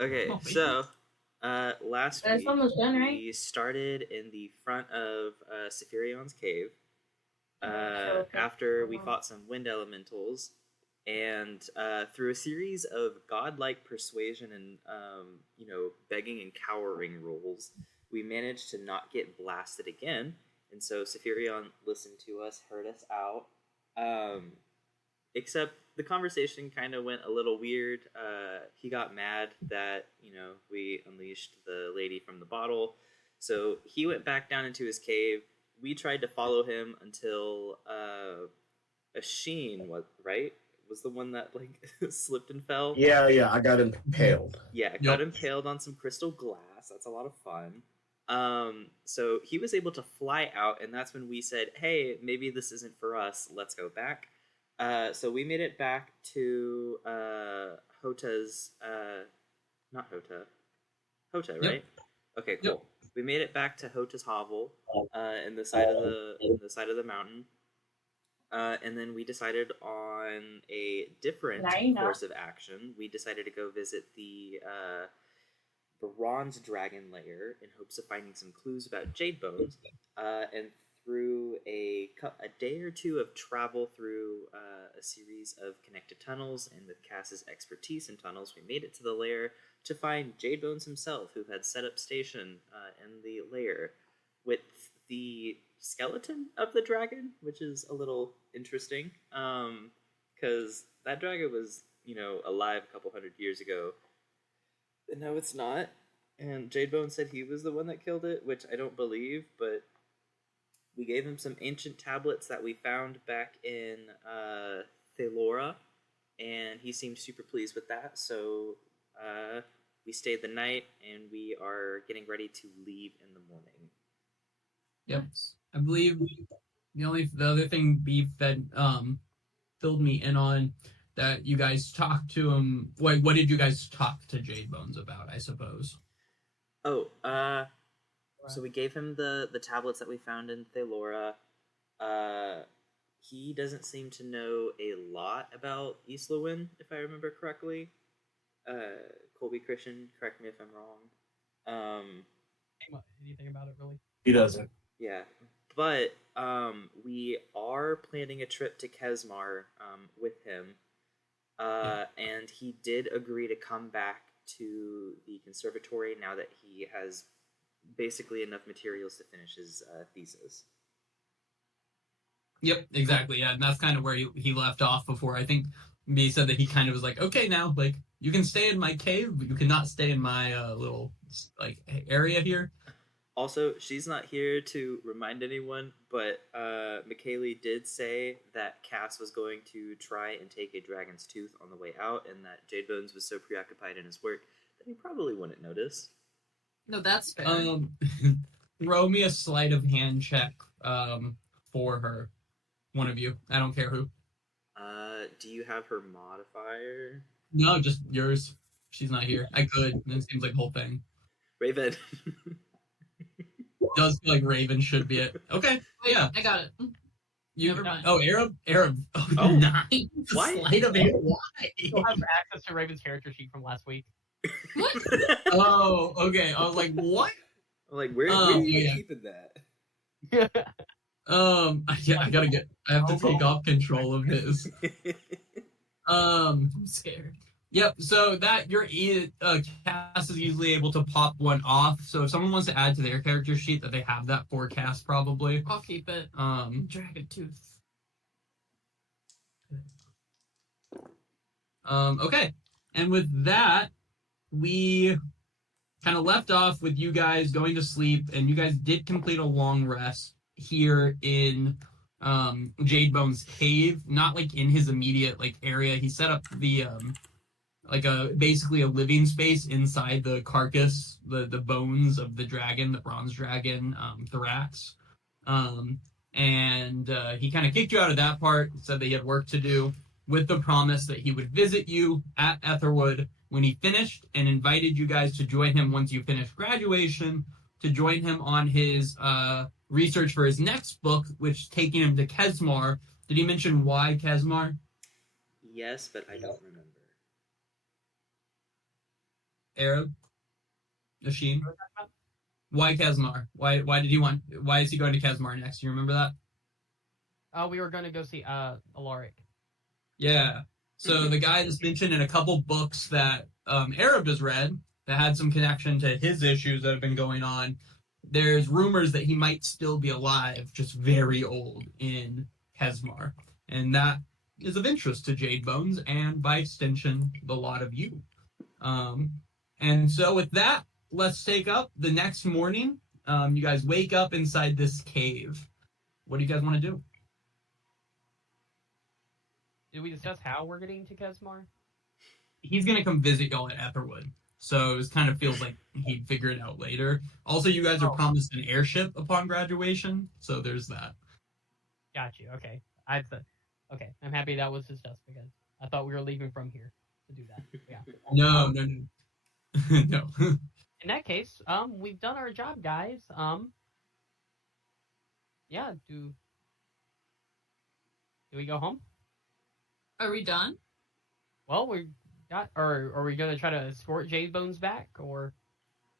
Okay, Oh, so last It's week almost done, right? we started in the front of Sephiroth's cave Alright, so okay. after we fought some wind elementals, and through a series of godlike persuasion and begging and cowering rolls, we managed to not get blasted again. And so Sephiroth listened to us, heard us out. Um, Except the conversation kind of went a little weird. He got mad that we unleashed the lady from the bottle, so he went back down into his cave. We tried to follow him until a sheen was the one that like slipped and fell. Yeah, I got impaled. Yeah, got impaled on some crystal glass. That's a lot of fun. So he was able to fly out, and that's when we said, "Hey, maybe this isn't for us. Let's go back." So we made it back to Hota's, not Hota, Hota, right? Yep. Okay, cool. Yep. We made it back to Hota's hovel, in the side of the mountain, and then we decided on a different course of action. We decided to go visit the bronze dragon lair in hopes of finding some clues about jade bones, and through a day or two of travel through a series of connected tunnels, and with Cass's expertise in tunnels, we made it to the lair to find Jade Bones himself, who had set up station in the lair with the skeleton of the dragon, which is a little interesting, because that dragon was, alive a couple hundred years ago. But no, it's not. And Jade Bones said he was the one that killed it, which I don't believe, but we gave him some ancient tablets that we found back in Thalora, and he seemed super pleased with that. So we stayed the night, and we are getting ready to leave in the morning. Yep, I believe the other thing Beef that filled me in on that you guys talked to him. What did you guys talk to Jade Bones about? I suppose. Oh, so we gave him the tablets that we found in Thalora. He doesn't seem to know a lot about Islawin, if I remember correctly. Colby Christian, correct me if I'm wrong. Anything about it, really? He doesn't. Yeah, but we are planning a trip to Kesmar with him, and he did agree to come back to the conservatory now that he has basically enough materials to finish his thesis. Yep, exactly. Yeah, and that's kind of where he left off before. I think he said that he kind of was like, okay, now, like, you can stay in my cave, but you cannot stay in my little, like, area here. Also, she's not here to remind anyone, but McKaylee did say that Cass was going to try and take a dragon's tooth on the way out, and that Jade Bones was so preoccupied in his work that he probably wouldn't notice. No, that's fair. Throw me a sleight of hand check for her. One of you. I don't care who. Do you have her modifier? No, just yours. She's not here. I could. It seems like the whole thing. Raven. Does feel like Raven should be it. Okay. Yeah. I got it. Never mind. Oh, Arab. Oh, 9. Why? Sleight of hand. Why? You'll have access to Raven's character sheet from last week. What? Oh, okay. I was like, what? I'm like, where are you keeping that? I have to take off control of his. I'm scared. Yep. So that Cass is easily able to pop one off. So if someone wants to add to their character sheet, that they have that forecast probably. I'll keep it. Dragon tooth. Okay. And with that, we kind of left off with you guys going to sleep, and you guys did complete a long rest here in Jade Bones cave, not like in his immediate like area. He set up the basically a living space inside the carcass, the bones of the dragon, the bronze dragon, Thorax. And he kind of kicked you out of that part, said that he had work to do, with the promise that he would visit you at Aetherwood when he finished, and invited you guys to join him once you finished graduation, to join him on his research for his next book, which taking him to Kesmar. Did he mention why Kesmar? Yes, but I don't remember. Arab? Nasheen? What are we talking about? Why Kesmar? Why is he going to Kesmar next? You remember that? We were gonna go see Alaric. Yeah. So the guy that's mentioned in a couple books that Arab has read that had some connection to his issues that have been going on, there's rumors that he might still be alive, just very old in Kesmar. And that is of interest to Jade Bones and by extension the lot of you. And so with that, let's take up the next morning. You guys wake up inside this cave. What do you guys want to do? Did we discuss how we're getting to Kesmar? He's gonna come visit y'all at Aetherwood, so it kind of feels like he'd figure it out later. Also, you guys are promised an airship upon graduation, so there's that. Got you. Okay. Okay. I'm happy that was discussed because I thought we were leaving from here to do that. Yeah. No. No. In that case, we've done our job, guys. Yeah. Do we go home? Are we done? Well, or are we gonna try to escort Jade Bones back, or?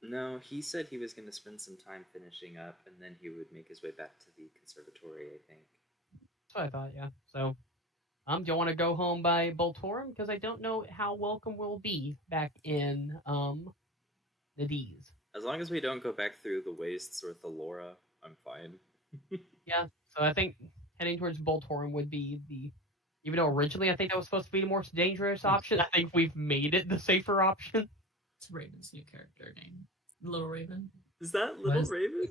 No, he said he was going to spend some time finishing up, and then he would make his way back to the conservatory, I think. That's what I thought, yeah. So, do you want to go home by Boltorum? Because I don't know how welcome we'll be back in, the D's. As long as we don't go back through the wastes or Thalora, I'm fine. Yeah, so I think heading towards Boltorum would be even though originally I think that was supposed to be the more dangerous option, I think we've made it the safer option. It's Raven's new character name. Little Raven. Is that Little Raven?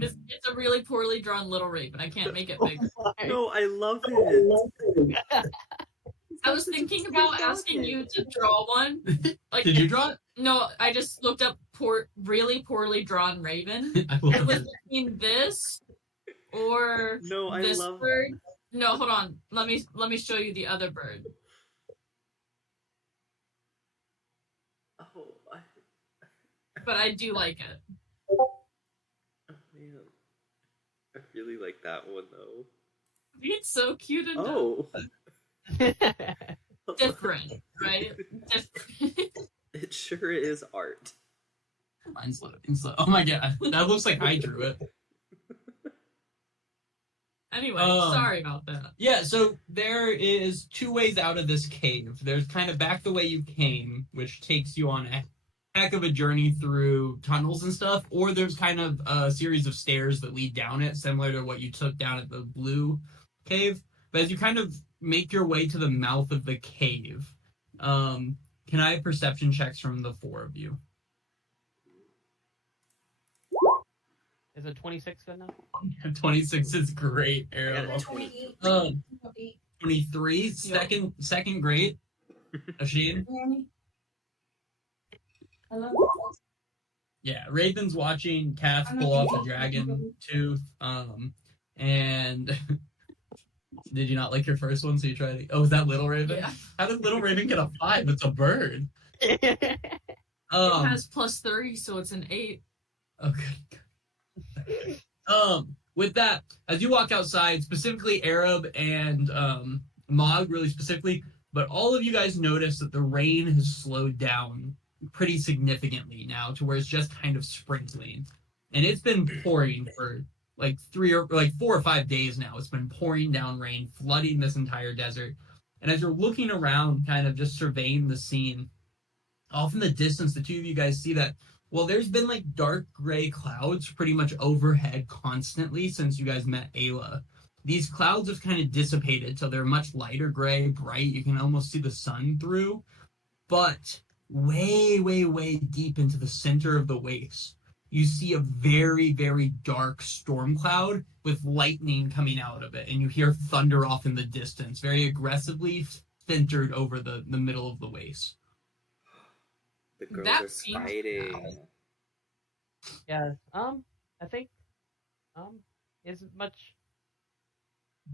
It's a really poorly drawn Little Raven. I can't make it bigger. No, I love it. I was thinking about asking you to draw one. Like, Did you draw it? No, I just looked up really poorly drawn Raven. I It love was it. between this or No, I this love bird. No, hold on. Let me show you the other bird. Oh, But I do like it. oh, man. I really like that one, though. It's so cute and Oh. different, right? Different. It sure is art. Mine's loading slow. Oh my god, that looks like I drew it. Anyway, Um, sorry about that. Yeah, so there is two ways out of this cave. There's kind of back the way you came, which takes you on a heck of a journey through tunnels and stuff, or there's kind of a series of stairs that lead down it, similar to what you took down at the blue cave. But as you kind of make your way to the mouth of the cave, can I have perception checks from the four of you? Is a 26 good enough? 26 is great, I Arrow. got a 20. 23, second grade. Asheen? Yeah, Raven's watching Cats pull off a dragon tooth. And did you not like your first one? So you tried it. Oh, is that Little Raven? Yeah. How did Little Raven get a 5? It's a bird. It has plus 30, so it's an 8. Okay. With that, as you walk outside, specifically Arab and Mog, really specifically, but all of you guys notice that the rain has slowed down pretty significantly now to where it's just kind of sprinkling, and it's been pouring for like 4 or 5 days now. It's been pouring down rain, flooding this entire desert. And as you're looking around, kind of just surveying the scene, off in the distance, the two of you guys see that, well, there's been like dark gray clouds pretty much overhead constantly since you guys met Ayla. These clouds have kind of dissipated till they're much lighter gray, bright. You can almost see the sun through. But way, way, way deep into the center of the waste, you see a very, very dark storm cloud with lightning coming out of it. And you hear thunder off in the distance, very aggressively centered over the middle of the waste. The girls That are seems fighting. bad. Yeah. I think, is much.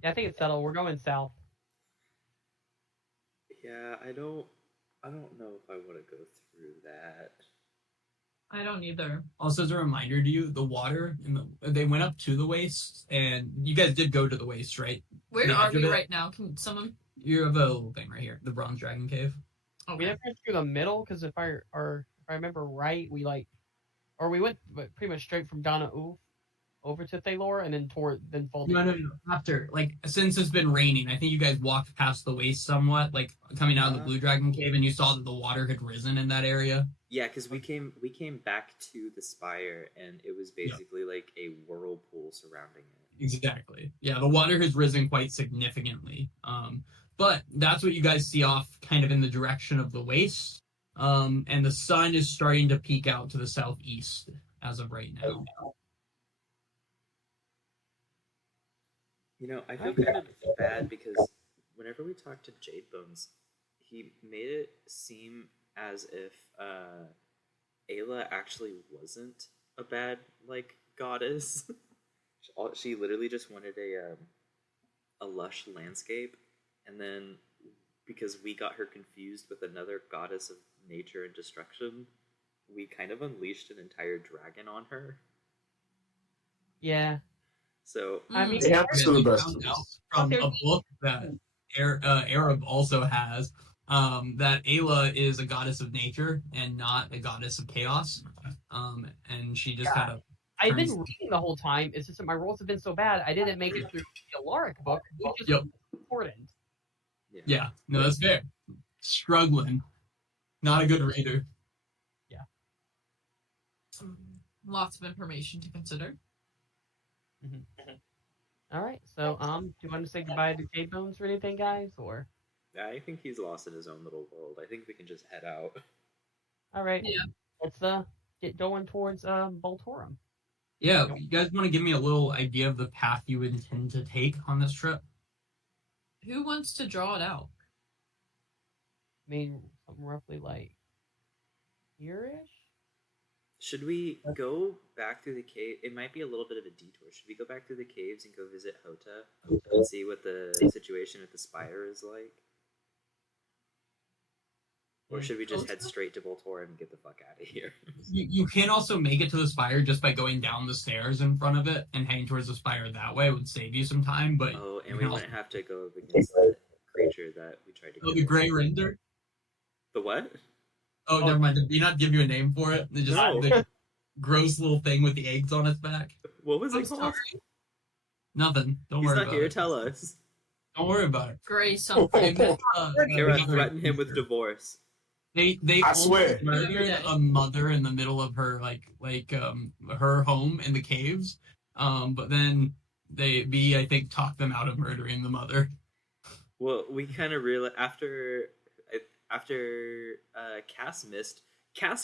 Yeah, I think it's settled. We're going south. Yeah, I don't know if I want to go through that. I don't either. Also, as a reminder to you, the water they went up to the waste, and you guys did go to the waste, right? Where The are edge of we it? right now? Can someone? You have a little thing right here, the Bronze Dragon Cave. We Okay. never went through the middle because if I remember right, we went pretty much straight from Donna Oof over to Thalor, and then folded. No. After, since it's been raining, I think you guys walked past the waste somewhat, coming out of the Blue Dragon Cave, and you saw that the water had risen in that area. Yeah, because we came back to the spire, and it was basically like a whirlpool surrounding it. Exactly. Yeah, the water has risen quite significantly. But that's what you guys see off kind of in the direction of the waste. And the sun is starting to peek out to the southeast as of right now. I feel kind of bad because whenever we talked to Jade Bones, he made it seem as if Ayla actually wasn't a bad goddess. She literally just wanted a lush landscape, and then because we got her confused with another goddess of nature and destruction, we kind of unleashed an entire dragon on her. Yeah. So I mean, They have some of the best. From a book that Arab also has, that Ayla is a goddess of nature and not a goddess of chaos. And she just kind of. I've been reading the whole time. It's just that my rolls have been so bad, I didn't make it through the Alaric book, which is important. Yeah, no, that's fair. Struggling. Not a good reader. Yeah. Lots of information to consider. Mm-hmm. All right, so do you want to say goodbye to Jade Bones or anything, guys? Or I think he's lost in his own little world. I think we can just head out. All right. Yeah. Let's get going towards Voltorum. Yeah, you guys want to give me a little idea of the path you intend to take on this trip? Who wants to draw it out? I mean, something roughly here-ish? Should we go back through the cave? It might be a little bit of a detour. Should we go back through the caves and go visit Hota and see what the situation at the spire is like? Or should we just head straight to Voltorum and get the fuck out of here? You can also make it to the spire just by going down the stairs in front of it and heading towards the spire that way. It would save you some time, but... Oh, and we wouldn't have to go against that creature that we tried to get. Oh, the Grey Render? The what? Oh, never mind. Did he not give you a name for it? The gross little thing with the eggs on its back? What was it called? Nothing. Don't He's worry not about here. it. Tell us. Don't worry about it. Gray something. Kara threatened him with divorce. They I swear. murdered a mother in the middle of her her home in the caves. But then I think talked them out of murdering the mother. Well, we kind of realized after Cass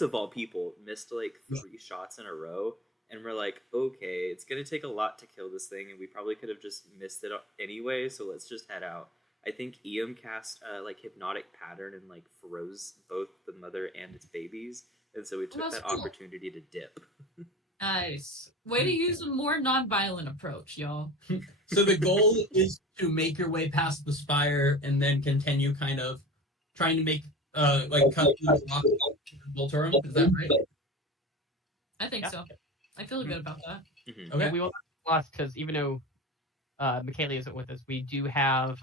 of all people missed 3 shots in a row, and we're like, okay, it's gonna take a lot to kill this thing, and we probably could have just missed it anyway. So let's just head out. I think Eam cast hypnotic pattern and froze both the mother and its babies, and so we took that opportunity to dip. Nice. Way to use a more non-violent approach, y'all. So the goal is to make your way past the spire and then continue kind of trying to make cut through the rock to Voltorum. Is that right? I think so. I feel good about that. Mm-hmm. Okay. And we will not lost because even though Michaela isn't with us, we do have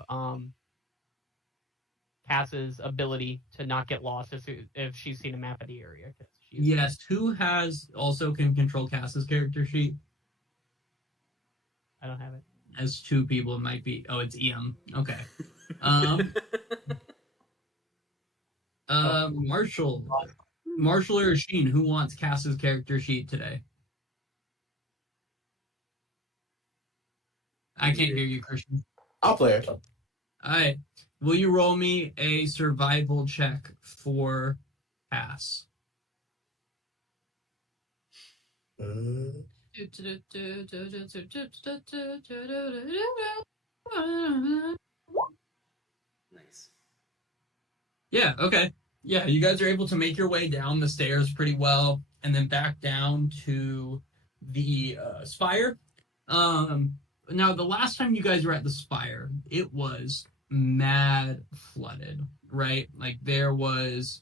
Cass's ability to not get lost if she's seen a map of the area. Yes, who can control Cass's character sheet? I don't have it. As 2 people, it might be. Oh, it's Eam. Okay. Marshall or Sheen, who wants Cass's character sheet today? I can't hear you, Christian. I'll play it. All right. Will you roll me a survival check for Cass? Nice. Yeah, okay. Yeah, you guys are able to make your way down the stairs pretty well and then back down to the spire. Now, the last time you guys were at the spire, it was mad flooded, right? There was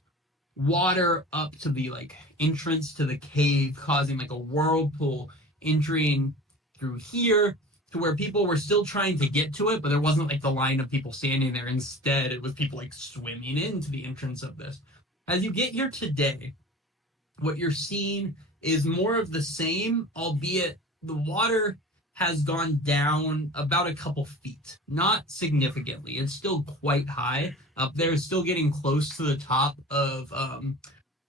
water up to the entrance to the cave, causing a whirlpool entering through here to where people were still trying to get to it, but there wasn't the line of people standing there. Instead, it was people swimming into the entrance of this. As you get here today, what you're seeing is more of the same, albeit the water has gone down about a couple feet. Not significantly. It's still quite high. Up there, it's still getting close to the top of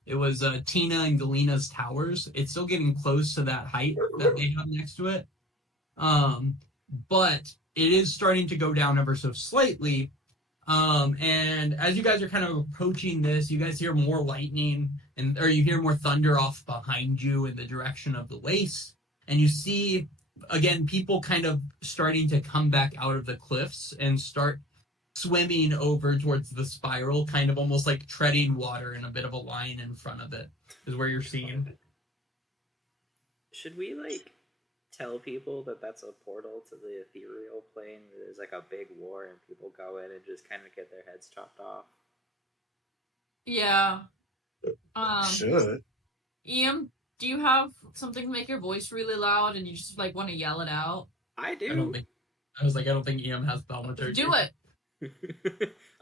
it was Tina and Galena's towers. It's still getting close to that height that they have next to it. But it is starting to go down ever so slightly. And as you guys are kind of approaching this, you guys hear more lightning or you hear more thunder off behind you in the direction of the waste. And you see, again, people kind of starting to come back out of the cliffs and start swimming over towards the spiral, kind of almost like treading water in a bit of a line in front of it, is where you're seeing. Should we, like, tell people that that's a portal to the ethereal plane where there's, like, a big war and people go in and just kind of get their heads chopped off? Yeah. Should. Ian, do you have something to make your voice really loud and you just, like, want to yell it out? I do. I don't think EM has thaumaturgy. Do it.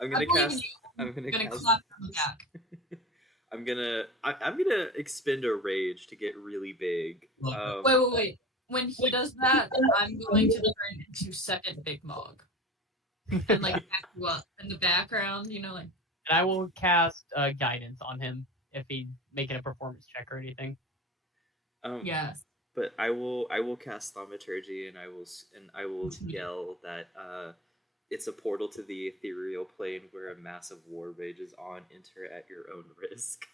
I'm gonna clap from the back. I'm gonna expend a rage to get really big. Wait. When he does that, I'm going to turn into second Big Mog. And like back you up in the background, you know, like. And I will cast guidance on him if he's making a performance check or anything. Yes. But I will cast thaumaturgy and I will yell that it's a portal to the ethereal plane where a massive war rages on. Enter at your own risk.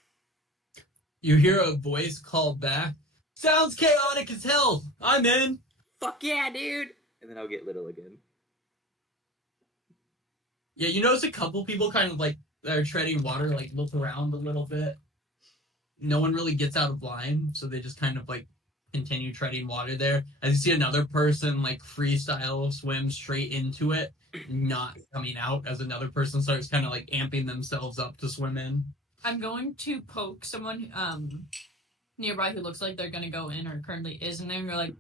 You hear a voice call back. Sounds chaotic as hell. I'm in. Fuck yeah, dude. And then I'll get little again. Yeah, you notice a couple people kind of like that are treading water, like look around a little bit. No one really gets out of line, so they just kind of like continue treading water there. As you see another person like freestyle swim straight into it, not coming out, as another person starts kind of like amping themselves up to swim in. I'm going to poke someone nearby who looks like they're gonna go in or currently is in there, and you're like,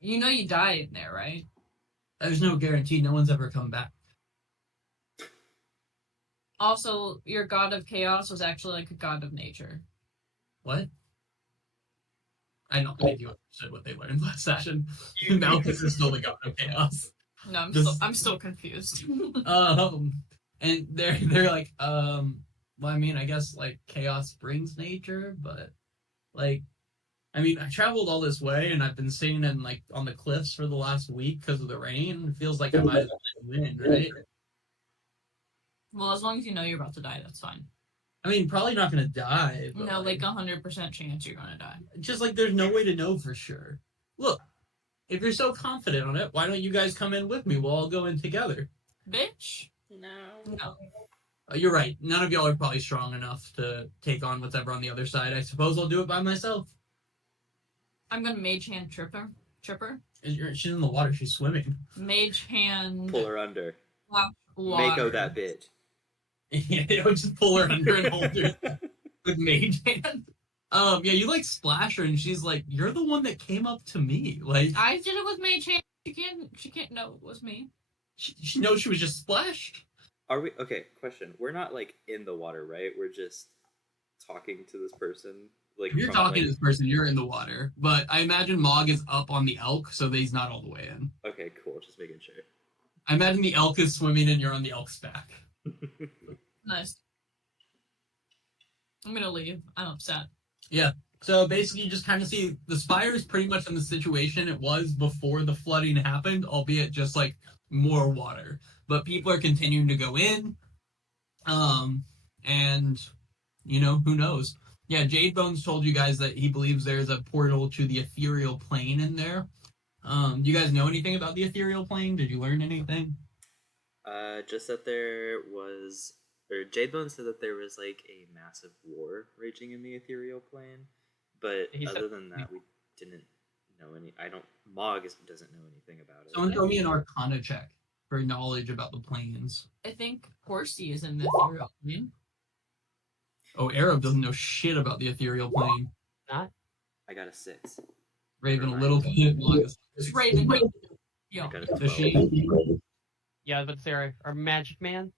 you know you die in there, right? There's no guarantee. No one's ever come back. Also, your god of chaos was actually like a god of nature. What? I don't think you understood what they learned last session. Malchus is still the god of chaos. No, I'm still confused. And they're like, well, I mean, I guess like chaos brings nature, but like, I mean, I traveled all this way and I've been sitting in like on the cliffs for the last week because of the rain. It feels like I might as well win, right? Well, as long as you know you're about to die, that's fine. I mean, probably not gonna die. But no, like 100% chance you're gonna die. Just like there's no way to know for sure. Look, if you're so confident on it, why don't you guys come in with me? We'll all go in together. Bitch. No. You're right. None of y'all are probably strong enough to take on whatever on the other side. I suppose I'll do it by myself. I'm gonna mage hand tripper. She's in the water. She's swimming. Mage hand. Pull her under. Water. Mako that bitch. Yeah, just pull her under and hold her with mage hand. Yeah, you like splash her, and she's like, "You're the one that came up to me." Like I did it with mage hand. She can't know it was me. She knows she was just splashed. Are we okay? Question: we're not like in the water, right? We're just talking to this person. Like you're talking to this person, you're in the water. But I imagine Mog is up on the elk, so that he's not all the way in. Okay, cool. Just making sure. I imagine the elk is swimming, and you're on the elk's back. Nice. I'm gonna leave. I'm upset. Yeah. So basically, you just kind of see the spire is pretty much in the situation it was before the flooding happened, albeit just like more water. But people are continuing to go in. And, you know, who knows? Yeah, Jade Bones told you guys that he believes there's a portal to the ethereal plane in there. Do you guys know anything about the ethereal plane? Did you learn anything? Just that there was, or Jade Bones said that there was like a massive war raging in the ethereal plane, but other than that, we didn't know any. Mog doesn't know anything about it. Someone throw me an Arcana check for knowledge about the planes. I think Horsey is in the ethereal plane. Oh, Arab doesn't know shit about the ethereal plane. Not? I got a 6. Raven a little bit. It's Raven. I got a 12. Does she? Yeah, but Sarah, our magic man.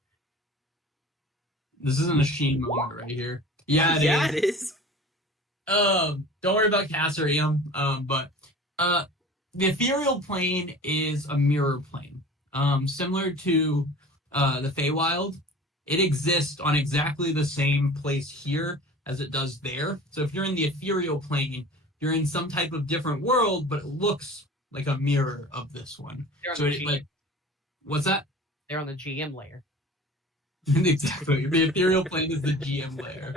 This isn't a Sheen moment right here. Yeah, it is. Don't worry about Cassarium. But the ethereal plane is a mirror plane. Similar to the Feywild, it exists on exactly the same place here as it does there. So if you're in the ethereal plane, you're in some type of different world, but it looks like a mirror of this one. So it, like, what's that? They're on the GM layer. Exactly. The ethereal plane is the GM layer.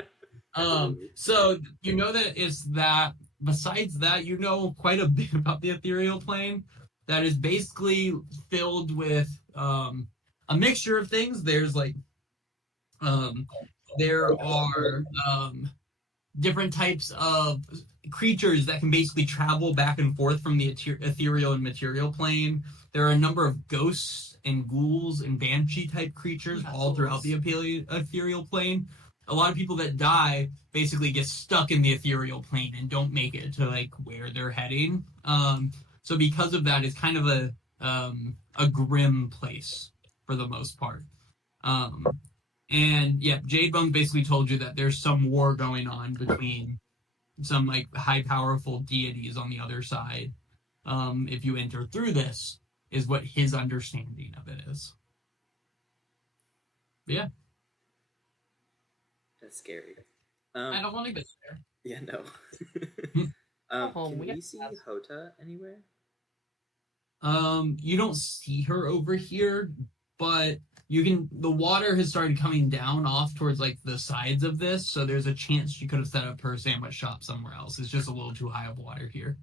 So you know that it's that. Besides that, you know quite a bit about the ethereal plane. That is basically filled with a mixture of things. There's like there are different types of creatures that can basically travel back and forth from the ethereal and material plane. There are a number of ghosts and ghouls and banshee type creatures all throughout the ethereal plane. A lot of people that die basically get stuck in the ethereal plane and don't make it to like where they're heading. So because of that, it's kind of a grim place for the most part. And yeah, Jadebone basically told you that there's some war going on between some like high powerful deities on the other side. If you enter through this, is what his understanding of it is. But yeah. That's scary. I don't want to go there. Yeah, no. Can we see Hota anywhere? You don't see her over here, but you can. The water has started coming down off towards like the sides of this, so there's a chance she could have set up her sandwich shop somewhere else. It's just a little too high of water here.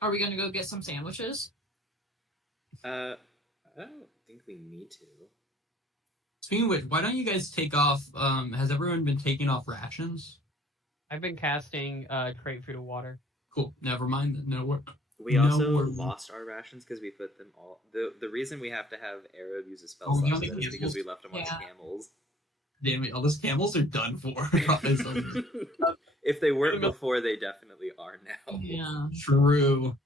Are we gonna go get some sandwiches? I don't think we need to. Speaking of which, why don't you guys take off? Has everyone been taking off rations? I've been casting crate food of water. Cool. Never mind. No work. We also lost our rations because we put them all. The reason we have to have Arab use a spell slot is because we left them on camels. Damn it! All those camels are done for. If they weren't before, they definitely are now. Yeah. True.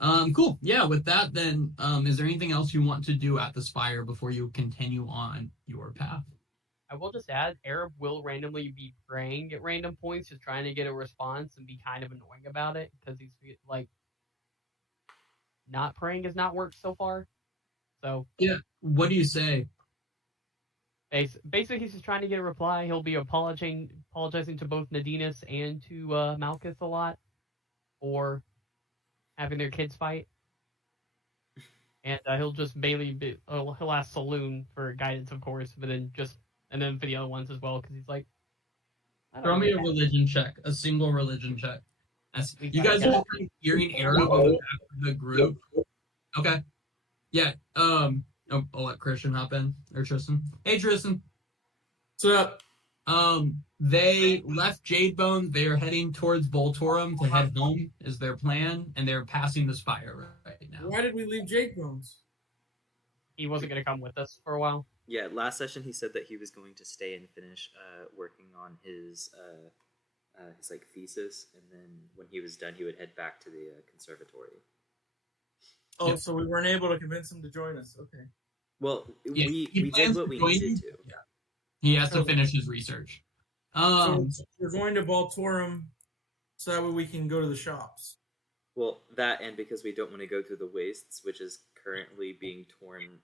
Cool. Yeah, with that then, is there anything else you want to do at the Spire before you continue on your path? I will just add, Arab will randomly be praying at random points, just trying to get a response and be kind of annoying about it, because he's like, not praying has not worked so far. So yeah, what do you say? Basically, he's just trying to get a reply. He'll be apologizing to both Nadinus and to Malchus a lot for having their kids fight, and he'll just mainly he'll ask Saloon for guidance, of course, but then for the other ones as well, because he's like, throw me a religion check, a single religion check. You guys are hearing Arab in the back of the group. Okay, yeah. I'll let Christian hop in, or Tristan. Hey, Tristan. What's up? They left Jadebone. They are heading towards Voltorum to head home, is their plan, and they're passing the Spire right now. Why did we leave Jadebone's? He wasn't going to come with us for a while. Yeah, last session he said that he was going to stay and finish working on his like thesis, and then when he was done, he would head back to the conservatory. Oh, yep. So we weren't able to convince him to join us. Okay. Well, yeah, we did what we needed to. Yeah. He has to finish his research. So we're going to Voltorum so that way we can go to the shops. Well, that and because we don't want to go through the wastes, which is currently being torn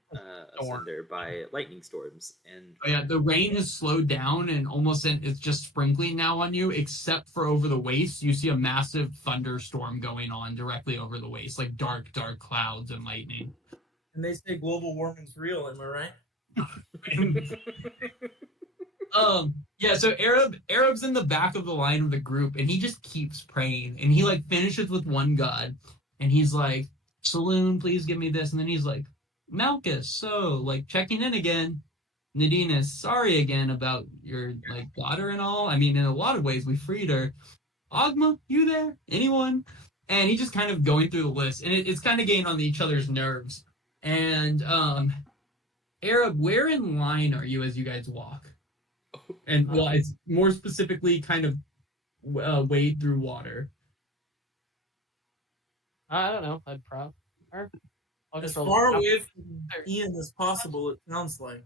asunder by lightning storms. And the rain has slowed down and almost it's just sprinkling now on you, except for over the waste. You see a massive thunderstorm going on directly over the waste, like dark clouds and lightning. And they say global warming's real, am I right? So Arab's in the back of the line of the group, and he just keeps praying, and he like finishes with one god, and he's like, Saloon, please give me this, and then he's like, Malchus, so like checking in again. Nadinus, sorry again about your like daughter and all. I mean, in a lot of ways we freed her. Ogma, you there? Anyone? And he just kind of going through the list, and it's kind of getting on each other's nerves. And Arab, where in line are you as you guys walk? And well, it's more specifically kind of wade through water. I don't know. I'd as far away from Ian as possible, it sounds like.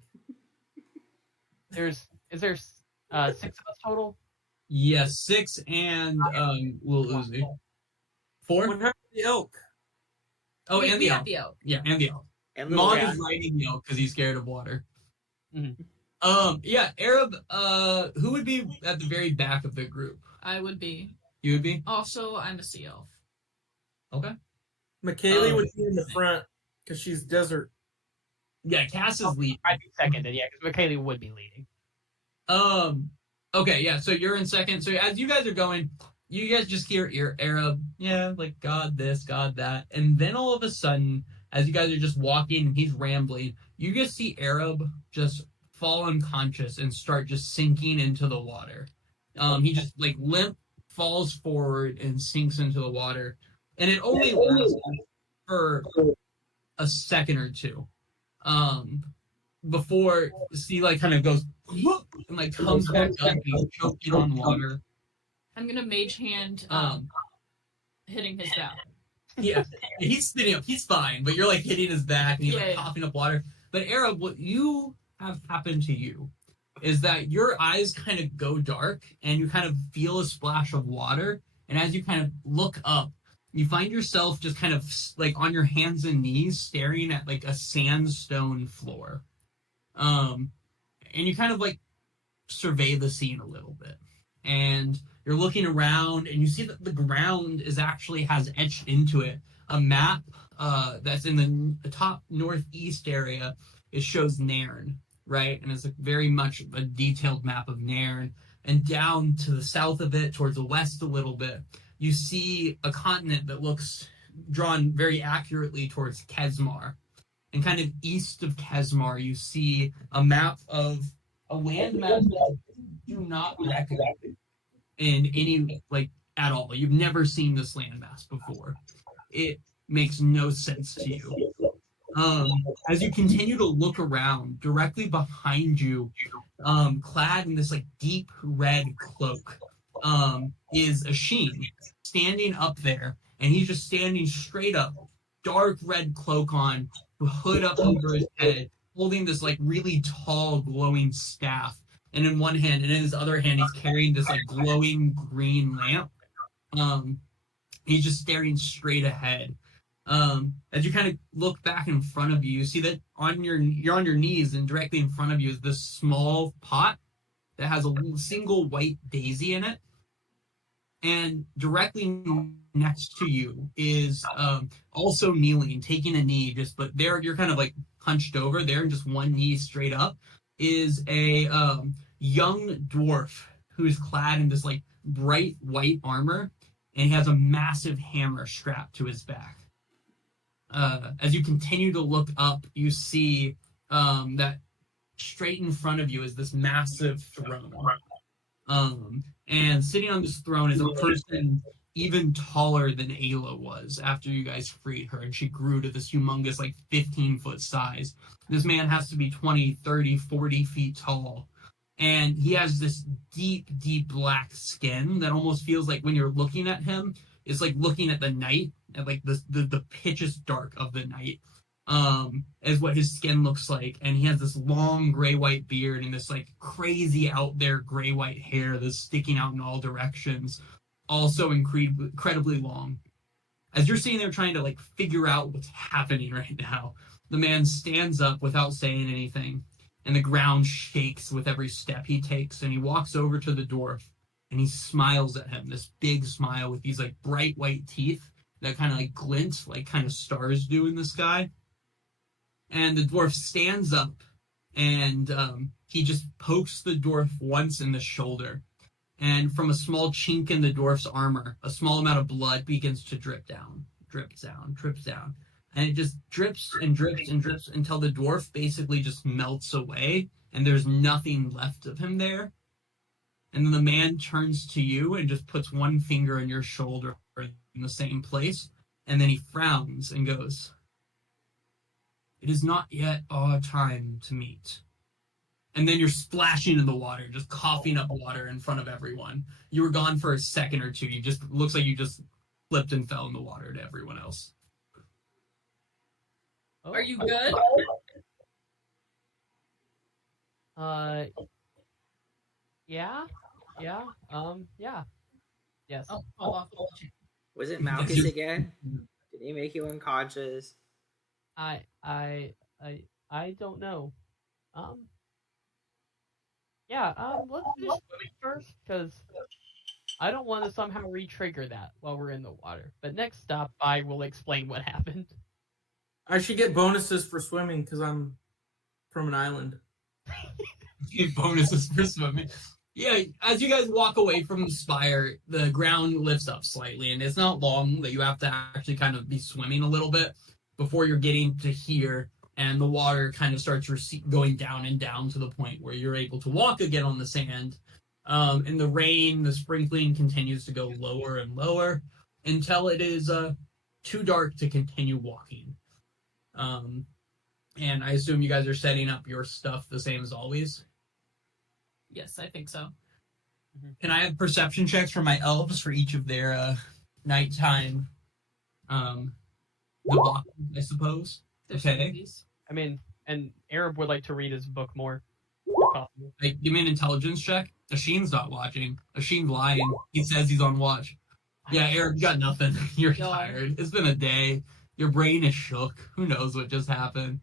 There's Is there 6 of us total? Yes, 6 and Lil Uzi. 4? What happened to the elk? Oh, we and the have elk. the elk. Yeah, and the elk. And little Mog rat. is riding the elk because he's scared of water. Mm-hmm. Yeah, Arab, who would be at the very back of the group? I would be. You would be? Also, I'm a sea elf. Okay. McKaylee would be in the front because she's desert. Yeah, Cass is leading. I'd be second, yeah, because McKaylee would be leading. Okay, yeah, so you're in second. So as you guys are going, you guys just hear Arab, yeah, like God this, God that. And then all of a sudden, as you guys are just walking and he's rambling, you just see Arab just fall unconscious and start just sinking into the water. He just like limp falls forward and sinks into the water. And it only lasts for a second or two. Before he like kind of goes and like comes back up and he's choking on water. I'm gonna mage hand hitting his back. Yeah, he's sitting up, he's fine, but you're like hitting his back and he's like coughing up water. But Arab, what you have happened to you is that your eyes kind of go dark and you kind of feel a splash of water, and as you kind of look up, you find yourself just kind of like on your hands and knees staring at like a sandstone floor. And you kind of like survey the scene a little bit, and you're looking around and you see that the ground is actually has etched into it a map that's in the top northeast area. It shows Nairn, right? And it's very much a detailed map of Nairn. And down to the south of it, towards the west a little bit, you see a continent that looks drawn very accurately towards Kesmar. And kind of east of Kesmar, you see a map of a landmass that you do not recognize in any, like, at all. You've never seen this landmass before. It makes no sense to you. As you continue to look around, directly behind you, clad in this, like, deep red cloak, is Asheen, standing up there, and he's just standing straight up, dark red cloak on, hood up over his head, holding this like really tall glowing staff, and in one hand and in his other hand he's carrying this like glowing green lamp. He's just staring straight ahead. As you kind of look back in front of you, you see that you're on your knees, and directly in front of you is this small pot that has a single white daisy in it. And directly next to you is also kneeling, taking a knee, but there you're kind of like hunched over there, and just one knee straight up, is a young dwarf who's clad in this like bright white armor, and he has a massive hammer strapped to his back. As you continue to look up, you see that straight in front of you is this massive throne. And sitting on this throne is a person even taller than Ayla was after you guys freed her, and she grew to this humongous, like, 15-foot size. This man has to be 20, 30, 40 feet tall. And he has this deep, deep black skin that almost feels like when you're looking at him, it's like looking at the night, at like the pitchest dark of the night. Is what his skin looks like, and he has this long gray-white beard and this like crazy out there gray-white hair that's sticking out in all directions, also incredibly long. As you're sitting there trying to like figure out what's happening right now, the man stands up without saying anything, and the ground shakes with every step he takes, and he walks over to the dwarf and he smiles at him, this big smile with these like bright white teeth that kind of like glint like kind of stars do in the sky. And the dwarf stands up, and he just pokes the dwarf once in the shoulder. And from a small chink in the dwarf's armor, a small amount of blood begins to drip down, drips down, drips down. And it just drips and drips and drips until the dwarf basically just melts away, and there's nothing left of him there. And then the man turns to you and just puts one finger on your shoulder in the same place, and then he frowns and goes, "It is not yet our time to meet." And then you're splashing in the water, just coughing up water in front of everyone. You were gone for a second or two. Looks like you just slipped and fell in the water to everyone else. Are you good? Yeah. Yeah. Yeah. Yes. Oh, fall off the chair. Was it Malchus again? Did he make you unconscious? I I I don't know. Um. Yeah. Let's finish swimming first, because I don't want to somehow re-trigger that while we're in the water. But next stop, I will explain what happened. I should get bonuses for swimming because I'm from an island. Get bonuses for swimming. Yeah, as you guys walk away from the spire, the ground lifts up slightly, and it's not long that you have to actually kind of be swimming a little bit before you're getting to here, and the water kind of starts going down and down to the point where you're able to walk again on the sand. And the rain, the sprinkling continues to go lower and lower until it is too dark to continue walking. And I assume you guys are setting up your stuff the same as always. Yes, I think so. Can I have perception checks for my elves for each of their nighttime debauches, I suppose? There's Okay. movies. I mean, and Arab would like to read his book more, if possible. Hey, give me an intelligence check. Ashin's not watching. Ashin's lying. He says he's on watch. Yeah, Arab, you got nothing. You're No. tired. It's been a day. Your brain is shook. Who knows what just happened?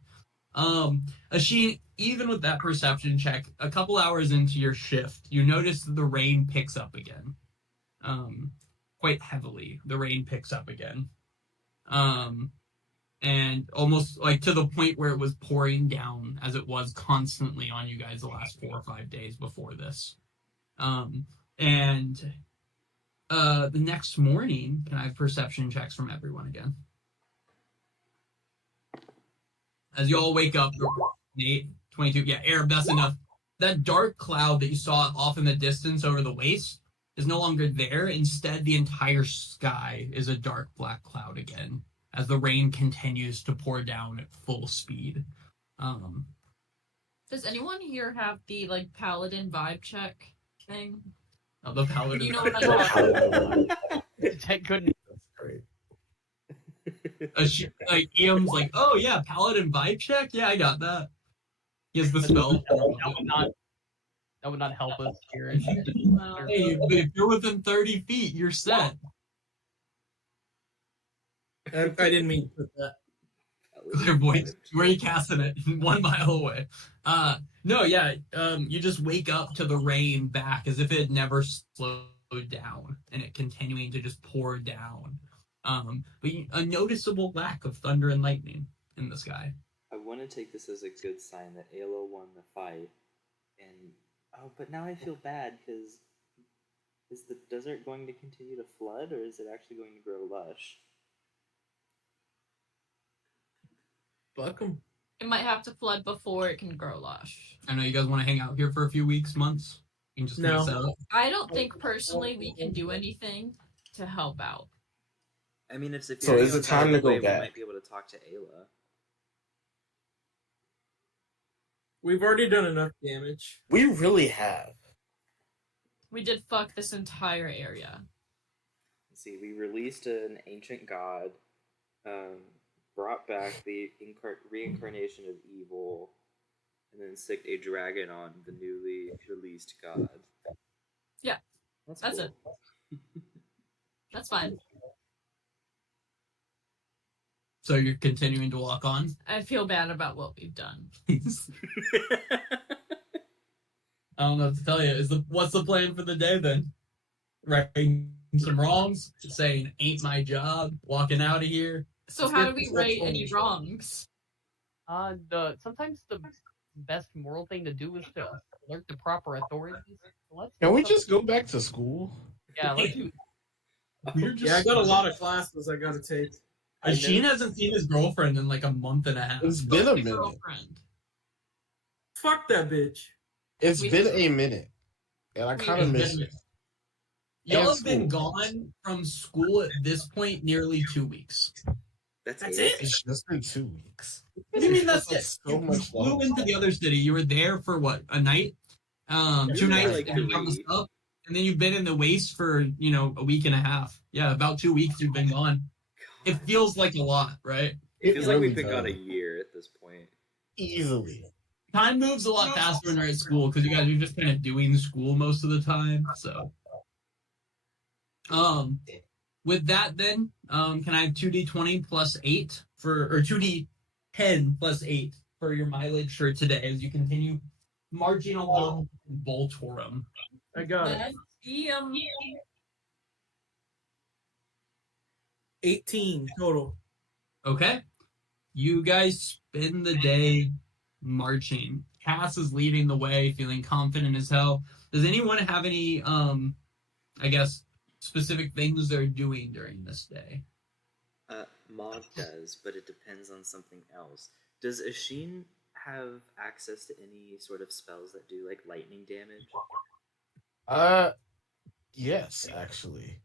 Ashin, even with that perception check, a couple hours into your shift, you notice that the rain picks up again. Quite heavily, the rain picks up again. And almost like to the point where it was pouring down as it was constantly on you guys the last 4 or 5 days before this. And the next morning, can I have perception checks from everyone again? As you all wake up, 8, 22, yeah, Arab, that's enough. That dark cloud that you saw off in the distance over the waste is no longer there. Instead, the entire sky is a dark black cloud again, as the rain continues to pour down at full speed. Does anyone here have the like paladin vibe check thing? The paladin. You know what I'm talking about. Thank goodness. That's great. Like Iam's like, oh yeah, paladin vibe check. Yeah, I got that. He has the spell. That would not help us here. Well, Hey, but if you're within 30 feet, you're set. I didn't mean to put that. Clairvoyance. Where are you casting it? 1 mile away. No, yeah. You just wake up to the rain back as if it had never slowed down, and it continuing to just pour down. But a noticeable lack of thunder and lightning in the sky. I want to take this as a good sign that Alo won the fight, and but now I feel bad because is the desert going to continue to flood, or is it actually going to grow lush? Fuck 'em. it might have to flood before it can grow lush. I know you guys want to hang out here for a few weeks, months. You can just No. set up. I don't think personally we can do anything to help out. I mean, if So Saphira is it goes time out of to the go way, back? we might be able to talk to Ayla. We've already done enough damage. We really have. We did fuck this entire area. Let's see, we released an ancient god, brought back the reincarnation of evil, and then sicked a dragon on the newly released god. Yeah, that's cool. it. That's fine. So you're continuing to walk on? I feel bad about what we've done. I don't know what to tell you. What's the plan for the day then? Righting some wrongs, saying ain't my job, walking out of here. So how do we right any wrongs? Sometimes the best moral thing to do is to alert the proper authorities. So Can we just go back to school? Yeah, let's do. We're just Yeah, I got a lot of classes I gotta take. Sheen hasn't seen his girlfriend in like a month and a half. It's been a My minute. girlfriend. Fuck that bitch. It's We- been a minute, and I We- kind of It's miss been- it. Y'all And have been school. gone from school at this point nearly 2 weeks. That's That's it. it? It's just been 2 weeks. What do you mean that's Like it? so You much flew longer. into the other city. You were there for what, a night? 2 Yeah, nights, like and you found the 3. stuff, and then you've been in the waste for, a week and a half. Yeah, about 2 weeks you've been gone. It feels like a lot, right? It feels like we've really been gone a does. year at this point. Easily. time moves a lot faster when you're at school because you guys are just kind of doing school most of the time. So, with that, then, can I have 2d20 plus 8 or 2d10 plus 8 for your mileage for today as you continue marching along Voltorum? I got it. Let's see 18 total. Okay. You guys spend the day marching. Cass is leading the way, feeling confident as hell. Does anyone have any, I guess, specific things they're doing during this day? Maud does, but it depends on something else. Does Ashin have access to any sort of spells that do like lightning damage? Yes, actually.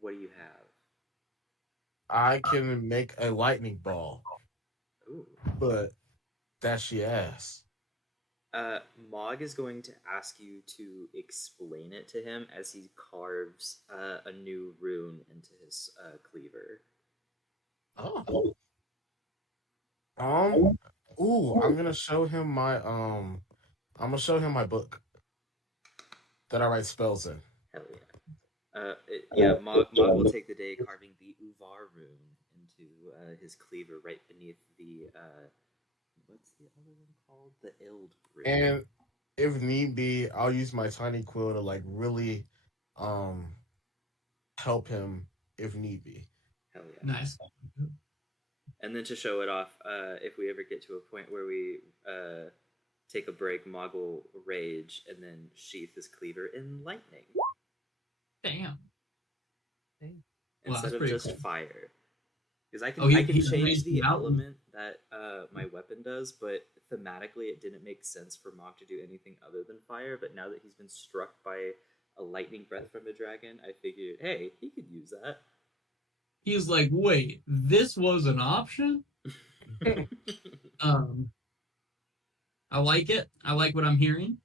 What do you have? I can make a lightning ball, Ooh. but that she asks. Mog is going to ask you to explain it to him as he carves a new rune into his cleaver. Oh. I'm gonna show him my book that I write spells in. Hell yeah. Mog will take the day carving the Uvar rune into his cleaver right beneath the what's the other one called? The Ild rune. And if need be, I'll use my tiny quill to like really help him if need be. Hell yeah. Nice. And then to show it off, if we ever get to a point where we take a break, Mog will rage and then sheath his cleaver in lightning. Damn. Instead of just cool. fire. Because I can he change raised the the mountain. element that my weapon does, but thematically it didn't make sense for Mog to do anything other than fire. But now that he's been struck by a lightning breath from a dragon, I figured, hey, he could use that. He's like, wait, this was an option? I like it. I like what I'm hearing.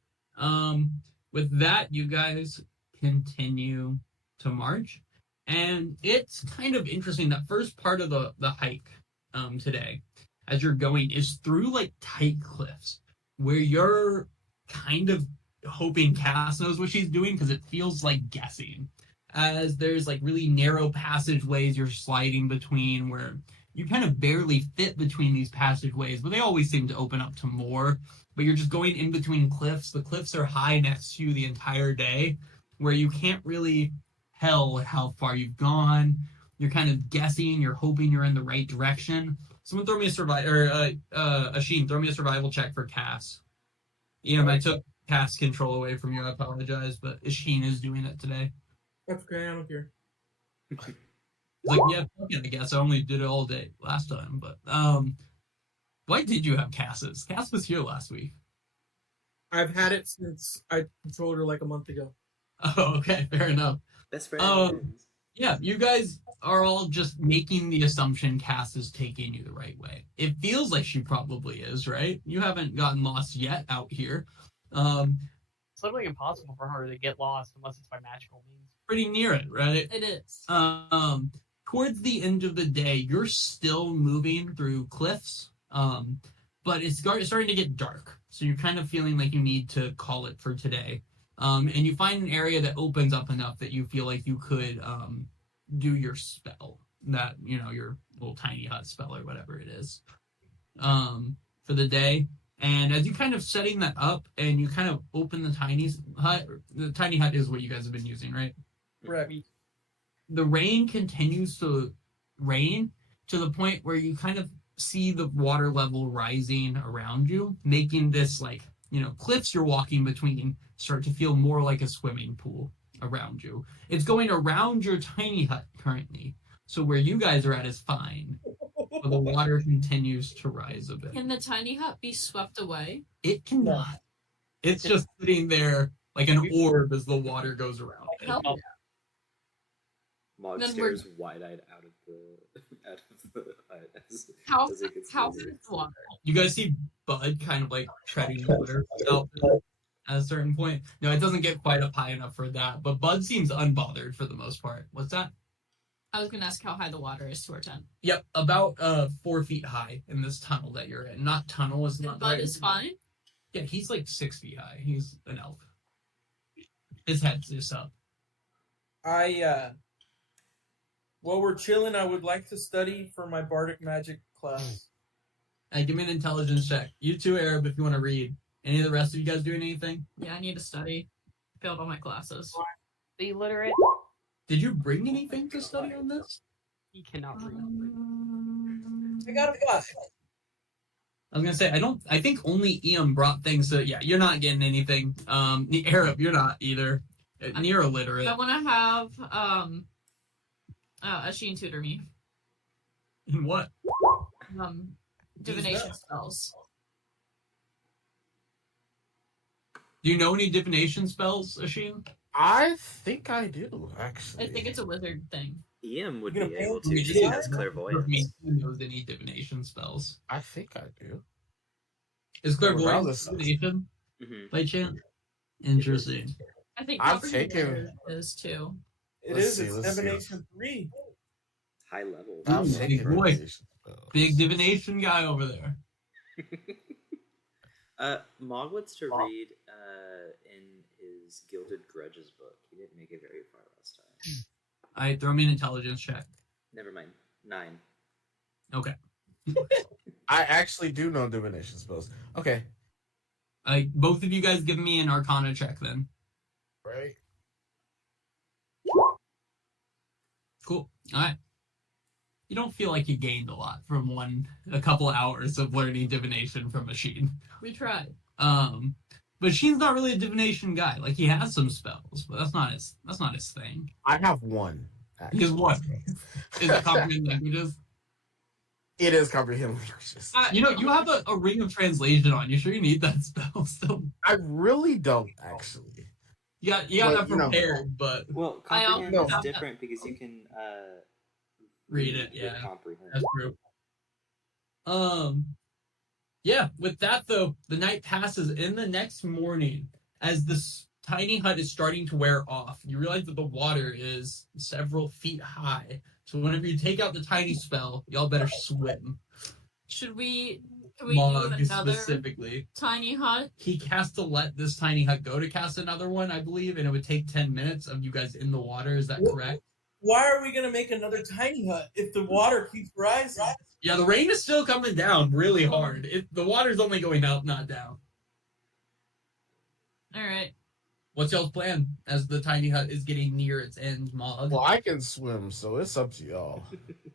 With that, you guys continue to march. And it's kind of interesting. That first part of the hike today, as you're going, is through like tight cliffs where you're kind of hoping Cass knows what she's doing because it feels like guessing. As there's like really narrow passageways you're sliding between where you kind of barely fit between these passageways, but they always seem to open up to more. But you're just going in between cliffs. The cliffs are high next to you the entire day where you can't really tell how far you've gone. You're kind of guessing. You're hoping you're in the right direction. Someone throw me a Ashin, throw me a survival check for Cass. I took Cass control away from you. I apologize, but Ashin is doing it today. That's okay, I don't care. He's like, yeah, fuck it, I guess. I only did it all day last time, but why did you have Cass's? Cass was here last week. I've had it since I controlled her like a month ago. Oh, okay, fair enough. Best friend. Yeah, you guys are all just making the assumption Cass is taking you the right way. It feels like she probably is, right? You haven't gotten lost yet out here. It's literally impossible for her to get lost unless it's by magical means. Pretty near it, right? It is. Towards the end of the day, you're still moving through cliffs, but it's starting to get dark. So you're kind of feeling like you need to call it for today. And you find an area that opens up enough that you feel like you could do your spell, that, your little tiny hut spell or whatever it is, for the day. And as you kind of setting that up and you kind of open the tiny hut is what you guys have been using, right? Correct. The rain continues to rain to the point where you kind of see the water level rising around you, making this cliffs you're walking between start to feel more like a swimming pool around you. It's going around your tiny hut currently. So where you guys are at is fine. But the water continues to rise a bit. Can the tiny hut be swept away? It cannot. It's just sitting there like an orb as the water goes around it. Hell yeah. Mog Then stares wide-eyed out of the hut How as it gets how closer. is the water? You guys see Bud kind of like treading water out at a certain point. No, it doesn't get quite up high enough for that, but Bud seems unbothered for the most part. What's that? I was gonna ask how high the water is to our tent. Yep, about 4 feet high in this tunnel that you're in. Not tunnel is not Bud right. is fine. Yeah, he's like 6 feet high. He's an elf. His head's just up. While we're chilling, I would like to study for my bardic magic class. Hey, give me an intelligence check. You too, Arab, if you want to read. Any of the rest of you guys doing anything? Yeah, I need to study. I failed all my classes. The illiterate. Did you bring anything to study on this? He cannot read. I got a class. I was gonna say I think only Ian brought things, so yeah, you're not getting anything. Arab, you're not either. You're illiterate. I want to have Asheen tutor me. In what? Divination spells. Do you know any divination spells, Asheen? I think I do, actually. I think it's a wizard thing. Ian would You're be gonna able to pay- because he has clairvoyance. He knows any divination spells. I think I do. Is clairvoyance regardless. divination Mhm. by chance? Interesting. I think I've Comprehend taken- is too. It's see. Divination 3. High level. Ooh, I've big taken boy. divination spells. Big divination guy over there. Mog wants to read in his Gilded Grudges book. He didn't make it very far last time. Alright, throw me an intelligence check. Never mind. 9. Okay. I actually do know divination spells. Okay. Both of you guys give me an arcana check then. Right. Cool. Alright. You don't feel like you gained a lot from a couple hours of learning divination from Machine. We tried. But Sheen's not really a divination guy. Like, he has some spells, but that's not his thing. I have one. He has one. Is it comprehend languages? It is comprehend languages. You know, you have a ring of translation on. You sure you need that spell still? I really don't, actually. You got But, that prepared, but Well, I comprehend also- is different because you can read it, with yeah. comprehend. That's true. Yeah, with that though, the night passes. In the next morning, as this tiny hut is starting to wear off, you realize that the water is several feet high. So whenever you take out the tiny spell, y'all better swim. Can we do Mog another specifically. tiny hut? He has to let this tiny hut go to cast another one, I believe, and it would take 10 minutes of you guys in the water. Is that correct? Why are we going to make another tiny hut if the water keeps rising? Yeah, the rain is still coming down really hard. The water's only going up, not down. All right. What's y'all's plan as the tiny hut is getting near its end, Mog? Well, I can swim, so it's up to y'all.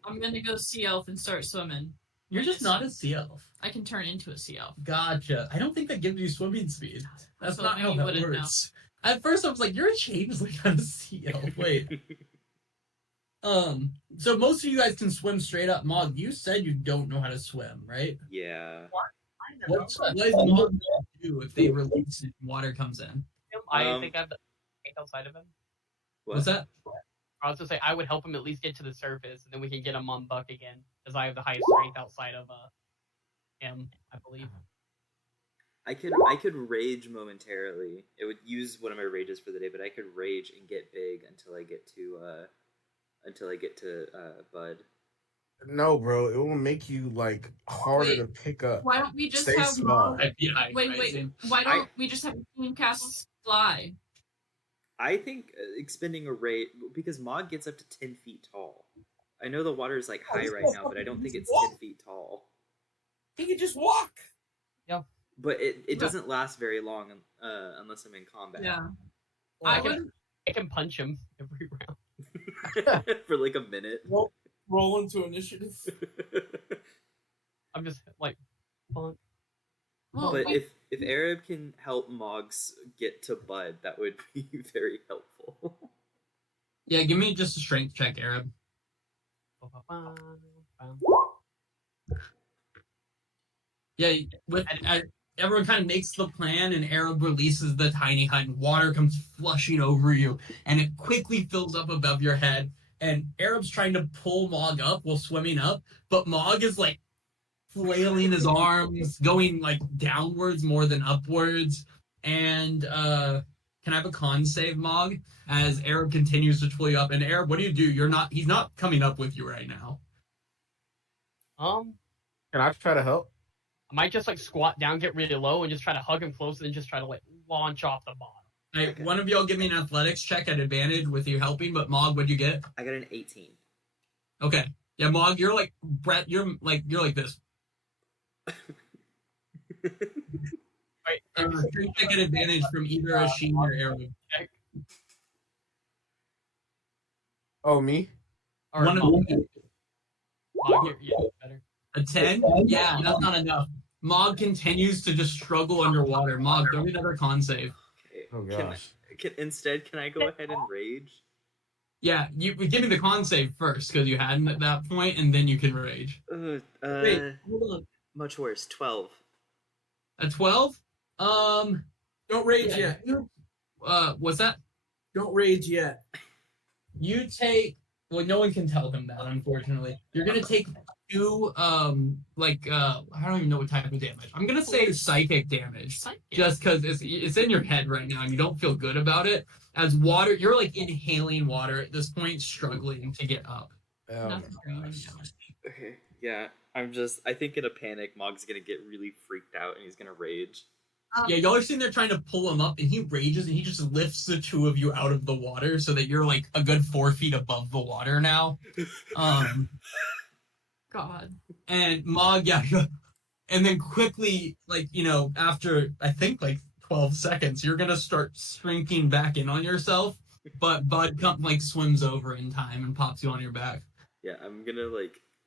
I'm gonna go sea elf and start swimming. You're just not a sea elf. I can turn into a sea elf. Gotcha. I don't think that gives you swimming speed. That's So not how you that wouldn't works. At first I was like, you're a changeling on a sea elf. Wait. So most of you guys can swim straight up. Mog, you said you don't know how to swim, right? Yeah. What does Mog do if they release it and water comes in? I think I'm the strength outside of him. What's that? I was gonna say I would help him at least get to the surface, and then we can get him on Buck again, because I have the highest strength outside of him, I believe. I could rage momentarily. It would use one of my rages for the day, but I could rage and get big until I get to Bud. No, bro, it will make you like harder Wait, to pick up. Why don't we just Stay have small. Mog? Wait. Why don't we just have him cast fly? I think expending a rage because Mog gets up to 10 feet tall. I know the water is like high right now, but I don't think it's 10 feet tall. He can just walk. But it doesn't last very long unless I'm in combat. Yeah. Well, I I would. can punch him every round. For like a minute. Roll into initiative. I'm just like, fun. Well, But if Arab can help Moggs get to Bud, that would be very helpful. Yeah, give me just a strength check, Arab. Yeah, everyone kind of makes the plan, and Arab releases the tiny hut, and water comes flushing over you, and it quickly fills up above your head. And Arab's trying to pull Mog up while swimming up, but Mog is like flailing his arms, going like downwards more than upwards. And can I have a con save, Mog, as Arab continues to pull you up? And Arab, what do? He's not coming up with you right now. Can I try to help? I might just like squat down, get really low, and just try to hug him close, and then just try to like launch off the bottom. Hey, Okay. one of y'all give me an athletics check at advantage with you helping, but Mog, what'd you get? I got an 18. Okay. Yeah, Mog, you're like Brett, you're like this. Right. Strength check at advantage from either a Sheen or Arrow. Oh, me? Or One of Mog, them. Mog, yeah, better. A 10? Yeah, that's not enough. Mog continues to just struggle underwater. Mog, throw me another con save. Okay. Oh, gosh. Can I go ahead and rage? Yeah, you give me the con save first because you hadn't at that point, and then you can rage. Wait, hold on. Much worse. 12. A 12? Don't rage yet. What's that? Don't rage yet. You take. Well, no one can tell him that, unfortunately. You're gonna take 2, I don't even know what type of damage. I'm gonna say psychic damage, just because it's in your head right now, and you don't feel good about it. As water, you're like inhaling water at this point, struggling to get up. Oh, Nothing my really gosh. damage. Okay. Yeah. I think in a panic, Mog's gonna get really freaked out and he's gonna rage. Yeah, y'all are sitting there trying to pull him up, and he rages, and he just lifts the 2 of you out of the water so that you're like a good 4 feet above the water now. God. And Mog, yeah, and then quickly, after I think 12 seconds, you're gonna start shrinking back in on yourself. But Bud swims over in time and pops you on your back. Yeah, I'm gonna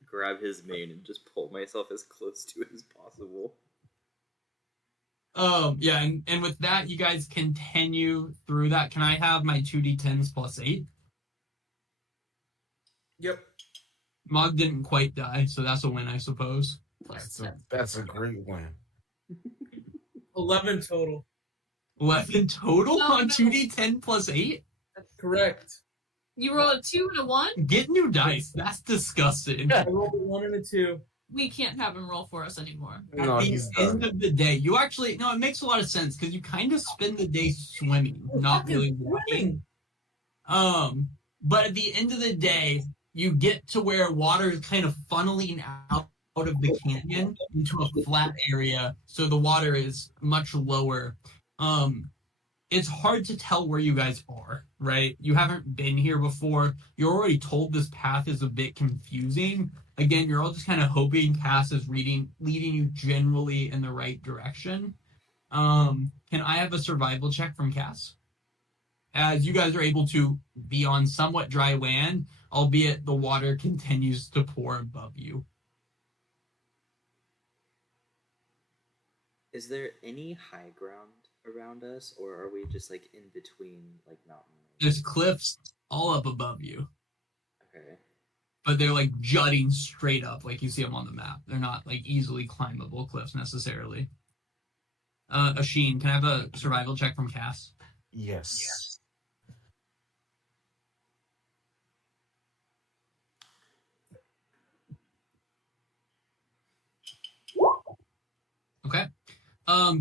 grab his mane and just pull myself as close to it as possible. Yeah, and with that, you guys continue through that. Can I have my 2d10s plus 8? Yep. Mog didn't quite die, so that's a win, I suppose. That's a great win. 11 total. 11 total No, on no. 2d10 plus 8? Correct. You rolled a 2 and a 1? Get new dice. That's disgusting. I rolled a 1 and a 2. We can't have him roll for us anymore. No, At he's the end done. of the day, you actually it makes a lot of sense because you kind of spend the day swimming, not really walking. But at the end of the day, you get to where water is kind of funneling out of the canyon into a flat area, so the water is much lower. It's hard to tell where you guys are, right? You haven't been here before. You're already told this path is a bit confusing. Again, you're all just kind of hoping Cass is leading you generally in the right direction. Can I have a survival check from Cass? As you guys are able to be on somewhat dry land, albeit the water continues to pour above you. Is there any high ground around us, or are we just in between mountain? There's cliffs all up above you, Okay. but they're jutting straight up like you see them on the map. They're not easily climbable cliffs necessarily. Asheen, can I have a survival check from Cass? Yes. Okay.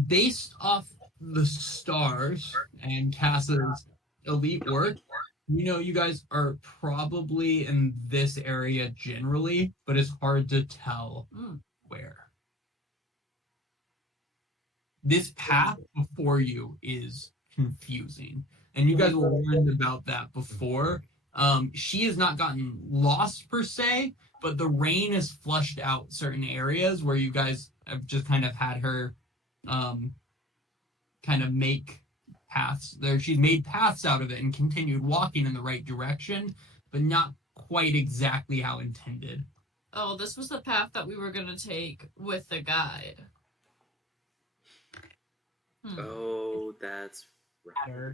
Based off the stars and Cass's elite work, you guys are probably in this area generally, but it's hard to tell where. This path before you is confusing, and you guys will learn about that before. She has not gotten lost per se, but the rain has flushed out certain areas where you guys have just kind of had her kind of make paths there. She's made paths out of it and continued walking in the right direction, but not quite exactly how intended. Oh, this was the path that we were going to take with the guide. Oh, that's right.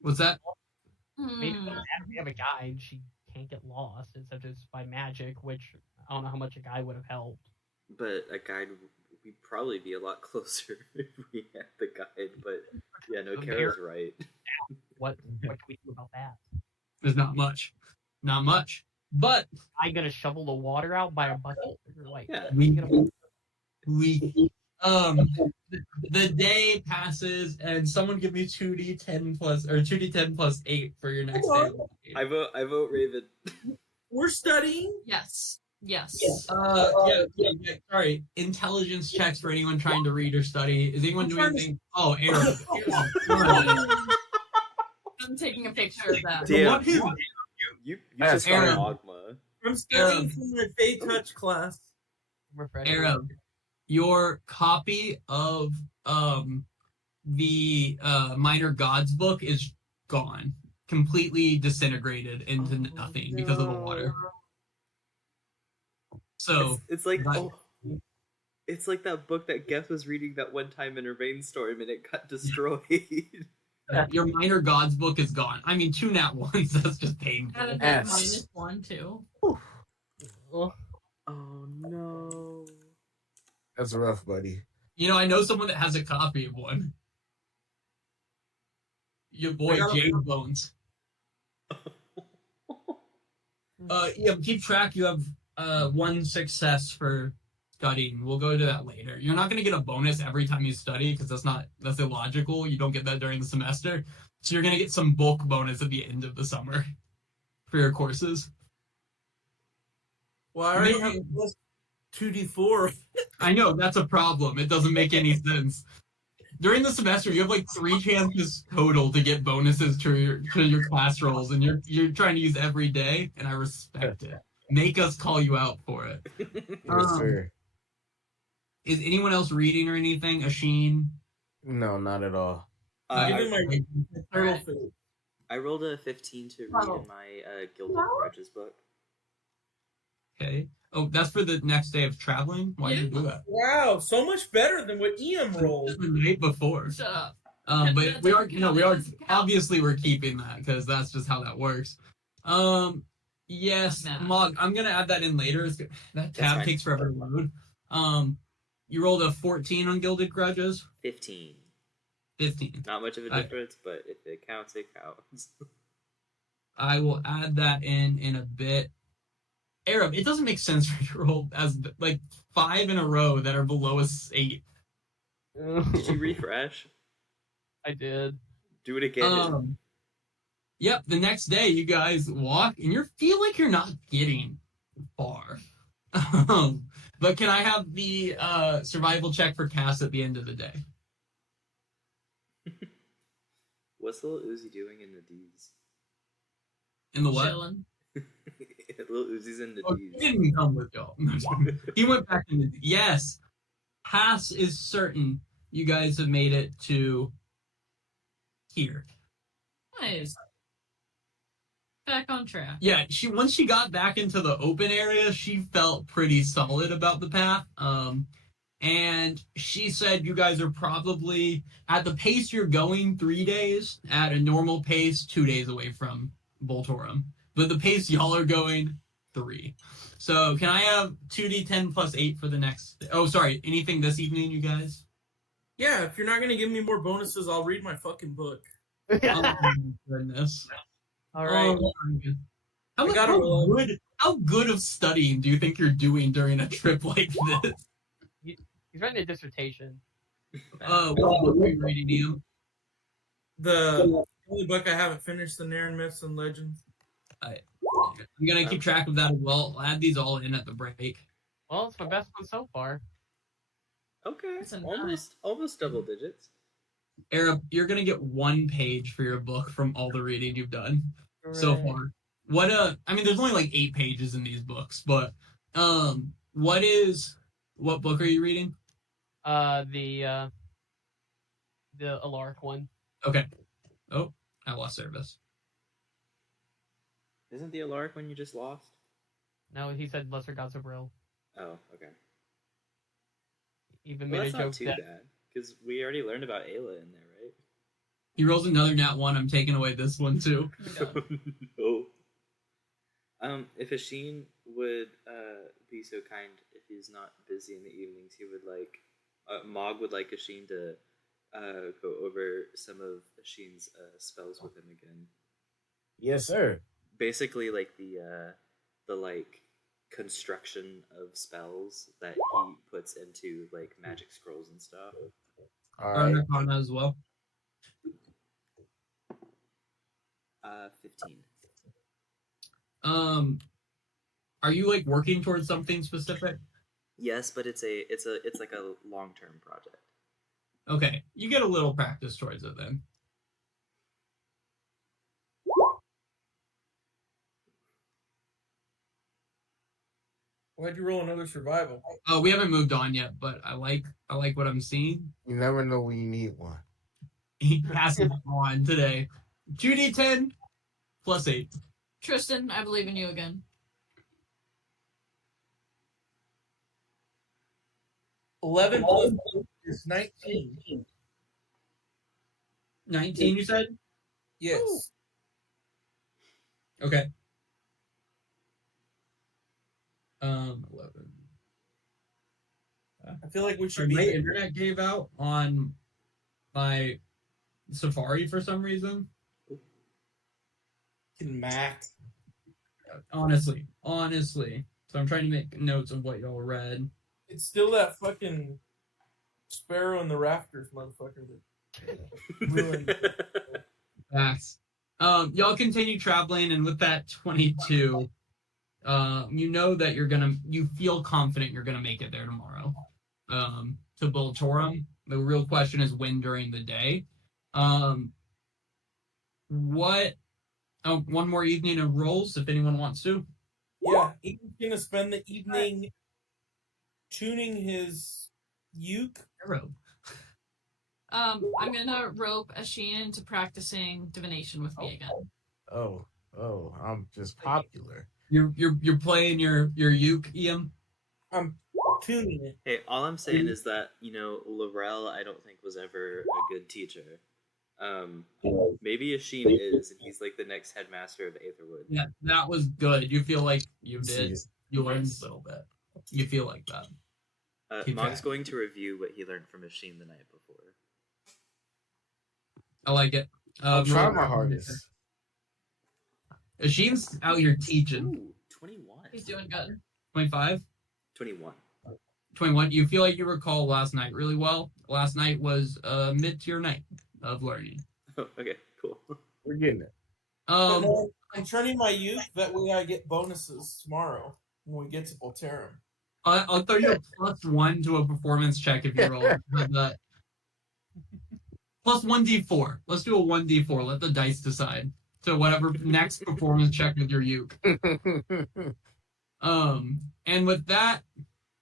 What's that? Maybe Hmm. we have a guide. She can't get lost except it's by magic, which I don't know how much a guide would have helped. But a guide, we'd probably be a lot closer if we had the guide. But yeah, no, Kara's right. What can we do about that? There's not much. Not much. But Am I gonna shovel the water out by a bucket? Or Yeah. The day passes and someone give me 2d10 plus 8 for your next day. I vote Raven. We're studying. Yes. Yes. Yeah. Sorry. Intelligence checks for anyone trying to read or study. Is anyone doing anything? Oh, Arab. I'm taking a picture of that. Damn, What is you That's just got Arab. Magma. I'm studying Arab. for my Fey Touch class. Refreshing. Arab? Your copy of the Minor Gods book is gone, completely disintegrated into nothing because of the water. So It's like but- it's like that book that Geth was reading that one time in a rainstorm and it got destroyed. your Minor Gods book is gone. I mean, 2 nat ones. That's just painful. Added Yes. that -1 too. Oh no. That's rough, buddy. You know, I know someone that has a copy of one. Your boy Jade Bones. Yeah, keep track. You have 1 success for studying. We'll go to that later. You're not gonna get a bonus every time you study because that's illogical. You don't get that during the semester. So you're gonna get some bulk bonus at the end of the summer for your courses. Well, I already have plus 2d4. I know that's a problem. It doesn't make any sense. During the semester, you have like 3 chances total to get bonuses to your class rolls, and you're trying to use every day, and I respect it. Make us call you out for it. Yes, sir. Is anyone else reading or anything? Asheen? No, not at all. Given my turtle Alright. food. I rolled a 15 to read in my Gilded Grudges book. Okay. Oh, that's for the next day of traveling? Why did you do that? Wow, so much better than what Ian rolled. The night before. Shut up. But we are obviously we're keeping that because that's just how that works. Yes, Nah. Mog, I'm gonna add that in later. That tab fine. takes forever to load. You rolled a 14 on Gilded Grudges? 15. 15. Not much of a difference, but if it counts, it counts. I will add that in a bit. Arab, it doesn't make sense for you to roll as like 5 in a row that are below a 8. Did you refresh? I did. Do it again. Yep, the next day you guys walk and you feel like you're not getting far. But can I have the survival check for Cass at the end of the day? What's Lil Uzi doing in the D's? In the what? Chilling. Lil Uzi's in the Oh, he D's. didn't come with y'all. He went back in the... Yes. Cass is certain you guys have made it to here. Nice. Back on track. Yeah, once she got back into the open area, she felt pretty solid about the path. And she said you guys are probably at the pace you're going 3 days, at a normal pace 2 days away from Voltorum. But the pace y'all are going 3. So can I have 2d10 plus 8 for the next? Oh, sorry. Anything this evening, you guys? Yeah, if you're not going to give me more bonuses, I'll read my fucking book. Oh my goodness. All right. Oh, my God. How good of studying do you think you're doing during a trip like this? He's writing a dissertation. What book are you reading, Ian? The only book I haven't finished, the Naren Myths and Legends. I'm going to keep track of that as well. I'll add these all in at the break. Well, it's my best one so far. Okay, That's a almost double digits. Arab, you're going to get 1 page for your book from all the reading you've done so far. I mean, there's only like 8 pages in these books, but what book are you reading? The Alark one. Okay. Oh, I lost service. Isn't the Alark when you just lost? No, he said Lesser Gods of Real. Oh, okay. Even Well, made that's a not joke too that bad, because we already learned about Ayla in there, right? He rolls another nat 1. I'm taking away this one, too. No. If Asheen would be so kind, if he's not busy in the evenings, he would like Mog would like Asheen to go over some of Asheen's spells with him again. Yes, sir. Basically, like the like construction of spells that he puts into like magic scrolls and stuff. All right. Arcana as well. 15. Are Are you like working towards something specific? Yes, but it's like a long-term project. Okay, you get a little practice towards it then. Why'd you roll another survival? Oh, we haven't moved on yet, but I like what I'm seeing. You never know when you need one. He passes on today. 2d10 plus 8. Tristan, I believe in you again. 11 plus 8 is 19. 19, you said? Yes. Okay. 11. I feel like we should My be. internet gave out on my Safari for some reason. Mac. Honestly. So I'm trying to make notes of what y'all read. It's still that fucking sparrow in the rafters, motherfucker. Ruined. Facts. Y'all continue traveling, and with that 22, you know that you feel confident you're gonna make it there tomorrow. To Boltorum. The real question is when during the day. One more evening of rolls if anyone wants to. Yeah, he's gonna spend the evening tuning his uke. Arrow. I'm gonna rope Ashin into practicing divination with me again. Oh, I'm just popular. You're playing your uke, Ian? I'm tuning it. Hey, all I'm saying is that, Laurel, I don't think was ever a good teacher. Maybe Ashin is, and he's like the next headmaster of Aetherwood. Yeah, that was good. You feel like you did. Jeez. You learned a little bit. You feel like that. Mog's going to review what he learned from Ashin the night before. I like it. I'm trying my hardest. Ashin's out here teaching. Ooh, 21. He's doing good. 25? 21. 21. You feel like you recall last night really well. Last night was a mid-tier night of learning. Oh, okay, cool. We're getting it. And then I'm turning my uke, that way I get bonuses tomorrow when we get to Volterum. I'll throw you a +1 to a performance check if you roll. Plus 1d4. Let's do a 1d4. Let the dice decide. So whatever next performance check with your uke. And with that,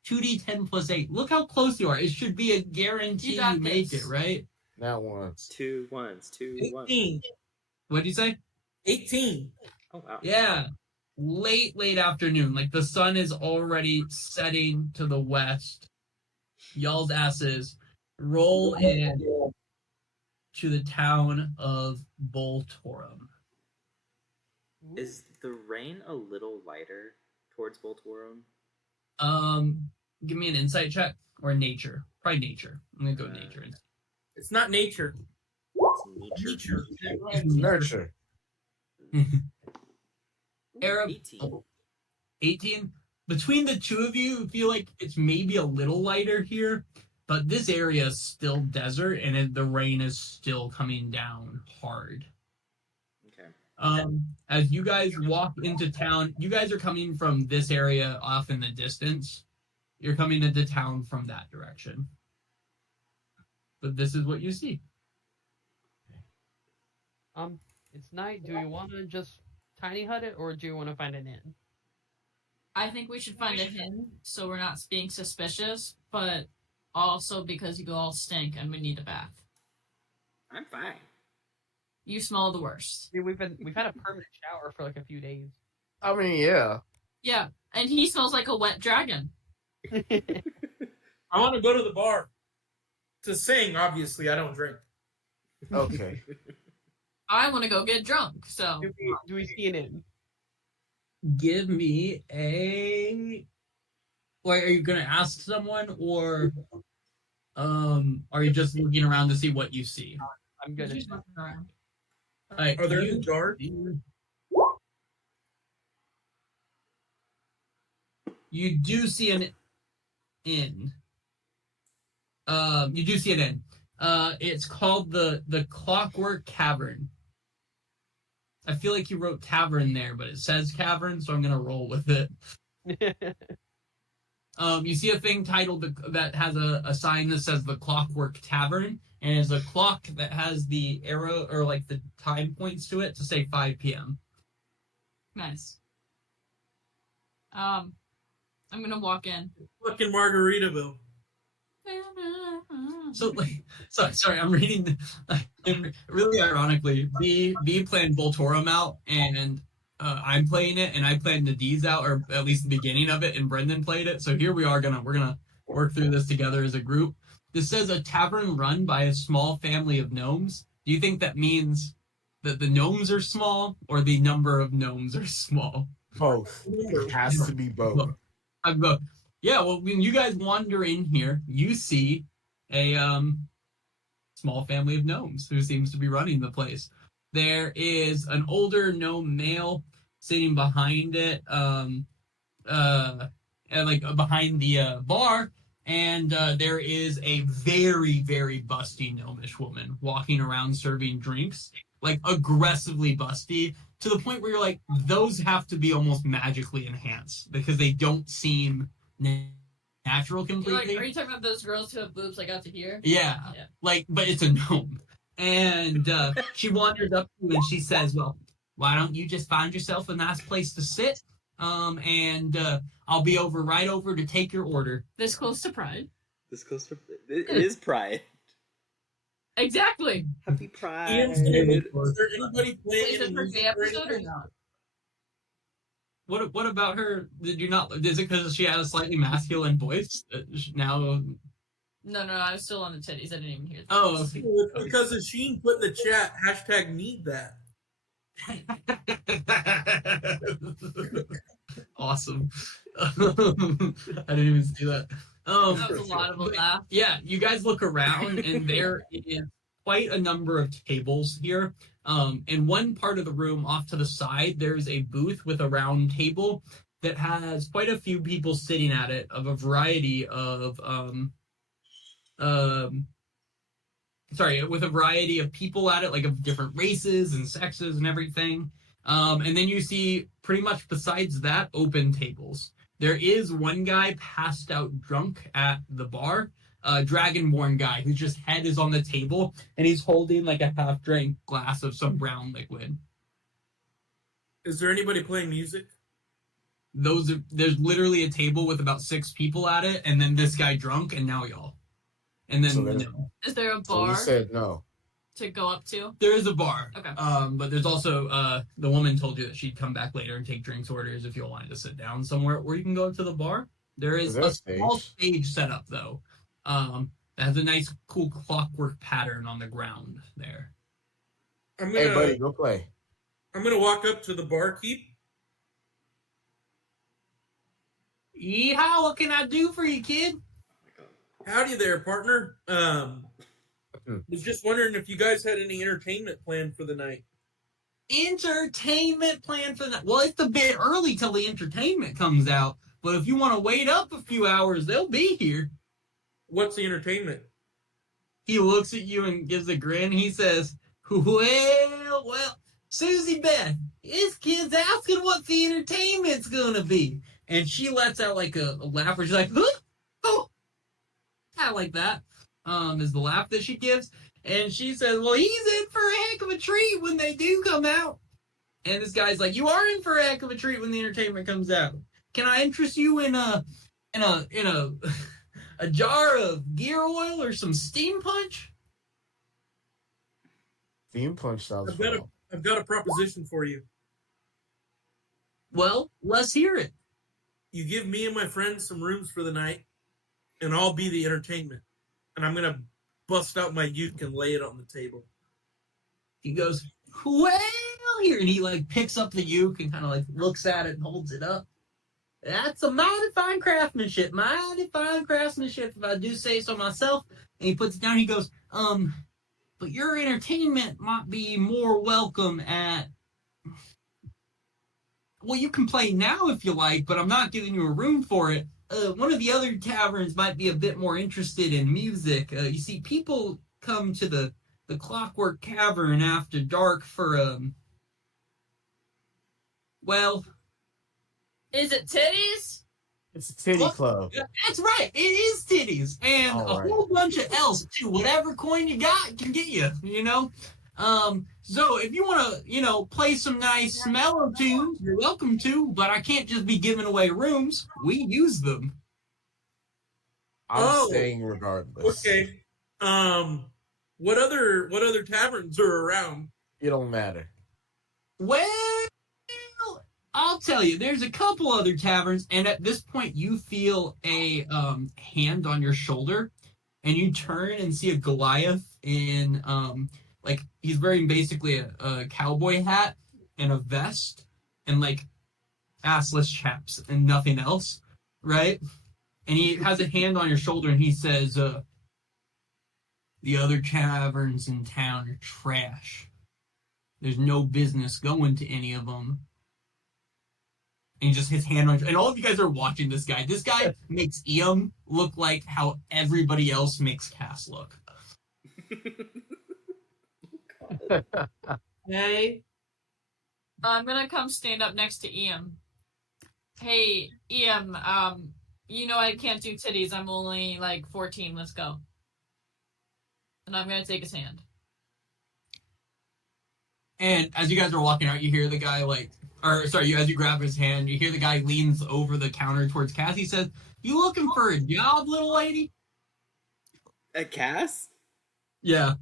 2d10 plus 8. Look how close you are. It should be a guarantee you make it, right? Not once. 2 ones, 2 ones. 18. What did you say? 18. Oh, wow. Yeah. Late afternoon. Like the sun is already setting to the west. Y'all's asses roll in to the town of Boltorum. Is the rain a little lighter towards Boltorum? Give me an insight check or nature. Probably nature. I'm gonna go nature. It's not nature. It's Nature. Nurture. Arab 18. 18. Between the two of you, I feel like it's maybe a little lighter here, but this area is still desert, and the rain is still coming down hard. Okay. As you guys walk into town, you guys are coming from this area off in the distance. You're coming into town from that direction. But this is what you see. It's night. Do you want to just tiny hut it, or do you want to find an inn? I think we should find a inn so we're not being suspicious, but also because you all stink and we need a bath. I'm fine. You smell the worst. See, we've had a permanent shower for like a few days. I mean, yeah. Yeah, and he smells like a wet dragon. I want to go to the bar to sing. Obviously, I don't drink. Okay. I want to go get drunk, so... Do we see an inn? Give me a... Like, are you going to ask someone, or are you just looking around to see what you see? I'm gonna. Just looking around. All right, Are there any guards? You do see an inn. You do see an inn. It's called the Clockwork Cavern. I feel like you wrote tavern there, but it says cavern, so I'm gonna roll with it. You see a thing titled that has a sign that says the Clockwork Tavern, and is a clock that has the arrow or like the time points to it to say 5 p.m. Nice. I'm gonna walk in. Fucking Margaritaville. So sorry, I'm reading. Really ironically, B planned Voltorum out, and I'm playing it, and I planned Nadiz out, or at least the beginning of it, and Brendan played it. So here we are we're gonna work through this together as a group. This says a tavern run by a small family of gnomes. Do you think that means that the gnomes are small, or the number of gnomes are small? Both. It has to be both. Yeah, well, when you guys wander in here, you see a small family of gnomes who seems to be running the place. There is an older gnome male sitting behind it, behind the bar, and there is a very, very busty gnomish woman walking around serving drinks, like aggressively busty, to the point where you're like, those have to be almost magically enhanced because they don't seem natural completely. Like, are you talking about those girls who have boobs like out to here? Yeah. But it's a gnome. And she wanders up to you and she says, well, why don't you just find yourself a nice place to sit? And I'll be right over to take your order. This close to Pride. It is Pride. Exactly. Happy Pride. Ian's gonna look, is there anybody playing Is it any her music gay or episode or anything? not? What about her? Did you not? Is it because she had a slightly masculine voice? Now. No, I was still on the titties. I didn't even hear that. Oh, It's because of Sheen put in the chat, #need that. Awesome. I didn't even see that. That was a lot of a laugh. Yeah, you guys look around and there is quite a number of tables here. In one part of the room off to the side, there's a booth with a round table that has quite a few people sitting at it of a variety of with a variety of people at it, like of different races and sexes and everything. And then you see pretty much besides that, open tables. There is one guy passed out drunk at the bar, a dragonborn guy whose just head is on the table and he's holding like a half-drank glass of some brown liquid. Is there anybody playing music? There's literally a table with about 6 people at it, and then this guy drunk, and now y'all. And then Is there a So bar you said no. to go up to? there is a bar. Okay. But there's also the woman told you that she'd come back later and take drinks orders if you all wanted to sit down somewhere where you can go up to the bar. There is a small stage set up though. That has a nice cool clockwork pattern on the ground there. Hey buddy, go play. I'm gonna walk up to the barkeep. Yeehaw, what can I do for you, kid? Howdy there, partner. Was just wondering if you guys had any entertainment planned for the night. Entertainment plan for that? Well, it's a bit early till the entertainment comes out, but if you want to wait up a few hours, they'll be here. What's the entertainment? He looks at you and gives a grin. He says, well, Susie Beth, this kid's asking what the entertainment's gonna be. And she lets out like a laugh where she's like, oh, kind of like that, is the laugh that she gives. And she says, well, he's in for a heck of a treat when they do come out. And this guy's like, you are in for a heck of a treat when the entertainment comes out. Can I interest you in a jar of gear oil or some steam punch? Steam punch sounds I've got a proposition for you. Well, let's hear it. You give me and my friends some rooms for the night, and I'll be the entertainment. And I'm gonna bust out my uke and lay it on the table. He goes, well, here, and he like picks up the uke and kind of like looks at it and holds it up. That's a mighty fine craftsmanship, if I do say so myself. And he puts it down. He goes, but your entertainment might be more welcome at. Well, you can play now if you like, but I'm not giving you a room for it. One of the other taverns might be a bit more interested in music. You see, people come to the Clockwork Cavern after dark for, well... Is it titties? It's a titty club. That's right. It is titties and All a right. whole bunch of else too. Whatever coin you got can get you. You know. So if you want to, play some nice mellow tunes, you're welcome to. But I can't just be giving away rooms. We use them. I'm staying regardless. Okay. What other taverns are around? It don't matter. Well, I'll tell you, there's a couple other taverns, and at this point, you feel a hand on your shoulder, and you turn and see a Goliath in he's wearing basically a cowboy hat and a vest and assless chaps and nothing else, right? And he has a hand on your shoulder, and he says, "The other taverns in town are trash. There's no business going to any of them." And just his hand on, and all of you guys are watching this guy. This guy makes Iam look like how everybody else makes Cass look. Hey. I'm gonna come stand up next to Iam. Hey, Iam, I can't do titties. I'm only 14. Let's go. And I'm gonna take his hand. And as you guys are walking out, you hear the guy as you grab his hand, you hear the guy leans over the counter towards Cass. He says, "You looking for a job, little lady?" A Cass? Yeah.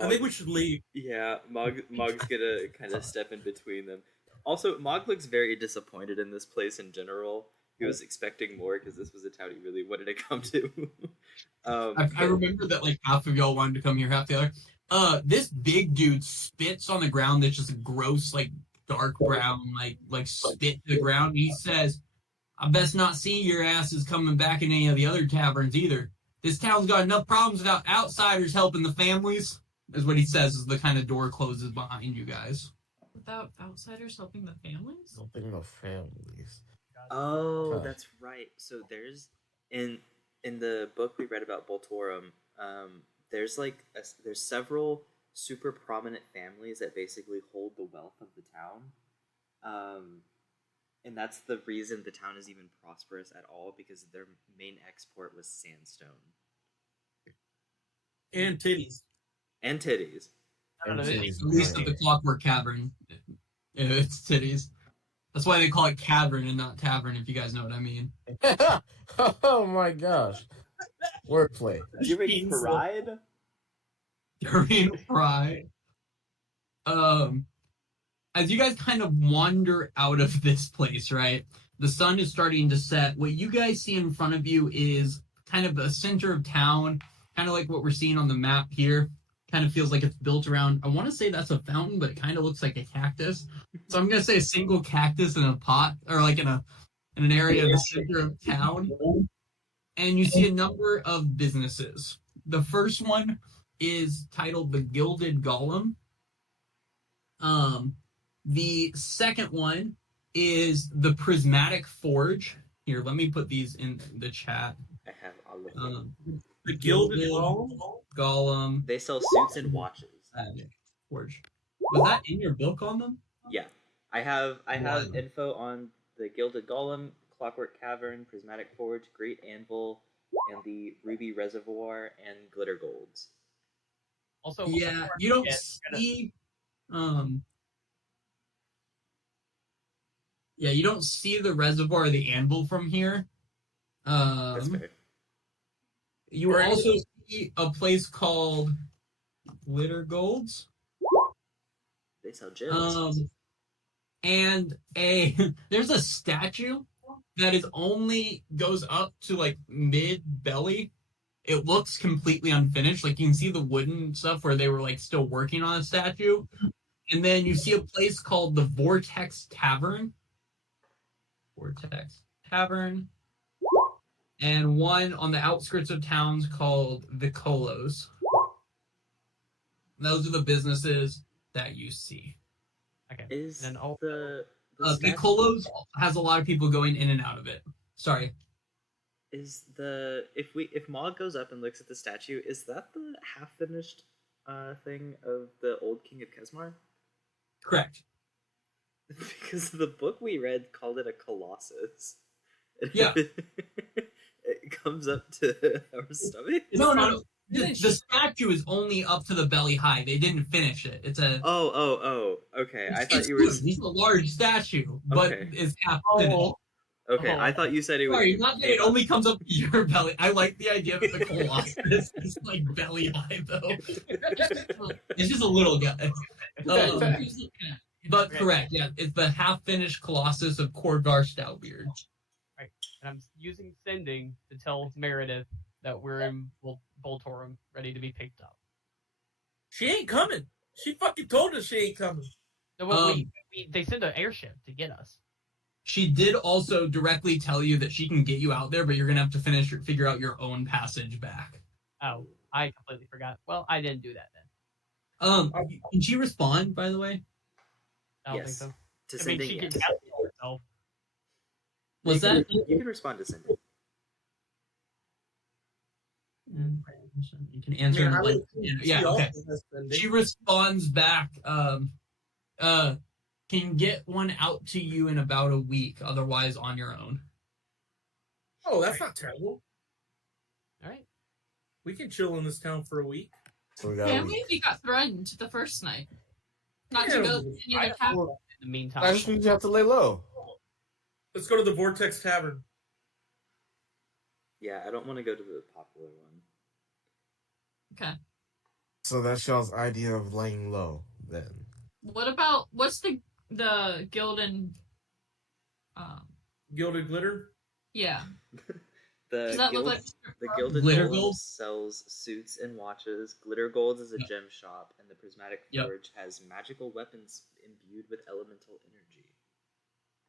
I think we should leave. Yeah, Mog's gonna kind of step in between them. Also, Mog looks very disappointed in this place in general. He was expecting more because this was a town he really wanted to come to. I remember that half of y'all wanted to come here, half the other. This big dude spits on the ground that's just a gross, dark brown, spit to the ground. He says, "I best not see your asses coming back in any of the other taverns either. This town's got enough problems without outsiders helping the families," is what he says as the kind of door closes behind you guys. Without outsiders helping the families? Something of families. Oh, that's right. So there's in the book we read about Boltorum, there's there's several super prominent families that basically hold the wealth of the town. And that's the reason the town is even prosperous at all, because their main export was sandstone. And titties. And titties. At least at the Clockwork Cavern, it's titties. That's why they call it cavern and not tavern, if you guys know what I mean. Oh my gosh. Wordplay. During Pride? During Pride. As you guys kind of wander out of this place, right? The sun is starting to set. What you guys see in front of you is kind of the center of town, kind of like what we're seeing on the map here. Kind of feels like it's built around, I want to say that's a fountain, but it kind of looks like a cactus. So I'm going to say a single cactus in a pot, or in an area in the center of town. And you see a number of businesses. The first one is titled the Gilded Golem. The second one is the Prismatic Forge. Here, let me put these in the chat. I have all of them. The Gilded Golem. They sell suits and watches. Forge. Was that in your book on them? Yeah. I have info on the Gilded Golem, Clockwork Cavern, Prismatic Forge, Great Anvil, and the Ruby Reservoir and Glitter Golds. Also, yeah, you don't see you don't see the reservoir or the anvil from here. That's fair. You also see a place called Glitter Golds. They sell gems. And there's a statue that is only goes up to mid belly. It looks completely unfinished. You can see the wooden stuff where they were still working on a statue. And then you see a place called the Vortex Tavern. And one on the outskirts of towns called Vicolos. Those are the businesses that you see. Okay. Is and the Vicolos has a lot of people going in and out of it. Sorry. Is if Mog goes up and looks at the statue, is that the half finished thing of the old King of Kesmar? Correct. Because the book we read called it a colossus. Yeah. It comes up to our stomach. No. The statue is only up to the belly high. They didn't finish it. It's a. Oh. Okay, I thought It's you were. It's a large statue, but Okay. it's half finished. Okay, I thought you said it was. Sorry, not that it only comes up to your belly. I like the idea that the colossus is like belly high, though. It's just a little guy. But correct, yeah. It's the half-finished colossus of Korgar Stoutbeard. Right. And I'm using sending to tell Meredith that we're in Voltorum, ready to be picked up. She ain't coming. She fucking told us she ain't coming. No, well, they send an airship to get us. She did also directly tell you that she can get you out there, but you're gonna have to figure out your own passage back. Oh, I completely forgot. Well, I didn't do that then. Can she respond, by the way? I don't Yes. think To so. I mean, sending she yes. can cancel herself. Was that? You can respond to sending. You can answer. Man, in yeah. Okay. She responds back. Can get one out to you in about a week. Otherwise, on your own. Oh, that's not terrible. All right. We can chill in this town for a week. So we got Can't believe you got threatened the first night. Not to go to any other tavern. In the meantime, I just means you have to lay low. Let's go to the Vortex Tavern. Yeah, I don't want to go to the popular one. Okay. So that's y'all's idea of laying low, then. What's the Gildan Gilded Glitter? yeah. The Does that look like Gilded Glitter Gold Gold? sells suits and watches. Glitter Gold is a Yep. gem shop, and the Prismatic Yep. Forge has magical weapons imbued with elemental energy.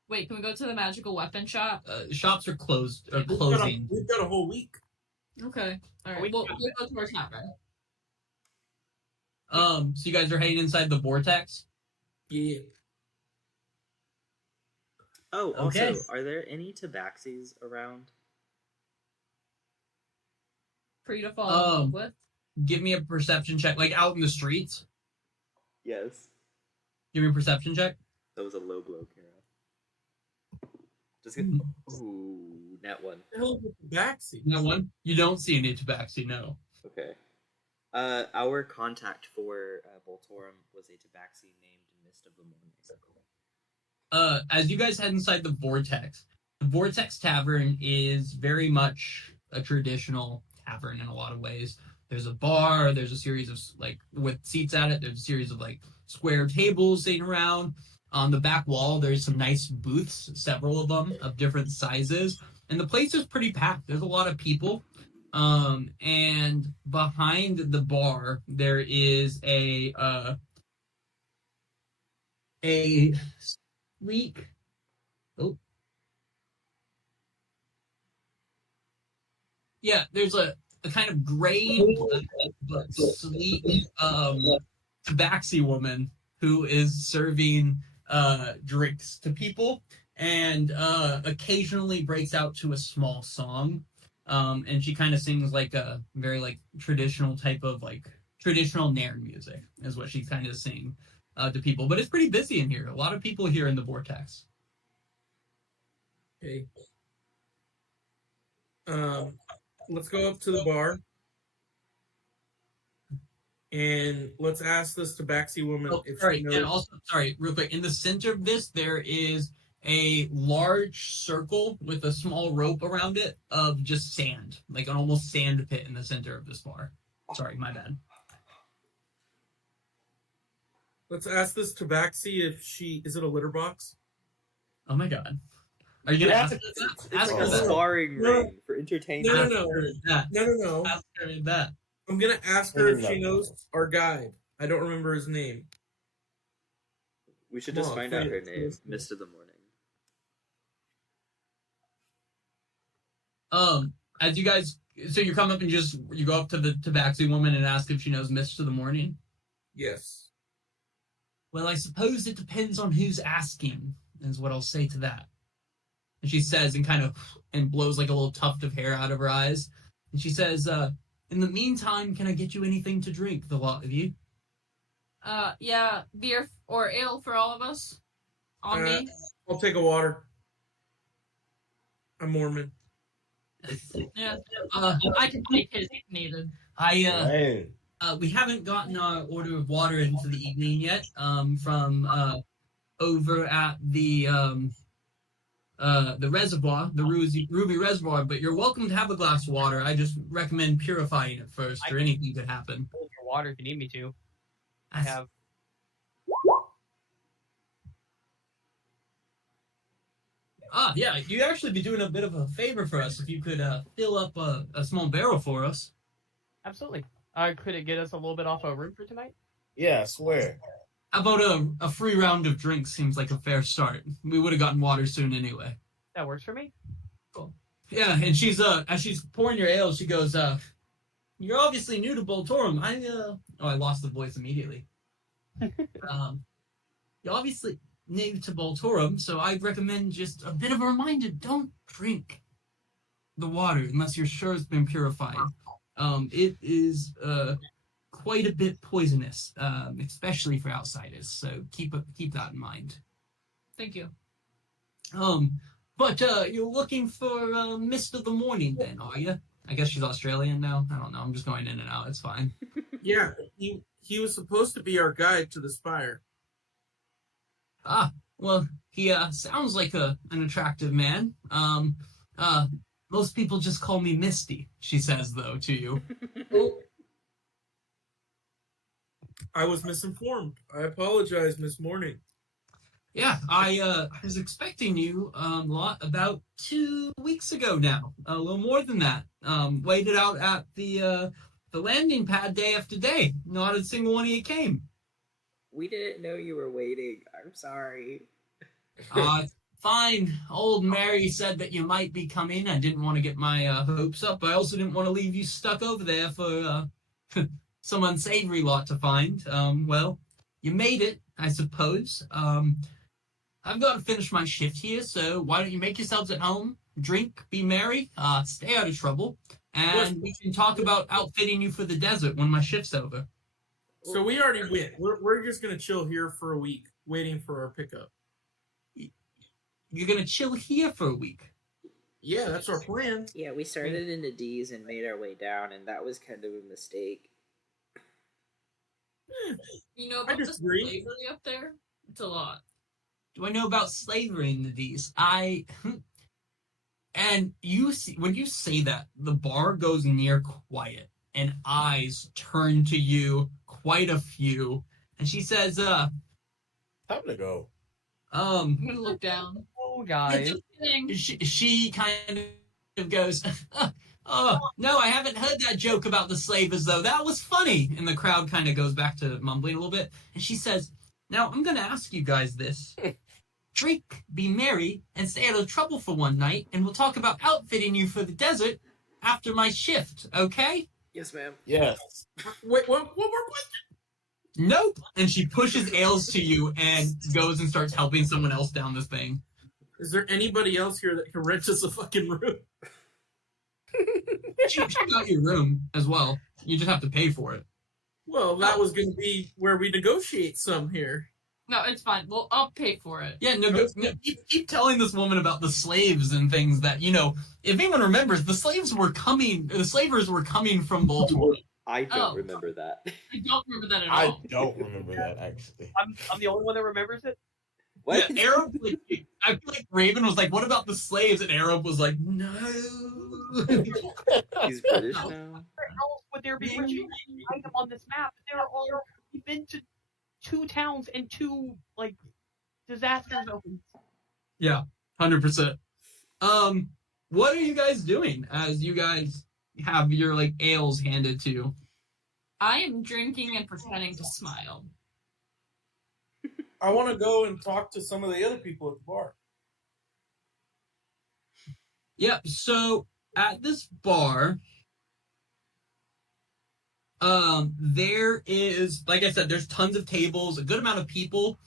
Wait, can we go to the magical weapon shop? Shops are closed. Or We've got closing. we've got a whole week. Okay. Alright. We- We'll go to our tavern. So you guys are heading inside the vortex. Yeah. Oh, also, Okay. are there any tabaxis around? For you to fall in love Um, with. Give me a perception check, like out in the streets. Yes. Give me a perception check. That was a low blow, Kara. Just get. Ooh, net one. What the hell is with the backseat? No one. You don't see any tabaxi. No. Okay. Our contact for Voltorum was a tabaxi named Mist of the Morning. As you guys head inside the Vortex Tavern is very much a traditional tavern in a lot of ways. There's a bar, there's a series of, like, with seats at it, there's a series of, like, square tables sitting around. On the back wall, there's some nice booths, several of them, of different sizes. And the place is pretty packed. There's a lot of people. And behind the bar, there is a sleek. Oh. Yeah, there's a kind of gray but sleek tabaxi woman who is serving drinks to people and occasionally breaks out to a small song. And she kind of sings like a very like traditional type of like traditional Nairn music is what she's kind of singing to people. But it's pretty busy in here. A lot of people here in the Vortex. Okay. Let's go up to the bar. And let's ask this tabaxi woman if sorry, she knows. and also, sorry, real quick. In the center of this, there is a large circle with a small rope around it of just sand, like an almost sand pit in the center of this bar. Sorry, my bad. Let's ask this tabaxi if she is it a litter box? Oh my god. Are you gonna ask her that? It's Ask like her a that. sparring No. ring for entertainment. No, Ask no. her that. No. Ask her that. I'm gonna ask her if she knows our guide. I don't remember his name. We should Come just on, find say out it. her name. Mist of the Morning. As you guys, so you come up and you go up to the tabaxi woman and ask if she knows Mist of the Morning. Yes. Well, I suppose it depends on who's asking, is what I'll say to that. And she says, and blows like a little tuft of hair out of her eyes. And she says, in the meantime, can I get you anything to drink, the lot of you? Yeah, beer or ale for all of us. On me. I'll take a water. I'm Mormon. Yeah. I can take his if needed. Hey. We haven't gotten our order of water in for the evening yet. From over at the reservoir, the Ruby Reservoir. But you're welcome to have a glass of water. I just recommend purifying it first, or anything could happen. Hold your water if you need me to. I have. Yeah, you'd actually be doing a bit of a favor for us if you could fill up a small barrel for us. Absolutely. Could it get us a little bit off our room for tonight? Yeah, I swear. How about a free round of drinks? Seems like a fair start. We would have gotten water soon anyway. That works for me. Cool. Yeah, and she's as she's pouring your ale, she goes, "You're obviously new to Boltorum. I lost the voice immediately. You're obviously new to Boltorum, so I'd recommend just a bit of a reminder: don't drink the water unless you're sure it's been purified. It is quite a bit poisonous, especially for outsiders. So keep that in mind. Thank you. But you're looking for Mist of the Morning, then, are you? I guess she's Australian now. I don't know. I'm just going in and out. It's fine. Yeah, he was supposed to be our guide to the spire. Well, he sounds like an attractive man. Most people just call me Misty, she says, though, to you. I was misinformed. I apologize, Miss Morning. Yeah, I was expecting you about 2 weeks ago now. A little more than that. Waited out at the landing pad day after day. Not a single one of you came. We didn't know you were waiting. I'm sorry. Fine. Old Mary said that you might be coming. I didn't want to get my hopes up. I also didn't want to leave you stuck over there for some unsavory lot to find. Well, you made it, I suppose. I've got to finish my shift here, so why don't you make yourselves at home, drink, be merry, stay out of trouble, and we can talk about outfitting you for the desert when my shift's over. So we already went. We're just going to chill here for a week, waiting for our pickup. You're going to chill here for a week? Yeah, that's our plan. Yeah, we started into D's and made our way down, and that was kind of a mistake. You know about the slavery up there? It's a lot. Do I know about slavery in the D's? And you see, when you say that, the bar goes near quiet, and eyes turn to you, quite a few, and she says, Time to go. I'm gonna look down. Oh, guys. She kind of goes, oh, no, I haven't heard that joke about the slavers, though. That was funny. And the crowd kind of goes back to mumbling a little bit. And she says, now, I'm going to ask you guys this. Drink, be merry, and stay out of trouble for one night, and we'll talk about outfitting you for the desert after my shift, okay? Yes, ma'am. Yes. Wait, one more question? Nope. And she pushes ales to you and goes and starts helping someone else down this thing. Is there anybody else here that can rent us a fucking room? She got your room as well. You just have to pay for it. Well, that was going to be where we negotiate some here. No, it's fine. Well, I'll pay for it. Yeah, keep telling this woman about the slaves and things that, if anyone remembers, the slavers were coming from Baltimore. I don't remember that. I don't remember that at I all. don't remember that, actually. I'm the only one that remembers it? What? Yeah, Arab, I feel like Raven was like, what about the slaves? And Arab was like, no. He's British now. Where else would there be an item on this map? We've been to 2 towns and 2, disaster zones. Yeah, 100%. What are you guys doing as you guys have your, ales handed to you? I am drinking and pretending to smile. I want to go and talk to some of the other people at the bar. Yeah, so at this bar, there is, like I said, there's tons of tables, a good amount of people,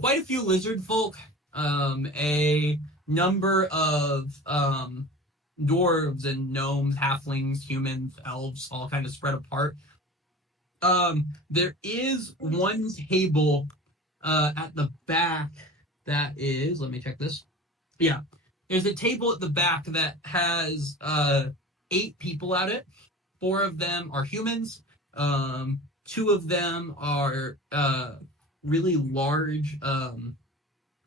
quite a few lizard folk, a number of dwarves and gnomes, halflings, humans, elves, all kind of spread apart. There is one table at the back That is, let me check this. Yeah. There's a table at the back that has 8 people at it. 4 of them are humans. 2 of them are really large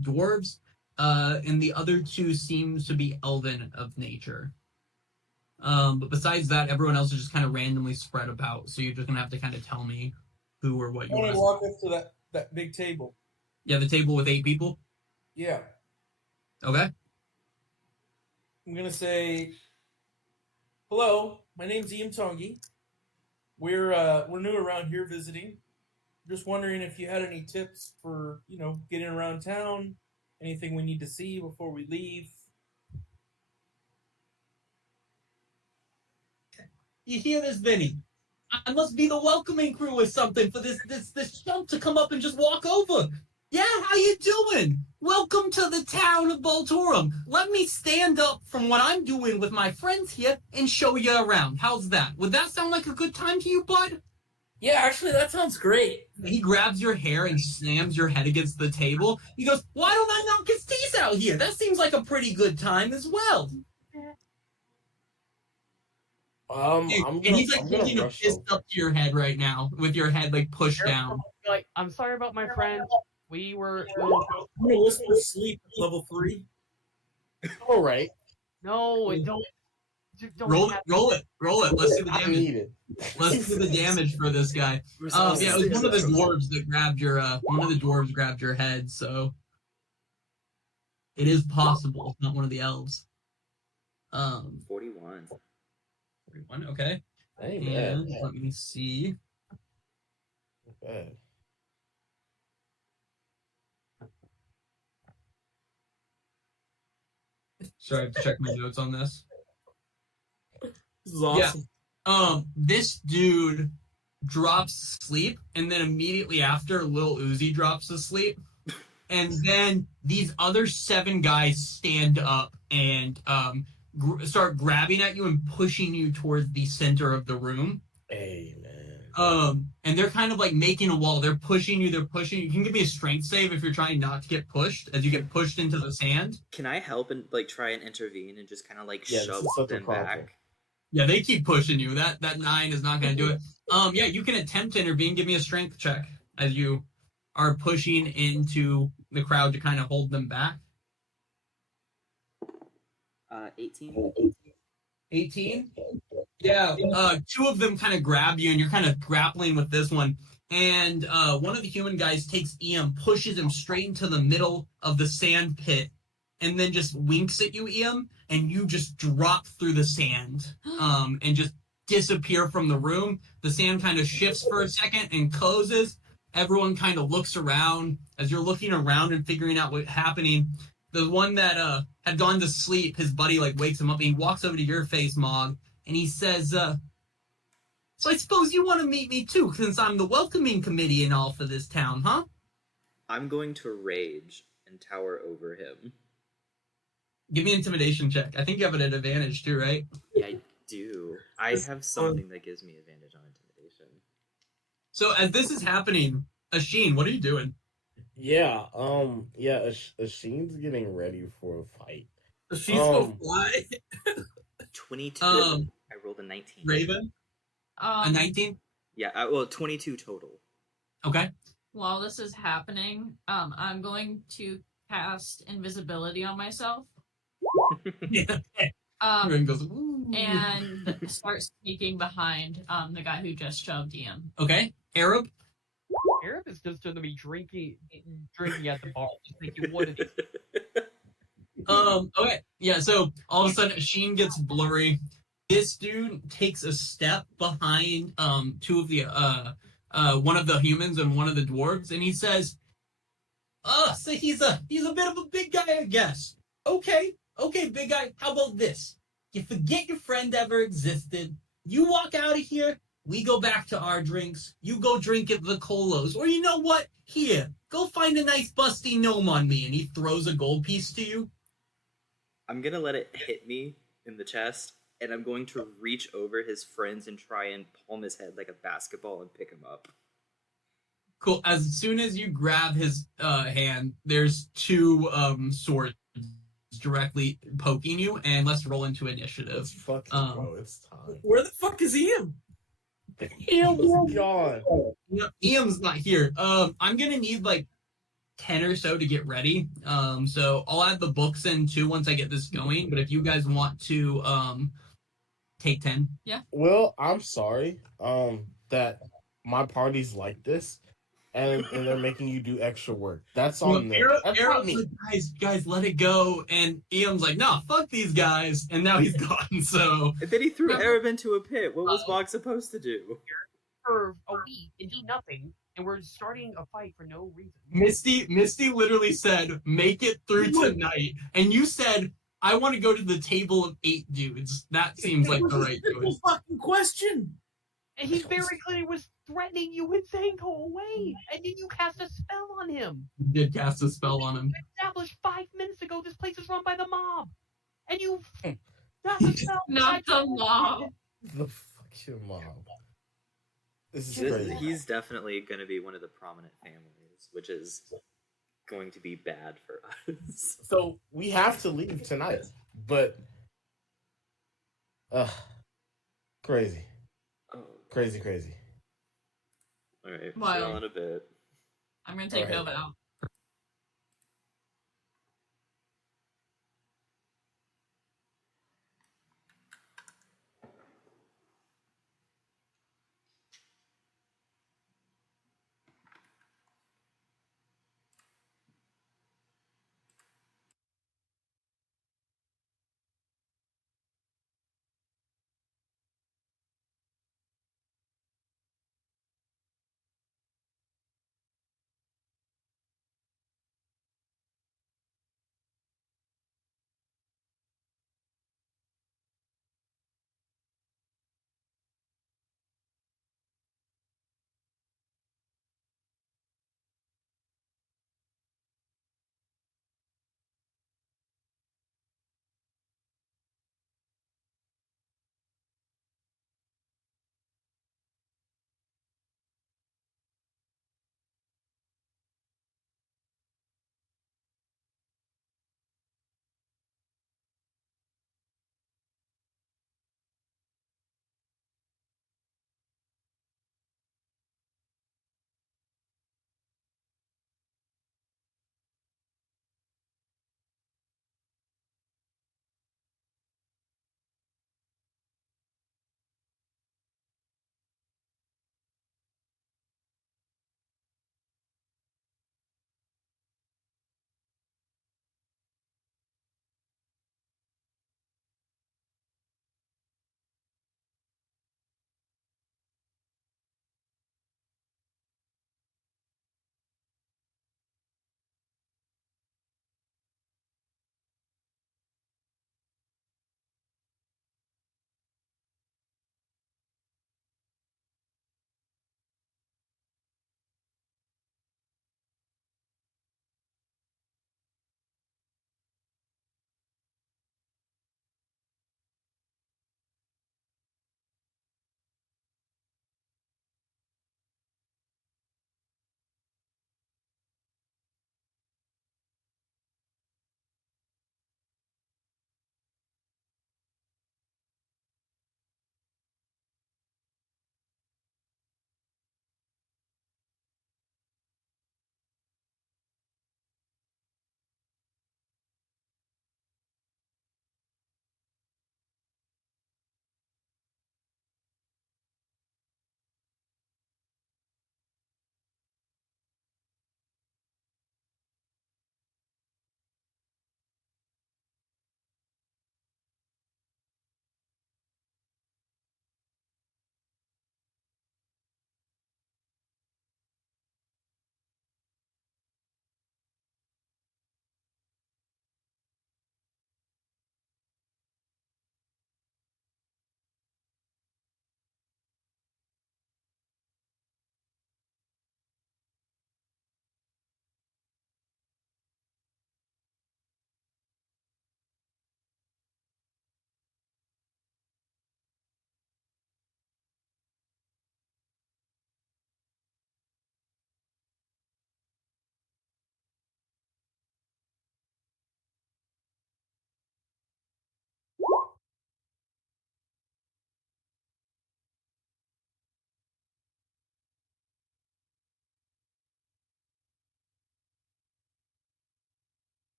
dwarves. And the other 2 seem to be elven of nature. But besides that, everyone else is just kind of randomly spread about. So you're just gonna have to kind of tell me who or what you I want want to walk up to that big table. Yeah, the table with 8 people. Yeah. Okay. I'm gonna say, hello, my name's Ian Tongi. We're new around here visiting. Just wondering if you had any tips for, getting around town, anything we need to see before we leave. You hear this, Vinny? I must be the welcoming crew or something for this chump to come up and just walk over. Yeah, how you doing? Welcome to the town of Baltorum. Let me stand up from what I'm doing with my friends here and show you around. How's that? Would that sound like a good time to you, bud? Yeah, actually, that sounds great. He grabs your hair and slams your head against the table. He goes, why don't I knock his teeth out here? That seems like a pretty good time as well. I'm And gonna, he's like I'm gonna holding a rush fist over. up to your head right now with your head like pushed down. Like, I'm sorry about my friend. We were. I'm gonna whisper sleep at level 3. All right. No, don't. Roll it. Let's see the I damage. need it. Let's see the damage for this guy. Yeah, it was one of the dwarves that grabbed your head, so it is possible. It's not one of the elves. 41. 41, okay. That ain't And bad. let me see. Not bad. Sorry, I have to check my notes on this. This is awesome. This dude drops asleep, and then immediately after, Lil Uzi drops asleep. And then these other 7 guys stand up and start grabbing at you and pushing you towards the center of the room. Hey, man. And they're kind of like making a wall. They're pushing you. You can give me a strength save if you're trying not to get pushed as you get pushed into the sand. Can I help and try and intervene and just kind of Yeah, this shove is such a them problem. back? Yeah, they keep pushing you. That 9 is not going to do it. Yeah, you can attempt to intervene. Give me a strength check as you are pushing into the crowd to kind of hold them back. 18. 18? Yeah, 2 of them kind of grab you, and you're kind of grappling with this one. And one of the human guys takes Ian, pushes him straight into the middle of the sand pit, and then just winks at you, Ian, and you just drop through the sand and just disappear from the room. The sand kind of shifts for a second and closes. Everyone kind of looks around. As you're looking around and figuring out what's happening, the one that had gone to sleep, his buddy wakes him up, and he walks over to your face, Mog, and he says, so I suppose you want to meet me too, since I'm the welcoming committee and all for this town, huh? I'm going to rage and tower over him. Give me an intimidation check. I think you have it at advantage too, right? Yeah, I do. I have something that gives me advantage on intimidation. So as this is happening, Asheen, what are you doing? Yeah, Asheen's getting ready for a fight. She's gonna fly. 22. I rolled a 19. Raven? A 19? Yeah, 22 total. Okay. While this is happening, I'm going to cast invisibility on myself. Yeah. Um, Goes, ooh. and start sneaking behind the guy who just shoved Ian. Okay. Arab? Arab is just going to be drinking at the bar, just like you would. Okay. Yeah, so all of a sudden, Sheen gets blurry. This dude takes a step behind 2 of the one of the humans and one of the dwarves, and he says, so he's a bit of a big guy, I guess. Okay, big guy, how about this? You forget your friend ever existed. You walk out of here, we go back to our drinks. You go drink at the Colos. Or you know what? Here, go find a nice busty gnome on me. And he throws a gold piece to you. I'm going to let it hit me in the chest, and I'm going to reach over his friends and try and palm his head like a basketball and pick him up. Cool. As soon as you grab his hand, there's two swords directly poking you, and let's roll into initiative. Let's fucking go. It's time. Where the fuck is Ian? Ian's gone. No, Iam's not here. I'm gonna need like 10 or so to get ready. So I'll add the books in too once I get this going. But if you guys want to take 10. Well, I'm sorry that my party's like this, and they're making you do extra work. That's on them. That's not Arrow's me. like, guys, let it go. And Iam's like, nah, fuck these guys. And now he's gone. So And then he threw Arab into a pit. What was Bog supposed to do? For a week and do nothing, and we're starting a fight for no reason. Misty literally said, make it through tonight. And you said, I want to go to the table of 8 dudes. That seems like the right Simple choice. fucking question. And he very clearly was threatening you and saying go away, and then you cast a spell on him. You did cast a spell on him. Established 5 minutes ago this place is run by the mob, and you cast a spell. Not the mob. The fucking mob. This is crazy. He's definitely going to be one of the prominent families, which is going to be bad for us. So we have to leave tonight, but crazy. Oh. Crazy. All right, see Wild. y'all in a bit. I'm gonna take Alright. Nova out.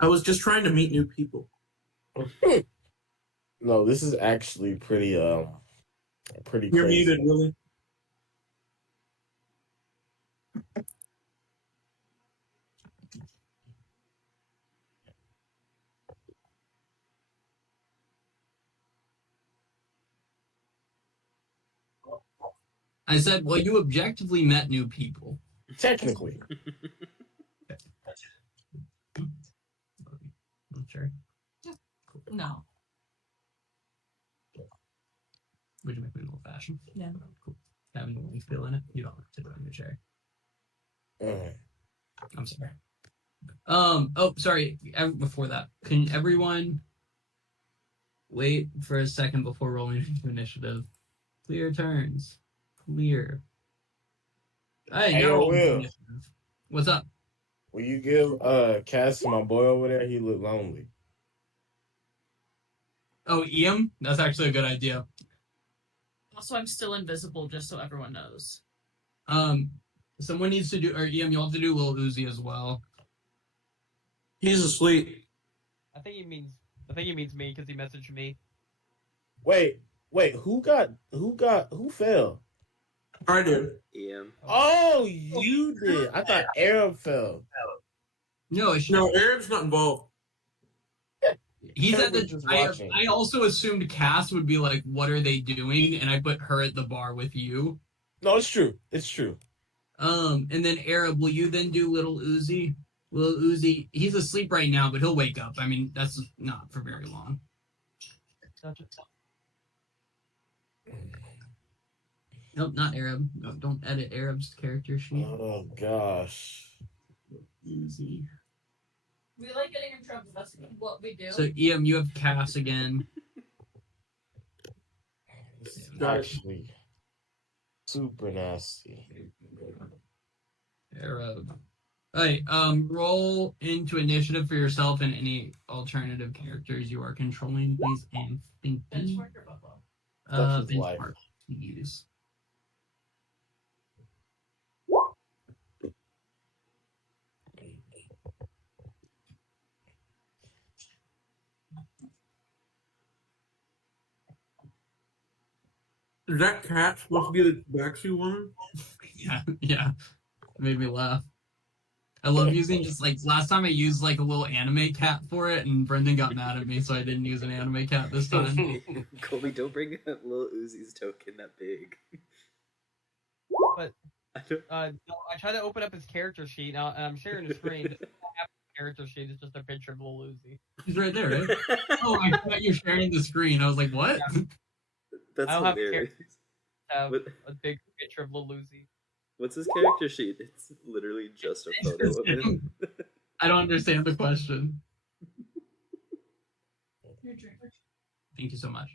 I was just trying to meet new people. No, this is actually pretty pretty You're crazy. muted, Willie. I said, well, you objectively met new people. Technically. Sure. No. Would you make me a little fashion? Yeah. Cool. Having a leaf feel in it. You don't have to sit on your chair. I'm sorry. Oh, sorry. Before that, can everyone wait for a second before rolling into initiative? Clear turns. Clear. Hey, Hey, you're rolling into Will. initiative. What's up? Will you give Cass to my boy over there? He look lonely. Oh, Ian? That's actually a good idea. Also, I'm still invisible, just so everyone knows. Someone needs to do, or Ian, you'll have to do Lil Uzi as well. He's asleep. I think he means me because he messaged me. Wait, who fell? I did. EM. Oh, you did. I thought Arab fell. No, No, Arab's not involved. he's at the. Just watching. I also assumed Cass would be like, "What are they doing?" And I put her at the bar with you. No, it's true. It's true. And then Arab, will you then do Little Uzi? Little Uzi, he's asleep right now, but he'll wake up. I mean, that's not for very long. Gotcha. Nope, not Arab. No, don't edit Arab's character sheet. Oh gosh. Uzi. We like getting in trouble. That's what we do. So Em, you have Cass again. It's actually super nasty. Arab. Alright, roll into initiative for yourself and any alternative characters you are controlling, please, and thinking. Benchmark or Buffalo? That's his life. Benchmark, please. Is that cat supposed to be the backseat woman? Yeah. It made me laugh. I love using just like last time I used like a little anime cat for it, and Brendan got mad at me, so I didn't use an anime cat this time. Colby, don't bring up Lil Uzi's token that big. But I don't. no, I tried to open up his character sheet, and I'm sharing the screen. It's not a character sheet. It's just a picture of Lil Uzi. He's right there, right? Oh, I thought you're sharing the screen. I was like, what? That's I don't have hilarious. Have What- a big picture of Lil Uzi. What's his character sheet? It's literally just a photo of him. I don't understand the question. Your drink. Thank you so much.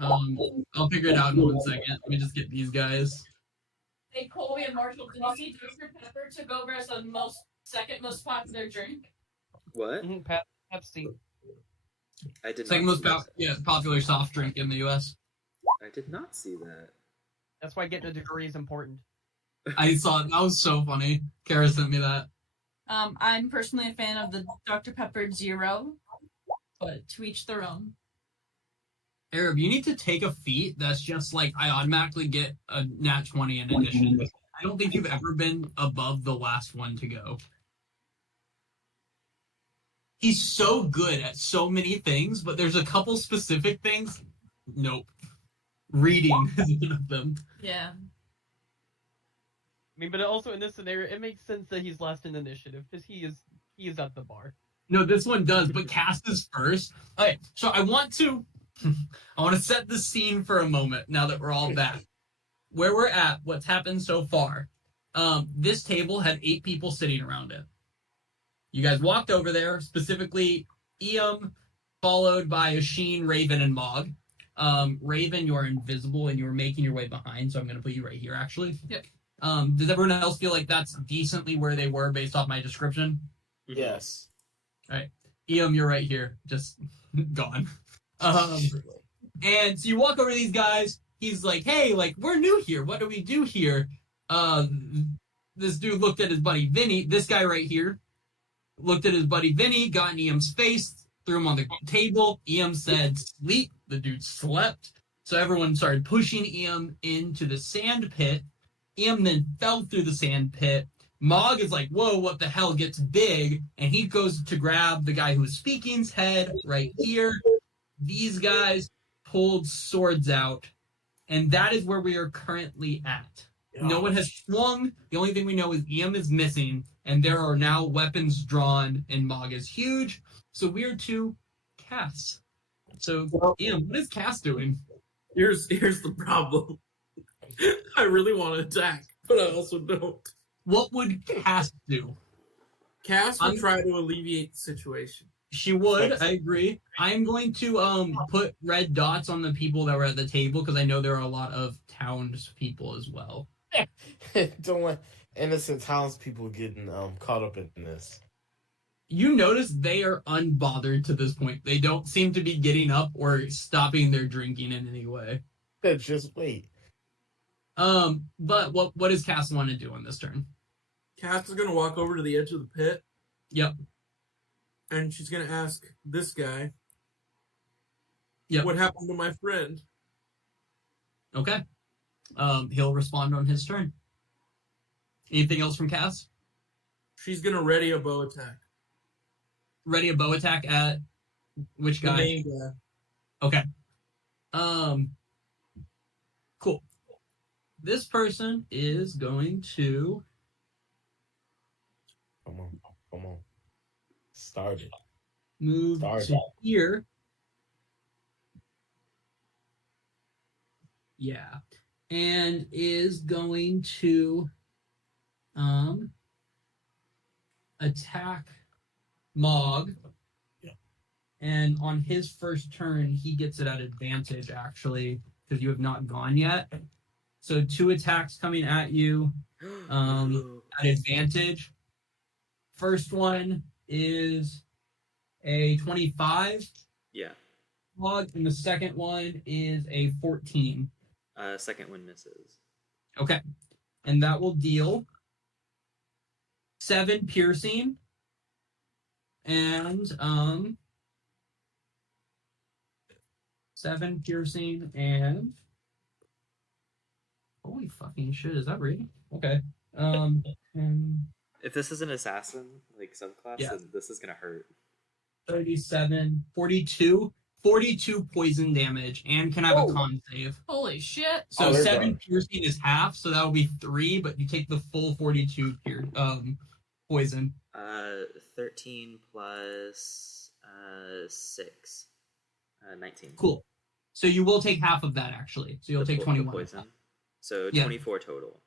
I'll figure it out in 1 second. Let me just get these guys. Hey, Colby and Marshall, did you see Dr. Pepper took over as the second most popular drink? What? Pepsi. I did Second not most see that. popular soft drink in the U.S. I did not see that. That's why getting a degree is important. I saw it. That was so funny. Kara sent me that. I'm personally a fan of the Dr. Pepper Zero, but to each their own. Arab, you need to take a feat that's just like I automatically get a nat 20 in addition. I don't think you've ever been above the last one to go. He's so good at so many things, but there's a couple specific things. Nope. Reading is one of them. Yeah. I mean, but also in this scenario, it makes sense that he's last in initiative because he is at the bar. No, this one does, but Cast is first. Okay, so I want to set the scene for a moment now that we're all back. Where we're at, what's happened so far. This table had 8 people sitting around it. You guys walked over there, specifically Eam, followed by Asheen, Raven, and Mog. Raven, you are invisible and you are making your way behind, so I'm going to put you right here, actually. Yep. Does everyone else feel like that's decently where they were based off my description? Yes. All right. Eam, you're right here. Just gone. And so you walk over to these guys. He's like, hey, like, we're new here. What do we do here? This dude looked at his buddy Vinny, this guy right here. looked at his buddy Vinny, got in Iam's face, threw him on the table. Iam said, sleep. The dude slept. So everyone started pushing Iam into the sand pit. Iam then fell through the sand pit. Mog is like, whoa, what the hell, gets big, and he goes to grab the guy who was speaking's head right here. These guys pulled swords out, and that is where we are currently at. No one has swung. The only thing we know is Iam is missing, and there are now weapons drawn, and Mog is huge. So we are to Cass. So, Iam, what is Cass doing? Here's the problem. I really want to attack, but I also don't. What would Cass do? Cass would try to alleviate the situation. She would, I agree. I am going to put red dots on the people that were at the table because I know there are a lot of townspeople as well. Don't let innocent townspeople getting caught up in this. You notice they are unbothered to this point. They don't seem to be getting up or stopping their drinking in any way. Just wait. But what does Cass want to do on this turn? Cass is going to walk over to the edge of the pit. Yep. And she's going to ask this guy, yep, what happened to my friend? Okay. He'll respond on his turn. Anything else from Cass? She's going to ready a bow attack. Ready a bow attack at which guy? The main guy. Okay. Cool. This person is going to... Come on. Start it. Move to here. Yeah. And is going to attack Mog. Yeah. And on his first turn, he gets it at advantage, actually, because you have not gone yet. So 2 attacks coming at you at advantage. First one is a 25. Yeah. Mog, and the second one is a 14. Second one misses. Okay. And that will deal 7 piercing and 7 piercing and holy fucking shit, is that real? Okay. And If this is an assassin like subclass, Yeah. then this is gonna hurt. 37, 42 poison damage, and can I have a con save? Holy shit. So they're 7 done. piercing is half, so that will be 3, but you take the full 42 poison. 13 plus 6. 19. Cool. So you will take half of that, actually. So you'll take The 21. poison. So Yeah. 24 total.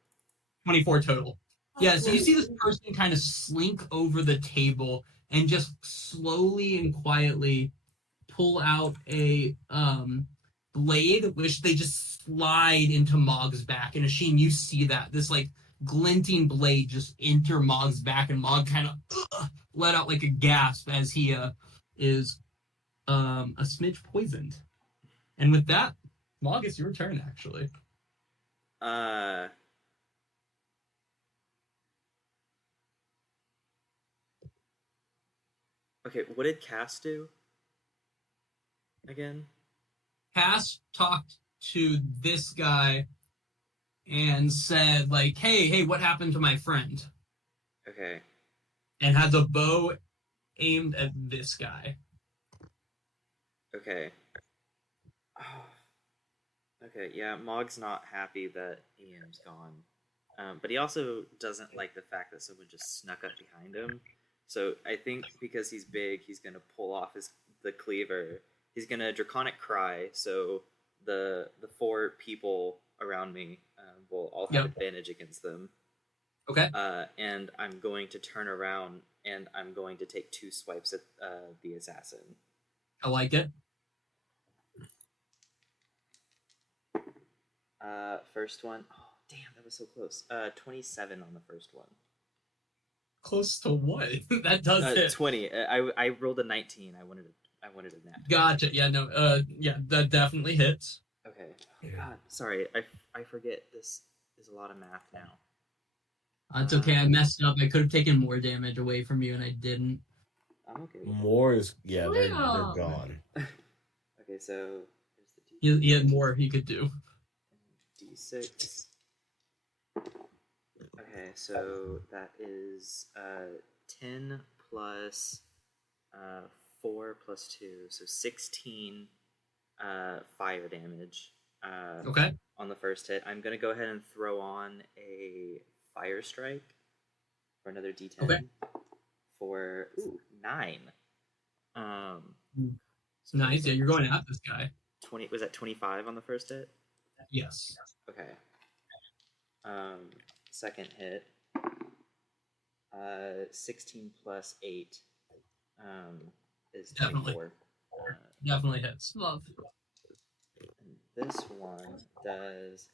24 total. Yeah, so you see this person kind of slink over the table and just slowly and quietly pull out a blade, which they just slide into Mog's back. And Asheen, you see that. This, like, glinting blade just enter Mog's back, and Mog kind of let out, like, a gasp as he is a smidge poisoned. And with that, Mog, it's your turn, actually. Okay, what did Cass do? Again? Cass talked to this guy and said, like, hey, what happened to my friend? Okay. And has a bow aimed at this guy. Okay. Okay, yeah, Mog's not happy that Ian's gone. But he also doesn't like the fact that someone just snuck up behind him. So I think because he's big, he's going to pull off the cleaver. He's going to Draconic Cry, so the 4 people around me will all have advantage against them. Okay. And I'm going to turn around, and I'm going to take 2 swipes at the assassin. I like it. First one. Oh, damn, that was so close. 27 on the first one. Close to what? That does hit. 20. I rolled a 19. I wanted a nat. Gotcha. Yeah, no. Yeah, that definitely hits. Okay. Oh, God. Sorry. I forget this is a lot of math now. It's okay. I messed up. I could have taken more damage away from you, and I didn't. I'm okay with that. More is they're Damn. gone. Okay, so He had more he could do. D6. Okay, so that is 10 plus 4 plus 2, so 16 fire damage. Okay. On the first hit, I'm gonna go ahead and throw on a fire strike for another D10 Okay. for 9. So Nice. Yeah, you're going at this guy. 20 was that 25 on the first hit? Yes. Okay. Second hit. 16 plus 8 is 24. Definitely hits. Love. And this one does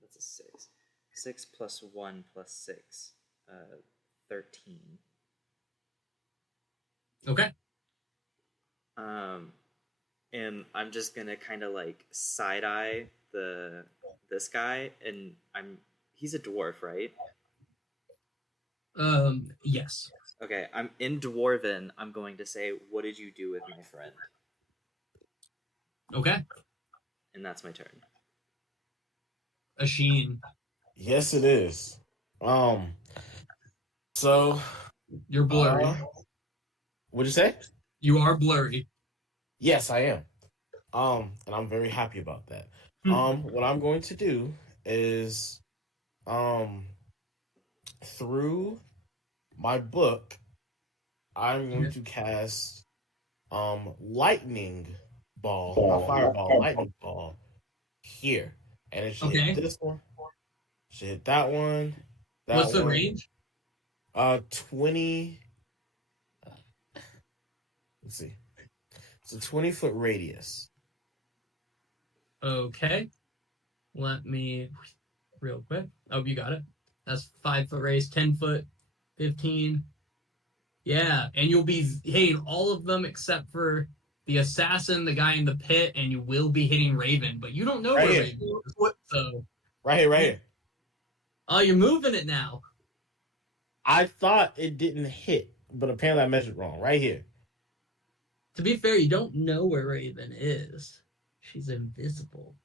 that's a 6. 6 plus 1 plus 6. 13. Okay. And I'm just gonna kind of like side eye this guy, and he's a dwarf, right? Yes. Okay, I'm in Dwarven. I'm going to say, "What did you do with my friend?" Okay. And that's my turn. Asheen. Yes, it is. So You're blurry. What'd you say? You are blurry. Yes, I am. And I'm very happy about that. What I'm going to do is, through my book, I'm going to cast, lightning ball, not fireball, lightning ball here, and it should hit this one. Should hit that one. What's the range? 20. Let's see. It's a 20-foot radius. Okay. Let me real quick. Oh, you got it. That's 5-foot race, 10-foot, 15. Yeah, and you'll be hitting all of them except for the assassin, the guy in the pit, and you will be hitting Raven, but you don't know where Raven is. So right here. Oh, you're moving it now. I thought it didn't hit, but apparently I measured wrong. Right here. To be fair, you don't know where Raven is. She's invisible.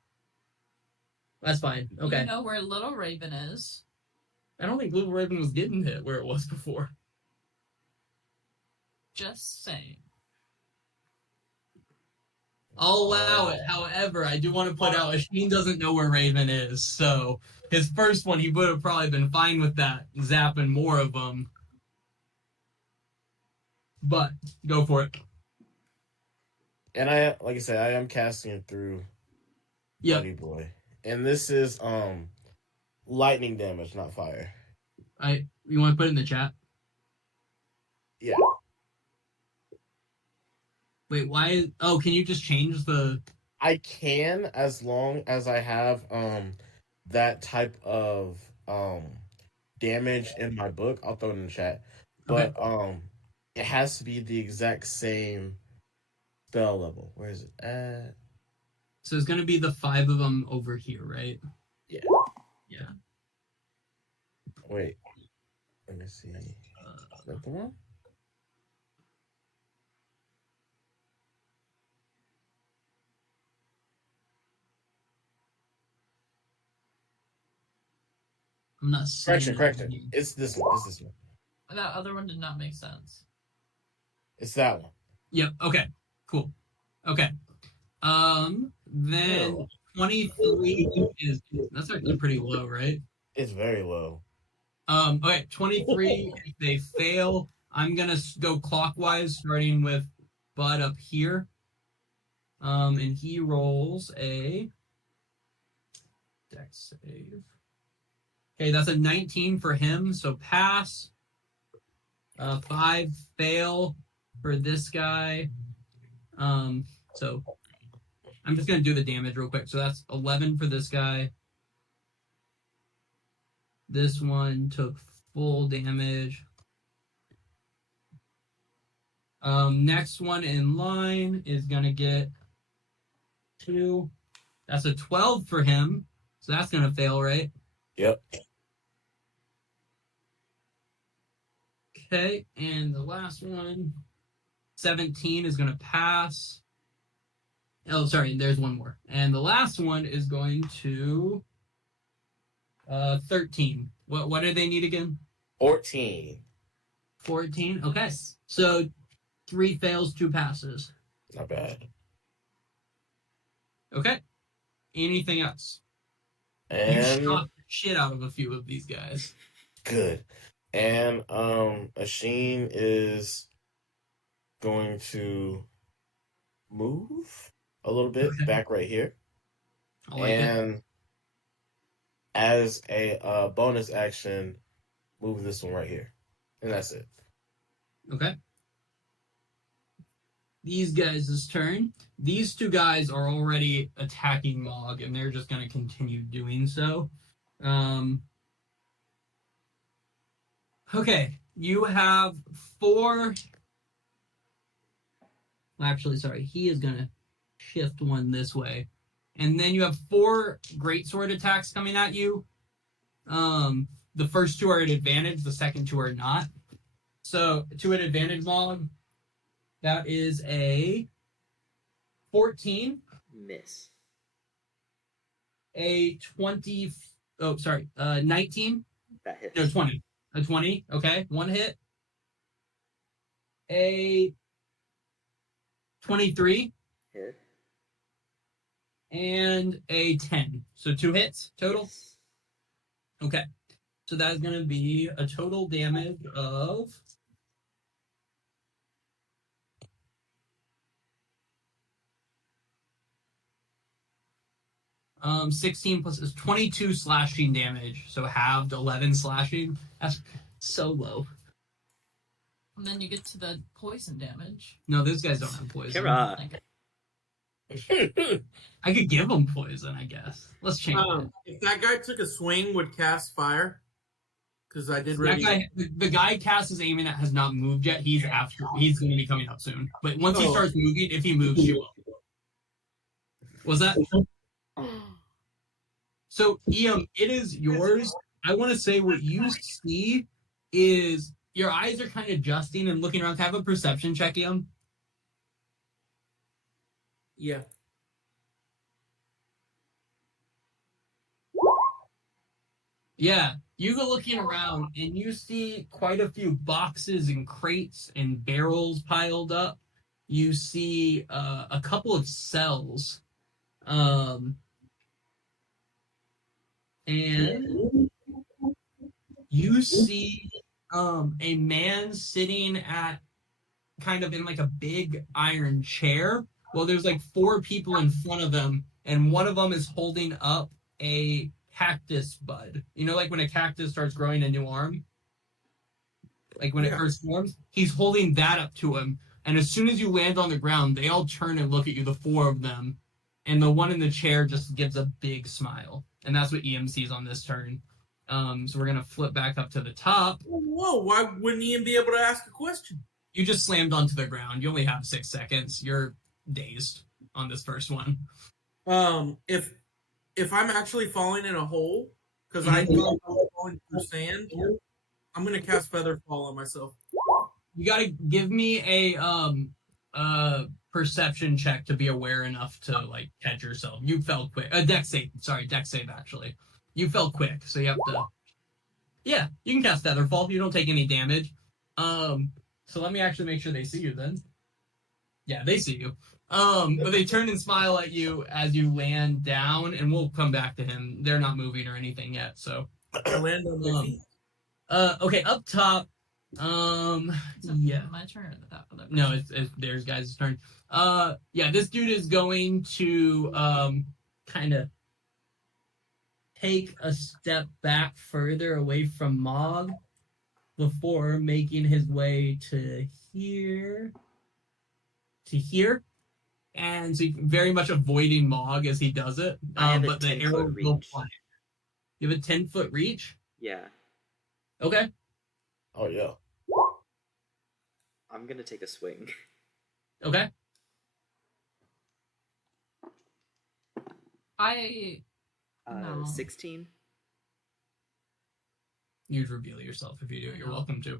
That's fine. Okay. You know where Little Raven is. I don't think Little Raven was getting hit where it was before. Just saying. I'll allow it. However, I do want to put out Asheen doesn't know where Raven is, so his first one, he would have probably been fine with that, zapping more of them. But, go for it. And like I said, I am casting it through Buddy Boy. And this is lightning damage, not fire. You want to put it in the chat? Yeah. Wait, why? Oh, can you just change the? I can, as long as I have that type of damage in my book. I'll throw it in the chat. But it has to be the exact same spell level. Where is it at? So it's gonna be the 5 of them over here, right? Yeah. Yeah. Wait. Let me see. Is that the one? I'm not seeing Correction. It's this one. That other one did not make sense. It's that one. Yep. Okay. Cool. Okay. Then 23 that's actually pretty low, right? It's very low. Okay. 23. If they fail, I'm gonna go clockwise, starting with Bud up here. And he rolls a dex save. Okay, that's a 19 for him, so pass. 5 fail for this guy. So I'm just gonna do the damage real quick. So that's 11 for this guy. This one took full damage. Next one in line is gonna get 2. That's a 12 for him. So that's gonna fail, right? Yep. Okay, and the last one, 17 is going to pass. Oh, sorry, there's one more. And the last one is going to 13. What do they need again? 14. 14. Okay, so 3 fails, 2 passes. Not bad. Okay. Anything else? You And shot the shit out of a few of these guys. good. And Asheen is going to move a little bit Okay. back right here. I like it. And as a bonus action, move this one right here. And that's it. Okay. These guys' turn. These 2 guys are already attacking Mog, and they're just going to continue doing so. Okay, you have 4. Actually, sorry, he is going to shift one this way. And then you have 4 greatsword attacks coming at you. The first 2 are at advantage, the second 2 are not. So, 2 at advantage, Mog. That is a 14. Miss. A 20. Oh, sorry. 19. That hits. No, 20. A 20. Okay. 1 hit. A 23. Hit. And a 10. So 2 hits total? Yes. Okay. So that is going to be a total damage of 16 plus is 22 slashing damage, so halved 11 slashing. That's so low. And then you get to the poison damage. No, those guys don't have poison. Kira. I could give them poison, I guess. Let's change it. If that guy took a swing, would cast fire? Because I did That ready. guy, the guy Cass is aiming at has not moved yet. He's going to be coming up soon. But once he starts moving, if he moves, you will. Was that? So, Ian, it is yours. I want to say what you see is your eyes are kind of adjusting and looking around. Have a perception check, Ian. Yeah. Yeah, you go looking around and you see quite a few boxes and crates and barrels piled up. You see a couple of cells. And you see a man sitting at kind of in like a big iron chair. Well, there's like 4 people in front of him, and one of them is holding up a cactus bud. You know, like when a cactus starts growing a new arm? Like when it first forms? He's holding that up to him. And as soon as you land on the ground, they all turn and look at you, the 4 of them. And the one in the chair just gives a big smile. And that's what EM sees on this turn. So we're going to flip back up to the top. Whoa, why wouldn't Ian be able to ask a question? You just slammed onto the ground. You only have 6 seconds. You're dazed on this first one. If I'm actually falling in a hole, because I thought I was falling through sand, I'm going to cast Featherfall on myself. You got to give me a perception check to be aware enough to like catch yourself. You fell quick. Dex save. Sorry, Dex save actually. You fell quick, so you have to. Yeah, you can cast Featherfall. You don't take any damage. So let me actually make sure they see you then. Yeah, they see you. But they turn and smile at you as you land down, and we'll come back to him. They're not moving or anything yet, so. I land on my feet. Okay, up top. Yeah. My turn. No, it's there's guys' turn. Yeah, this dude is going to kind of take a step back further away from Mog before making his way to here. And so very much avoiding Mog as he does it. But the arrow will fly. You have a 10-foot reach? Yeah. Okay. Oh, yeah. I'm gonna take a swing. Okay. No. 16. You'd reveal yourself if you do. You're welcome to.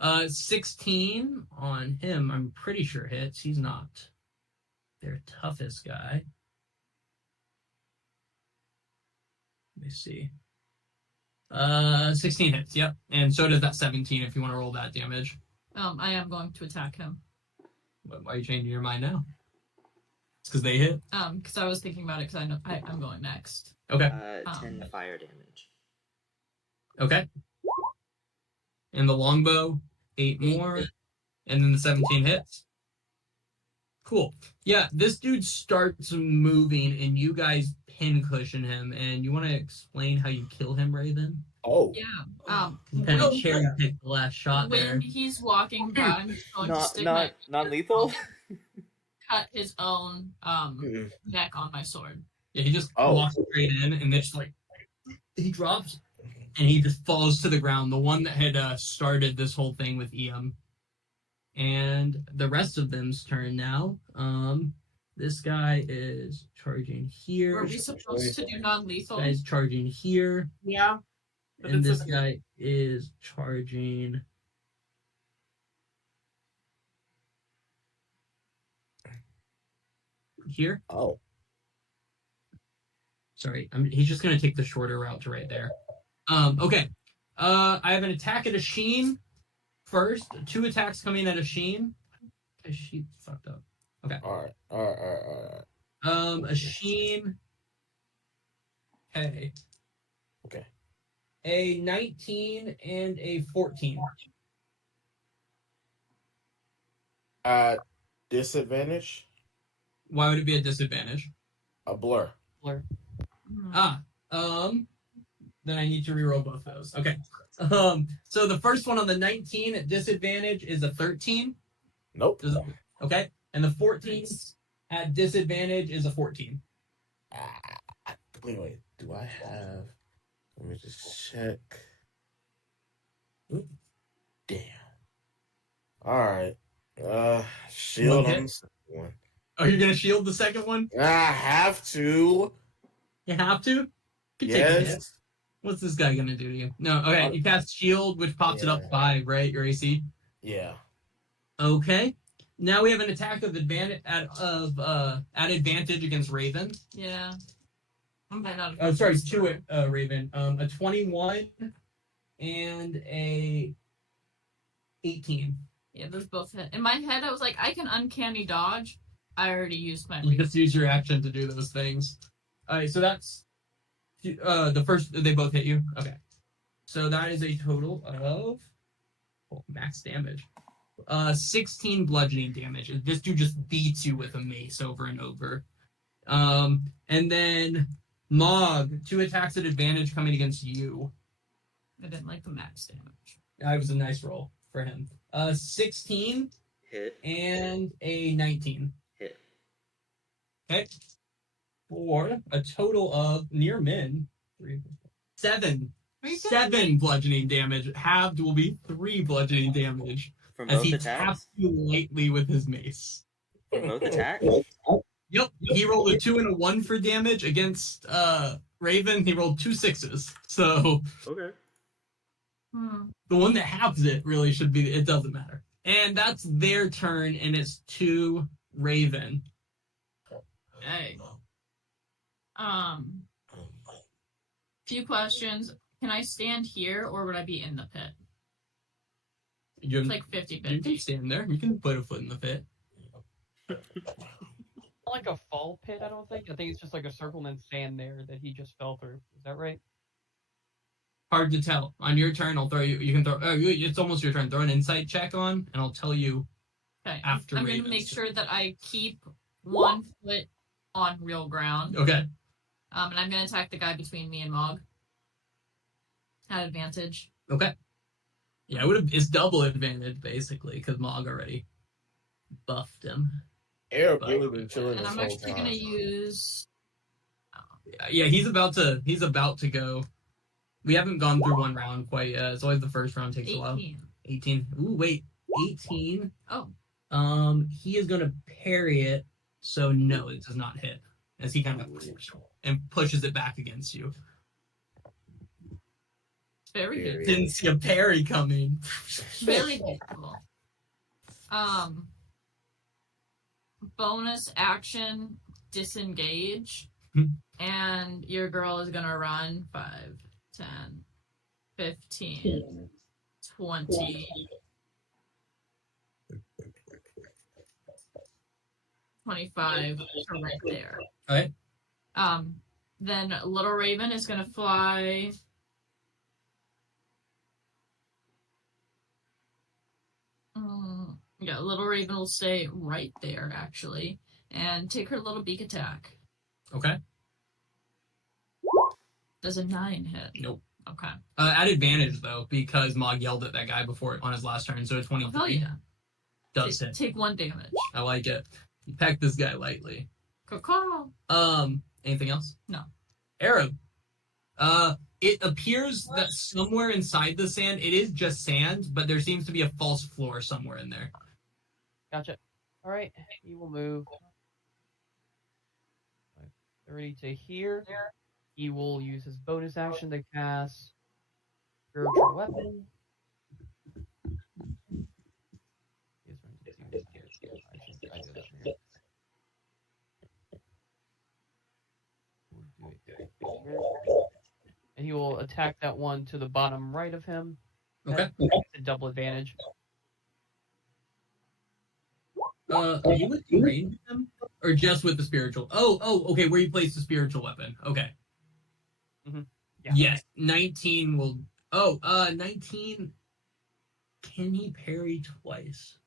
16 on him, I'm pretty sure hits. He's not their toughest guy. Let me see. 16 hits, yep. And so does that 17 if you want to roll that damage. I am going to attack him. Why are you changing your mind now? It's because they hit? Because I was thinking about it because I know I'm going next. Okay. 10 fire damage. Okay. And the longbow, 8 more. And then the 17 hits. Cool. Yeah, this dude starts moving and you guys pincushion him. And you want to explain how you kill him, Raven? Oh. Yeah. Kind of cherry pick the last shot when there. he's walking by, I'm just going to stick non-lethal? cut his own neck on my sword. Yeah, he just walks straight in and it's like he drops and he just falls to the ground. The one that had started this whole thing with Iam. And the rest of them's turn now. This guy is charging here. Were we supposed to do non-lethal? This guy's charging here. Yeah. And this guy is charging here. Oh. Sorry, he's just going to take the shorter route to right there. Okay. I have an attack at a Sheen first. 2 attacks coming at a Sheen. She fucked up. Okay. All right. A Sheen. Hey. Okay. A 19 and a 14. Disadvantage? Why would it be a disadvantage? A blur. Then I need to reroll both those. Okay. So the first one on the 19 at disadvantage is a 13. Nope. Okay. And the 14 at disadvantage is a 14. Wait. Do I have... Let me just check. Oop. Damn. Alright. Shield on the second one. Oh, you're gonna shield the second one? I have to. You have to? Could take a hit. What's this guy gonna do to you? No, okay, you cast shield, which pops it up 5, right? Your AC? Yeah. Okay. Now we have an attack of advantage at advantage against Raven. Yeah. Oh, sorry, 2 Raven. A 21 and a 18. Yeah, those both hit. In my head, I was like, I can uncanny dodge. I already used my. You just use your action to do those things. All right, so that's the first. They both hit you. Okay, so that is a total of max damage. 16 bludgeoning damage. This dude just beats you with a mace over and over. And then Mog, 2 attacks at advantage coming against you. I didn't like the max damage. That was a nice roll for him. 16 hit and a 19 hit. Okay, for a total of near min 7 bludgeoning damage. Halved will be 3 bludgeoning damage From as both he attacks? taps you lightly with his mace. From both attacks? Yep, he rolled a 2 and a 1 for damage against Raven. He rolled 2 6s. So Okay. the one that halves it really should be. It doesn't matter. And that's their turn, and it's to Raven. Hey. Few questions. Can I stand here, or would I be in the pit? It's like 50-50. You can stand there. You can put a foot in the pit. Not like a fall pit, I don't think. I think it's just like a circle and then sand there that he just fell through. Is that right? Hard to tell. On your turn, I'll throw you. You can throw. It's almost your turn. Throw an insight check on, and I'll tell you. Okay. After I'm going to make sure that I keep 1 foot on real ground. Okay. And I'm going to attack the guy between me and Mog. At advantage. Okay. Yeah, it's double advantage basically because Mog already buffed him. Air really been chilling And this I'm whole actually time. going to use. Yeah, he's about to go. We haven't gone through one round quite yet. It's always the first round takes 18. a while. 18. Ooh, wait. 18. Oh. He is gonna parry it, so no, it does not hit. As he kind of and pushes it back against you. very good. Didn't see a parry coming. Very capable. Bonus action, disengage. And your girl is gonna run 5, 10, 15, 20, 25 to right there. Okay. Then Little Raven is gonna fly. Yeah, Little Raven will stay right there actually, and take her little beak attack. Okay. Does a 9 hit? Nope. Okay. At advantage though, because Mog yelled at that guy before on his last turn, so 23 Hell yeah. does hit. Take 1 damage. I like it. You peck this guy lightly. Caw. Anything else? No. Arab. It appears that somewhere inside the sand, it is just sand, but there seems to be a false floor somewhere in there. Gotcha. All right, he will move 30 to here. He will use his bonus action to cast Spiritual Weapon. I do that here. And he will attack that one to the bottom right of him. Okay. That's a double advantage. Are you with range him? Or just with the spiritual? Oh, okay, where you place the spiritual weapon. Okay. Mm-hmm. Yeah. Yes, 19 will... 19... Can he parry twice?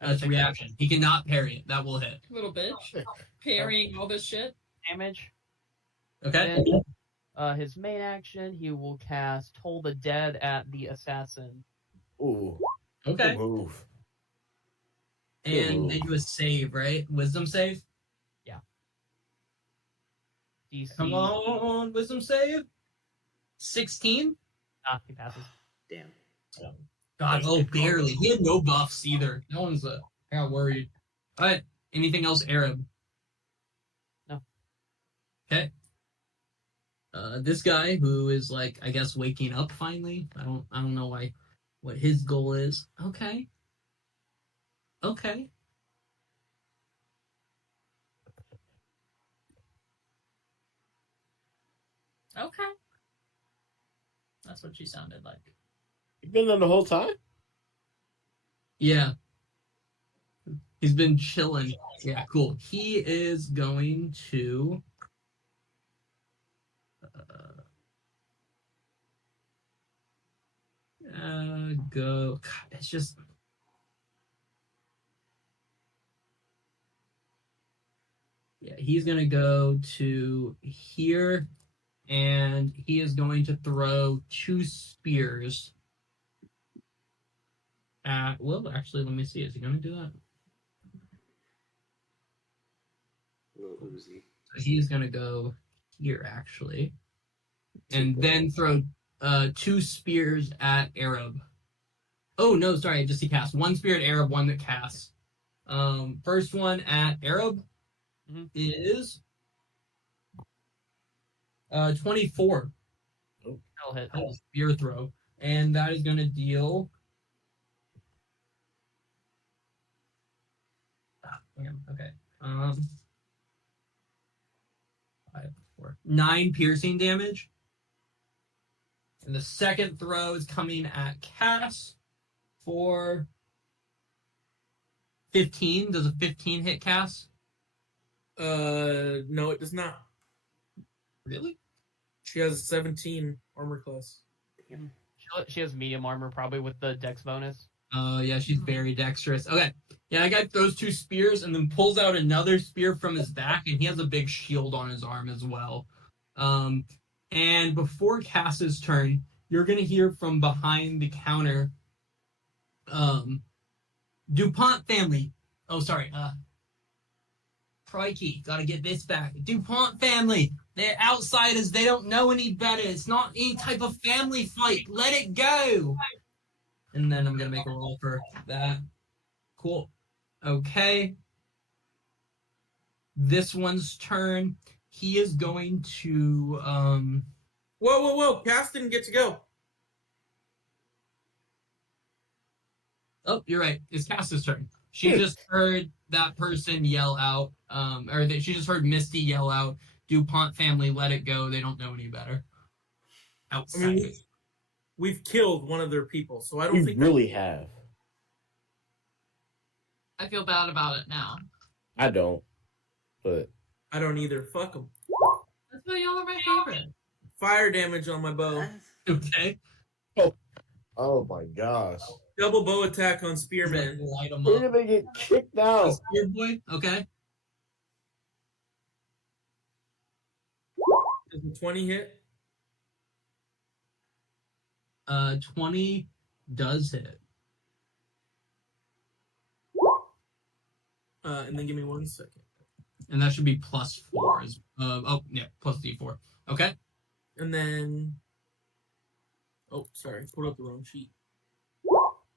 That's a reaction. He cannot parry it. That will hit. Little bitch. Parrying all this shit. Damage. Okay. Then, his main action, he will cast Toll the Dead at the assassin. Ooh. Okay. Good move. And they do a save, right? Wisdom save? Yeah. DC. Come on, wisdom save. 16? He passes. Damn. God, barely. He had no buffs either. No one's I got worried. All right. Anything else, Arab? No. Okay. This guy who is like, I guess, waking up finally. I don't know what his goal is. Okay. Okay. Okay. That's what she sounded like. You've been there the whole time? Yeah. He's been chilling. Yeah, cool. He is going to go. God, it's just. Yeah, he's going to go to here, and he is going to throw 2 spears at... Well, actually, let me see. Is he going to do that? Little Uzi. So he's going to go here, actually, and then throw 2 spears at Arab. Oh, no, sorry, just he casts. 1 spear at Arab, 1 that casts. First one at Arab is 24. Oh, that'll hit. That was spear throw. And that is going to deal... Okay. 5, 4, 9 piercing damage. And the second throw is coming at Cass for 15. Does a 15 hit Cass? No, it does not. Really? She has 17 armor class. She has medium armor, probably with the dex bonus. Oh, yeah, she's very dexterous. Okay. Yeah, I got those 2 spears and then pulls out another spear from his back, and he has a big shield on his arm as well. And before Cass's turn, you're going to hear from behind the counter, DuPont family. Oh, sorry. Crikey, gotta get this back. DuPont family. They're outsiders. They don't know any better. It's not any type of family fight. Let it go. And then I'm going to make a roll for that. Cool. Okay. This one's turn. He is going to... Whoa. Cass didn't get to go. Oh, you're right. It's Cass's turn. She just heard that person yell out, she just heard Misty yell out, DuPont family, let it go. They don't know any better. I Outside. mean, we've killed one of their people, so I don't We think really have. I feel bad about it now. I don't, but I don't either. Fuck them. That's why y'all are my favorite. Fire damage on my bow. Okay. oh my gosh, Double bow attack on Spearman. Light 'em we're up. gonna get kicked out. Spear boy. Okay. Does a 20 hit? 20 does hit. And then give me 1 second. And that should be +4. Plus D4. Okay. And then... Oh, sorry. Pulled up the wrong sheet.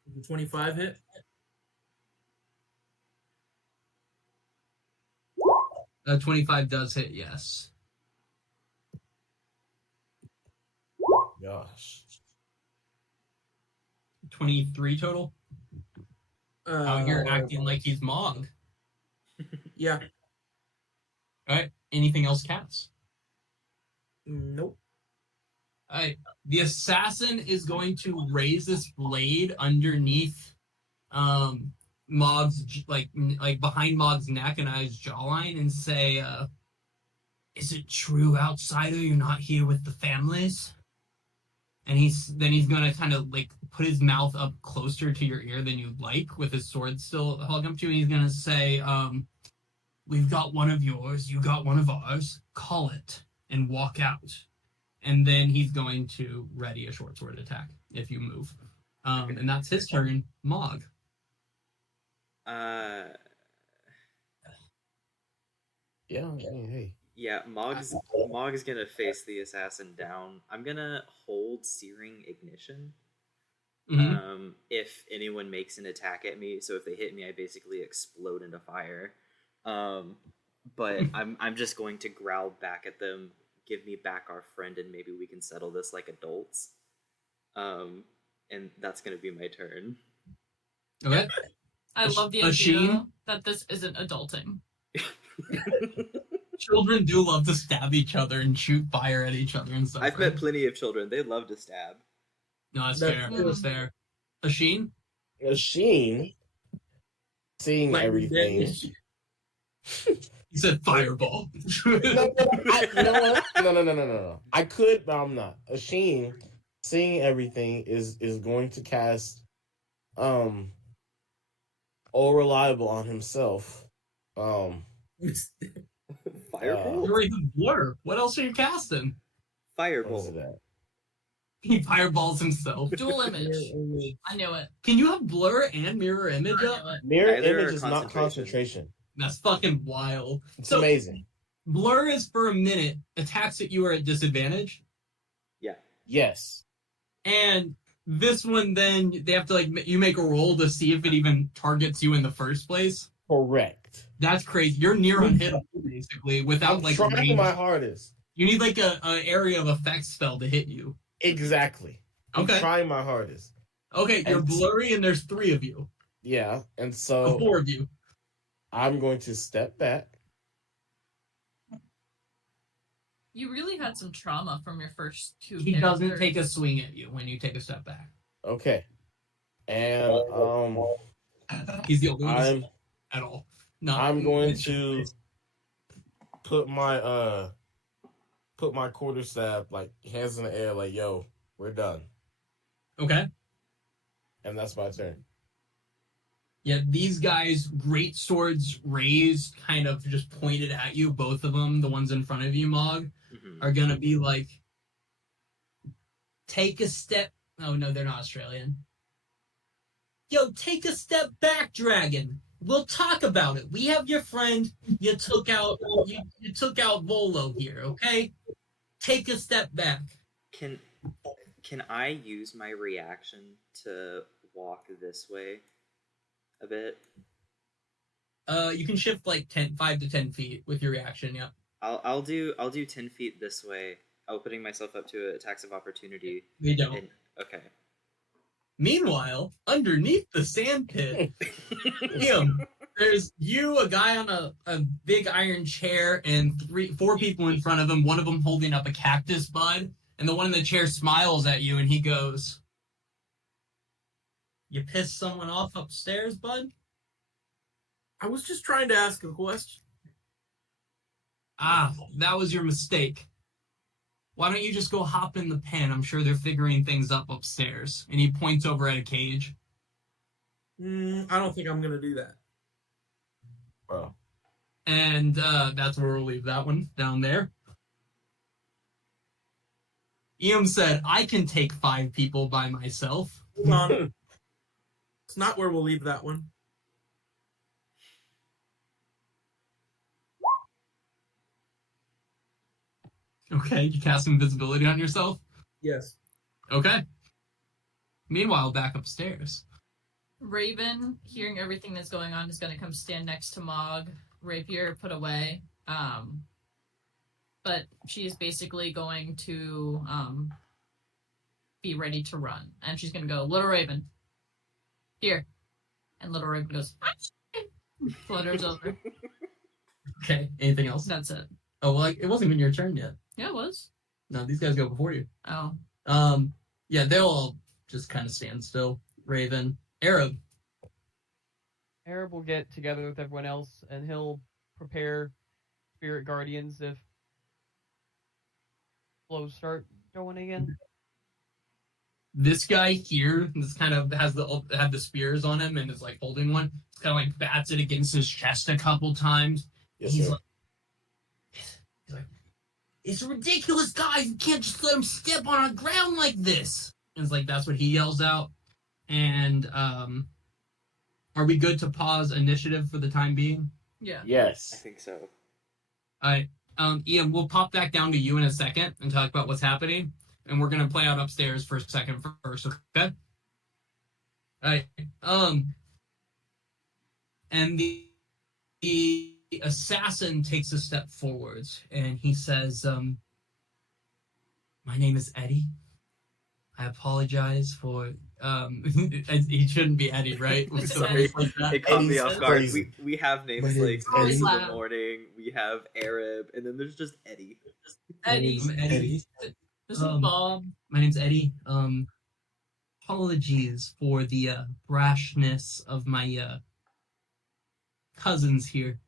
Does a 25 hit? Uh, 25 does hit, yes. Gosh. 23 total? Out here acting like he's Mog. Yeah. Alright, anything else, Cass? Nope. Alright, the assassin is going to raise this blade underneath Mog's, like behind Mog's neck and his jawline and say, is it true, outsider, you're not here with the families? And he's gonna kind of like put his mouth up closer to your ear than you'd like, with his sword still held up to you. And he's gonna say, we've got one of yours, you got one of ours, call it, and walk out. And then he's going to ready a short sword attack if you move. And that's his turn. Mog. Yeah, I mean, hey. Yeah, Mog's gonna face the assassin down. I'm gonna hold Searing Ignition. Mhm. If anyone makes an attack at me, so if they hit me, I basically explode into fire. But I'm just going to growl back at them, give me back our friend, and maybe we can settle this like adults. And that's gonna be my turn. Okay. I love the idea Sheen? that this isn't adulting. Children do love to stab each other and shoot fire at each other and stuff. I've met plenty of children. They love to stab. No, that's That's fair. true. That's fair. Asheen? Machine, seeing Lightning everything. damage. He said fireball. You know what? No. I could, but I'm not. Asheen, seeing everything, is going to cast all reliable on himself. Fireball? You already have blur. What else are you casting? What is Fireball. that? He fireballs himself. Dual image. I knew it. Can you have blur and mirror image I up? knew it. Mirror Neither image are is not concentration. concentration. That's fucking wild. It's So- amazing. Blur is for a minute. Attacks at you are at disadvantage. Yeah. Yes. And this one, then they have to you make a roll to see if it even targets you in the first place. Correct. That's crazy. You're near unhittable basically without I'm like trying range. my hardest. You need like a area of effect spell to hit you. Exactly. I'm Okay. trying my hardest. Okay, you're And- blurry and there's 3 of you. Yeah, and Or so 4 of you. I'm going to step back. You really had some trauma from your first 2 He doesn't characters. take a swing at you when you take a step back. Okay. And He's the only one I'm at all. I'm going to put my quarterstaff like hands in the air, like, yo, we're done. Okay. And that's my turn. Yeah, these guys, great swords raised, kind of just pointed at you, both of them, the ones in front of you, Mog, Mhm. are gonna be like, take a step. Oh no, they're not Australian. Yo, take a step back, Dragon. We'll talk about it. We have your friend. You took out Volo here, okay? Take a step back. Can I use my reaction to walk this way a bit? You can shift like 5 to 10 feet with your reaction. Yeah. I'll do 10 feet this way, opening myself up to attacks of opportunity. They don't. And, okay. Meanwhile, underneath the sand pit, Liam, there's you, a guy on a big iron chair, and 4 people in front of him, one of them holding up a cactus bud, and the one in the chair smiles at you, and he goes, "You pissed someone off upstairs, bud?" I was just trying to ask a question. Ah, that was your mistake. Why don't you just go hop in the pen? I'm sure they're figuring things up upstairs. And he points over at a cage. I don't think I'm going to do that. Bro. And that's where we'll leave that one, down there. Ian said, I can take 5 people by myself. Hold on. It's not where we'll leave that one. Okay, you cast invisibility on yourself? Yes. Okay. Meanwhile, back upstairs. Raven, hearing everything that's going on, is going to come stand next to Mog. Rapier put away. But she is basically going to be ready to run. And she's going to go, Little Raven, here. And Little Raven goes, flutters over. Okay, anything else? That's it. Oh, well, it wasn't even your turn yet. Yeah, it was. No, these guys go before you. Oh. Yeah, they'll all just kind of stand still. Raven. Arab. Arab will get together with everyone else, and he'll prepare spirit guardians if flows start going again. This guy here, this kind of have the spears on him and is like holding one. It's kind of like bats it against his chest a couple times. Yes, He's sir. like, it's ridiculous, guys. You can't just let him step on a ground like this. And it's like, that's what he yells out. And are we good to pause initiative for the time being? Yeah. I Yes. think so. All right. Ian, we'll pop back down to you in a second and talk about what's happening. And we're going to play out upstairs for a second first, okay? All right. And the assassin takes a step forwards and he says, my name is Eddie. I apologize for he shouldn't be Eddie, right? It's Sorry. Eddie. Like that. It caught me Eddie's off guard. crazy. We have names My like name's Eddie Eddie. in the Loud. morning, we have Arab, and then there's just Eddie. Eddie. I'm Eddie. This is Bob. My name's Eddie. Apologies for the brashness of my cousins here.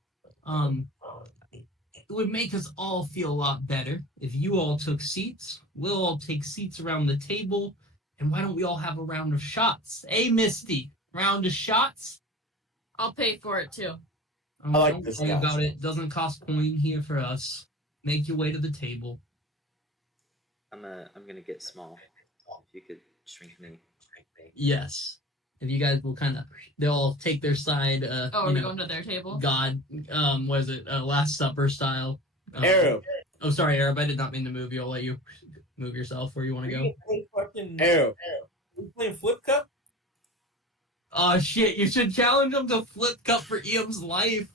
It would make us all feel a lot better if you all took seats. We'll all take seats around the table, and why don't we all have a round of shots? Hey, Misty, round of shots? I'll pay for it too. I like Don't this worry guy. about it. Doesn't cost coin here for us. Make your way to the table. I'm gonna get small. If you could shrink me. Yes. If you guys will kind of, they'll all take their side. Oh, are we going to their table? God, what is it? Last Supper style. Arab. Oh, sorry, Arab. I did not mean to move you. I'll let you move yourself where you want to go. Arab. We playing Flip Cup? Oh shit! You should challenge him to flip cup for Iam's life.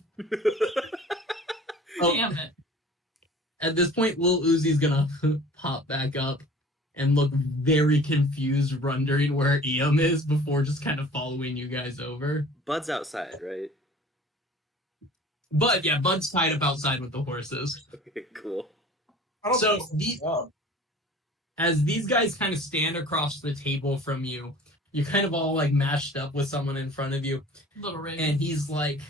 Oh, Damn it. at this point, Lil Uzi's gonna pop back up and look very confused, wondering where Iam is before just kind of following you guys over. Bud's outside, right? But yeah, Bud's tied up outside with the horses. Okay, cool. I don't So think as these guys kind of stand across the table from you, you're kind of all like mashed up with someone in front of you, Little Raven. and he's like,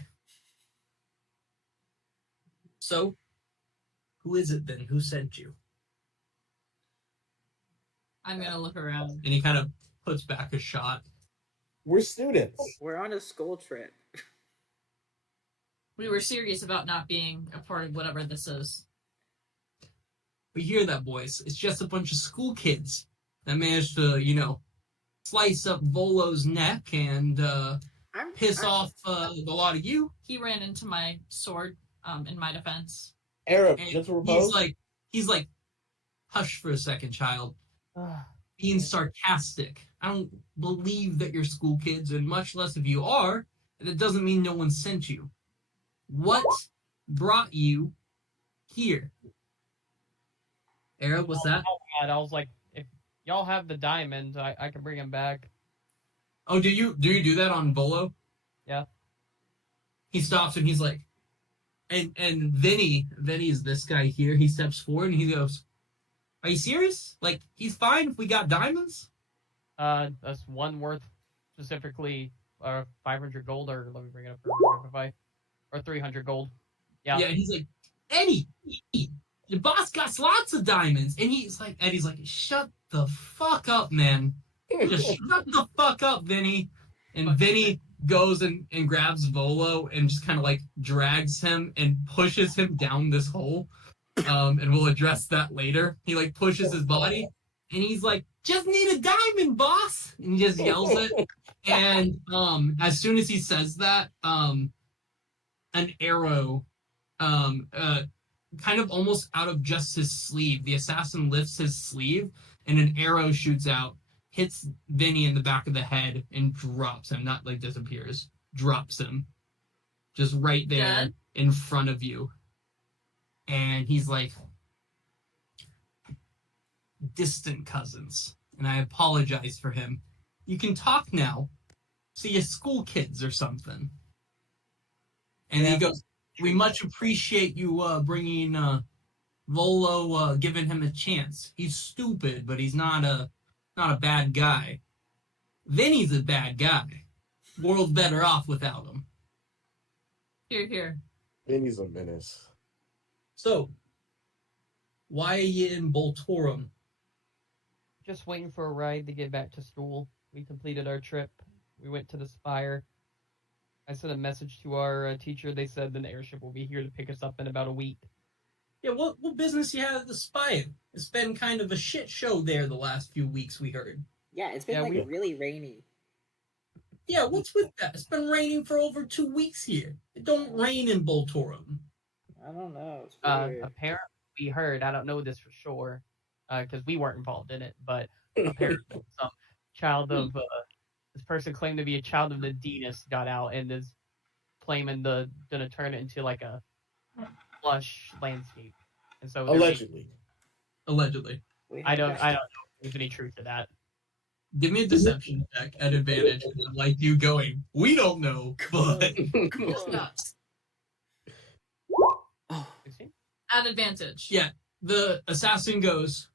"So, who is it then? Who sent you?" I'm going to look around. And he kind of puts back a shot. We're students. We're on a school trip. We were serious about not being a part of whatever this is. We hear that voice. It's just a bunch of school kids that managed to, slice up Volo's neck and piss off a lot of you. He ran into my sword in my defense. Arab. And Gentle repose. he's like, hush for a second, child. Being sarcastic. I don't believe that you're school kids, and much less if you are, that doesn't mean no one sent you. What brought you here? Arab, what's that? And I was like, if y'all have the diamond, I can bring him back. Oh, do you do that on Volo? Yeah. He stops and he's like, and Vinny's this guy here. He steps forward and he goes, "Are you serious? Like he's fine if we got diamonds?" That's one worth specifically 500 gold, or let me bring it up for Verify, or 300 gold. Yeah. Yeah, and he's like, Eddie, your boss got lots of diamonds. And Eddie's like, shut the fuck up, man. Just shut the fuck up, Vinny. And Vinny goes and grabs Volo and just kind of like drags him and pushes him down this hole. And we'll address that later. He like pushes his body and he's like, just need a diamond, boss. And he just yells it. And as soon as he says that, an arrow kind of almost out of just his sleeve. The assassin lifts his sleeve, and an arrow shoots out, hits Vinny in the back of the head, and drops him. Not like disappears, drops him. Just right there Dead? in front of you. And he's like, distant cousins. And I apologize for him. You can talk now. See you school kids or something. And he goes, we much appreciate you bringing Volo, giving him a chance. He's stupid, but he's not a bad guy. Vinny's a bad guy. World's better off without him. Here. Vinny's a menace. So, why are you in Boltorum? Just waiting for a ride to get back to school. We completed our trip. We went to the Spire. I sent a message to our teacher. They said an airship will be here to pick us up in about a week. Yeah, what business you have at the Spire? It's been kind of a shit show there the last few weeks, we heard. Yeah, it's been really rainy. Yeah, what's with that? It's been raining for over 2 weeks here. It don't rain in Boltorum. I don't know. It's weird. Apparently, we heard, I don't know this for sure, because we weren't involved in it, but apparently some child of, this person claimed to be a child of the Nadinus got out and is claiming gonna turn it into like a lush landscape. And so Allegedly. I don't know if there's any truth to that. Give me a deception check at advantage. Like you going, we don't know, but It's nuts. Oh, 16? At advantage. yeah, the assassin goes,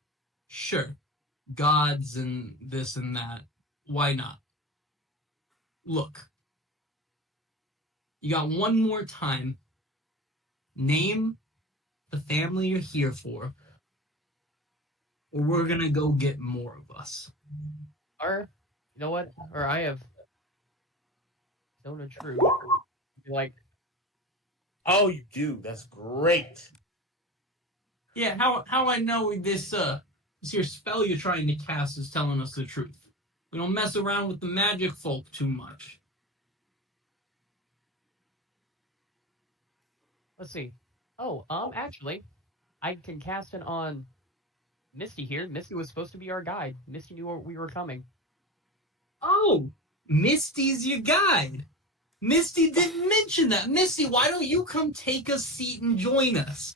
sure, gods and this and that. Why not? Look, you got one more time. Name the family you're here for, or we're gonna go get more of us. Or, you know what? Or I have known a truth. Like, Oh, you do. That's great. Yeah, how I know this your spell you're trying to cast is telling us the truth. We don't mess around with the magic folk too much. let's see. Oh, actually, I can cast it on Misty here. Misty was supposed to be our guide. Misty knew we were coming. Oh, Misty's your guide. Misty didn't mention that. Misty, why don't you come take a seat and join us?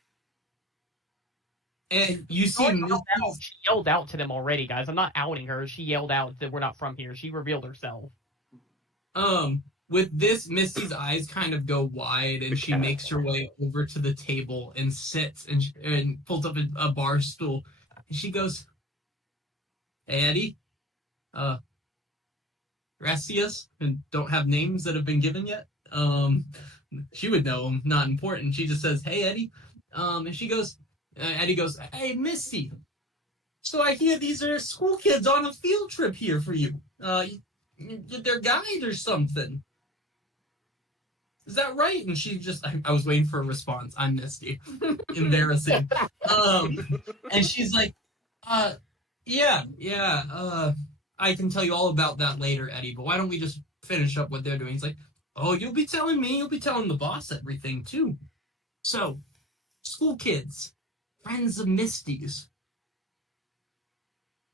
And you see She yelled out to them already, guys. I'm not outing her. She yelled out that we're not from here. She revealed herself. With this, Misty's eyes kind of go wide, and she makes her way over to the table and sits and pulls up a bar stool. And she goes, "Hey, Eddie, Gracias, and don't have names that have been given yet. She would know them, not important. She just says, "Hey, Eddie," and she goes, Eddie goes, "Hey, Misty. So I hear these are school kids on a field trip here for you. You're their guide or something. Is that right?" And she just, I was waiting for a response. I'm Misty. Embarrassing. And she's like, yeah, I can tell you all about that later, Eddie, but why don't we just finish up what they're doing? He's like, oh, you'll be telling me, you'll be telling the boss everything, too. So, school kids, friends of Misty's.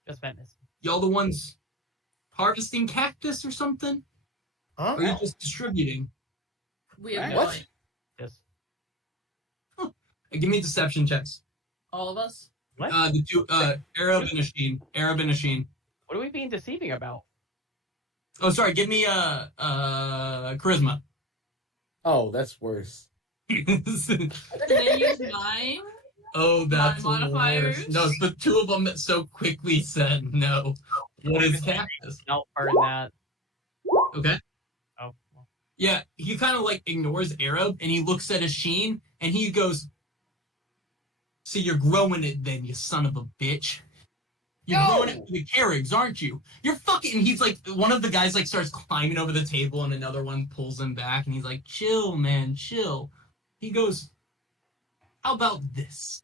Just met Misty. Y'all the ones harvesting cactus or something? Huh? Or are you just distributing? We have What? no idea. Yes. Give me deception checks. All of us? What? The two, Arab and Asheen. What are we being deceiving about? Oh, sorry. Give me charisma. Oh, that's worse. Can I use mine? Oh, that's My modifiers? worse. No, it's the two of them that so quickly said no. What is cactus? I'll burn that. Okay. Oh. Well. Yeah, he kind of like ignores Arab and he looks at Asheen and he goes, "So you're growing it then, you son of a bitch. You're growing it for the Carrigs, aren't you? You're fucking." And he's like, one of the guys like starts climbing over the table and another one pulls him back and he's like, "Chill, man, chill." He goes, "How about this?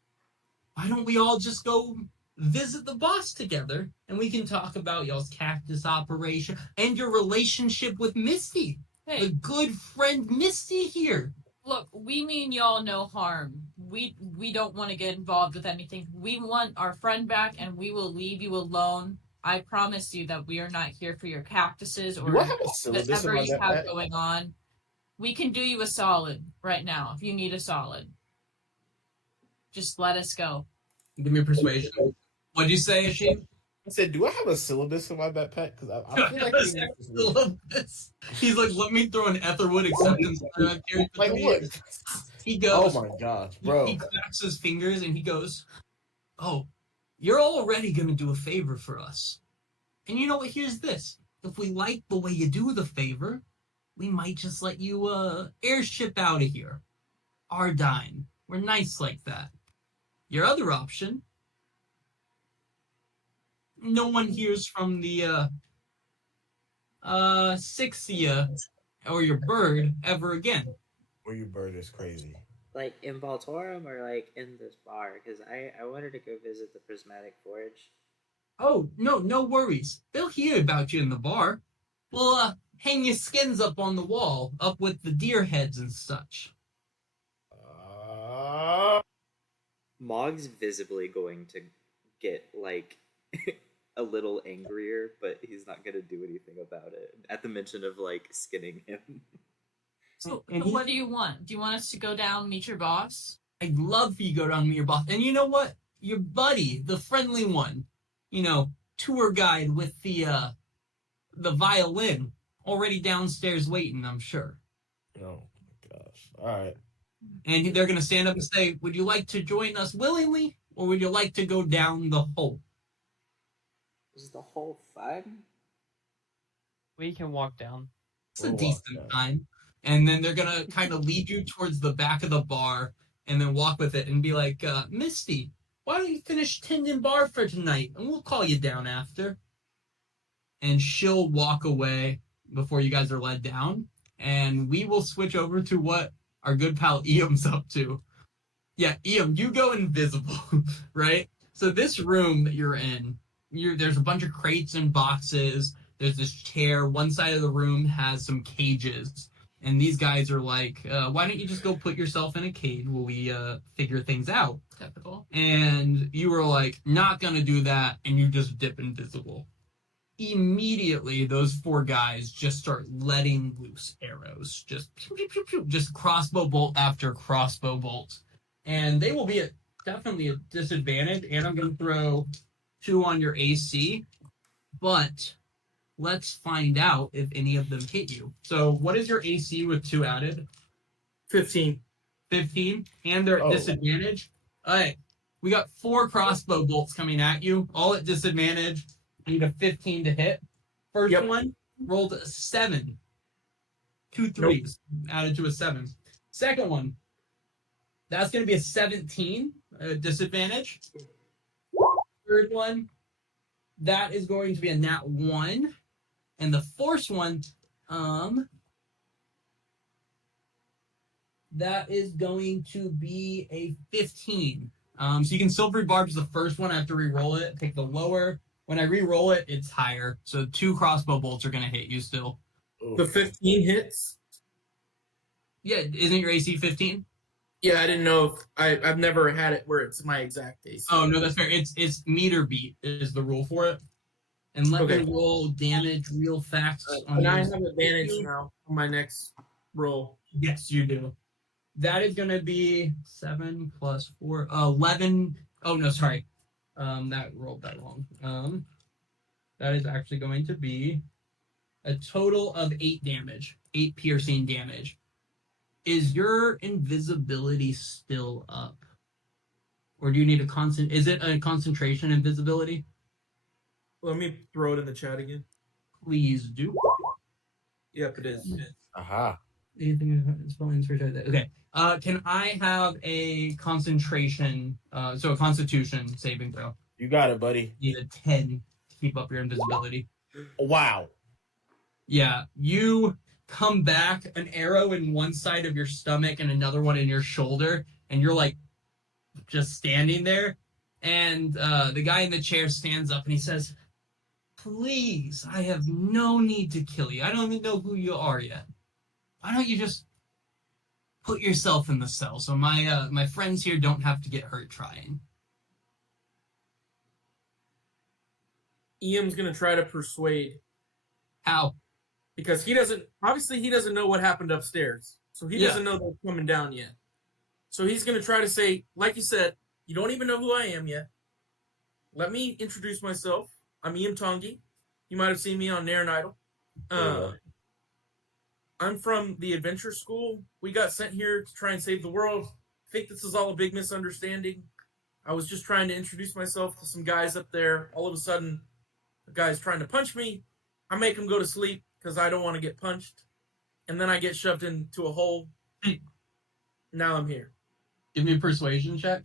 Why don't we all just go visit the boss together and we can talk about y'all's cactus operation and your relationship with Misty, Hey, the good friend Misty here." look, we mean y'all no harm. We don't want to get involved with anything. We want our friend back, and we will leave you alone. I promise you that we are not here for your cactuses or Do I have a syllabus in whatever my you have backpack? going on. We can do you a solid right now if you need a solid. Just let us go. Give me a persuasion. What'd you say, Asheen? I said, do I have a syllabus in my backpack? Because I feel like we need this week. Syllabus. He's like, "Let me throw an Aetherwood acceptance letter here." Like, look. He goes, Oh my gosh, bro. he cracks his fingers and he goes, "Oh, you're already going to do a favor for us. And you know what? Here's this. If we like the way you do the favor, we might just let you airship out of here. Our dime. We're nice like that. Your other option, no one hears from the Sixia or your bird ever again." Where you bird is crazy. Like in Baltorum or like in this bar? Because I wanted to go visit the Prismatic Forge. "Oh, no worries. They'll hear about you in the bar. We'll hang your skins up on the wall, up with the deer heads and such." Mog's visibly going to get like a little angrier, but he's not gonna do anything about it at the mention of like skinning him. So, what do you want? Do you want us to go down, meet your boss? "I'd love for you to go down and meet your boss. And you know what? Your buddy, the friendly one, tour guide with the violin, already downstairs waiting, I'm sure." Oh my gosh. All right. And they're going to stand up and say, "Would you like to join us willingly, or would you like to go down the hole?" Is the whole fun? We can walk down. It's a We'll walk decent down. time. And then they're going to kind of lead you towards the back of the bar and then walk with it and be like, "Misty, why don't you finish tending bar for tonight, and we'll call you down after." And she'll walk away before you guys are led down. And we will switch over to what our good pal Eam's up to. Yeah, Eam, you go invisible, right? So this room that you're in, there's a bunch of crates and boxes. There's this chair. One side of the room has some cages. And these guys are like, "Why don't you just go put yourself in a cage while we figure things out?" Typical. And you were like, "Not going to do that." And you just dip invisible. Immediately, those four guys just start letting loose arrows. Just pew, pew, pew, pew, just crossbow bolt after crossbow bolt. And they will be definitely a disadvantage. And I'm going to throw 2 on your AC. But let's find out if any of them hit you. So what is your AC with 2 added? 15. 15. And they're at disadvantage. All right. We got 4 crossbow bolts coming at you, all at disadvantage. Need a 15 to hit. First one rolled a 7. 2 3s added to a 7. Second one, that's going to be a 17 disadvantage. Third one, that is going to be a nat 1. And the fourth one, that is going to be a 15. So you can silvery barbs the first one. I have to re-roll it. Pick the lower. When I re-roll it, it's higher. So 2 crossbow bolts are going to hit you still. The 15 hits? Yeah, isn't your AC 15? Yeah, I didn't know if I've never had it where it's my exact AC. Oh, no, that's fair. It's meter beat is the rule for it. And let me roll damage real fast. And I have advantage now on my next roll. Yes, you do. That is going to be 7 plus 4, 11. Oh, no, sorry. That rolled that wrong. That is actually going to be a total of 8 damage, 8 piercing damage. Is your invisibility still up? Or do you need a is it a concentration invisibility? Let me throw it in the chat again. Please do. Yep, it is. Aha. Okay. Can I have a concentration, so a constitution saving throw? You got it, buddy. You need a 10 to keep up your invisibility. Wow. Yeah, you come back, an arrow in one side of your stomach and another one in your shoulder, and you're like just standing there. And the guy in the chair stands up and he says, "Please, I have no need to kill you. I don't even know who you are yet. Why don't you just put yourself in the cell so my friends here don't have to get hurt trying?" Iam's gonna try to persuade. How? Because he doesn't know what happened upstairs. So he doesn't know they're coming down yet. So he's gonna try to say, like you said, you don't even know who I am yet. Let me introduce myself. I'm Iam Tongi. You might have seen me on Nair and Idol. I'm from the Adventure School. We got sent here to try and save the world. I think this is all a big misunderstanding. I was just trying to introduce myself to some guys up there. All of a sudden, the guy's trying to punch me. I make him go to sleep because I don't want to get punched. And then I get shoved into a hole. Now I'm here. Give me a persuasion check.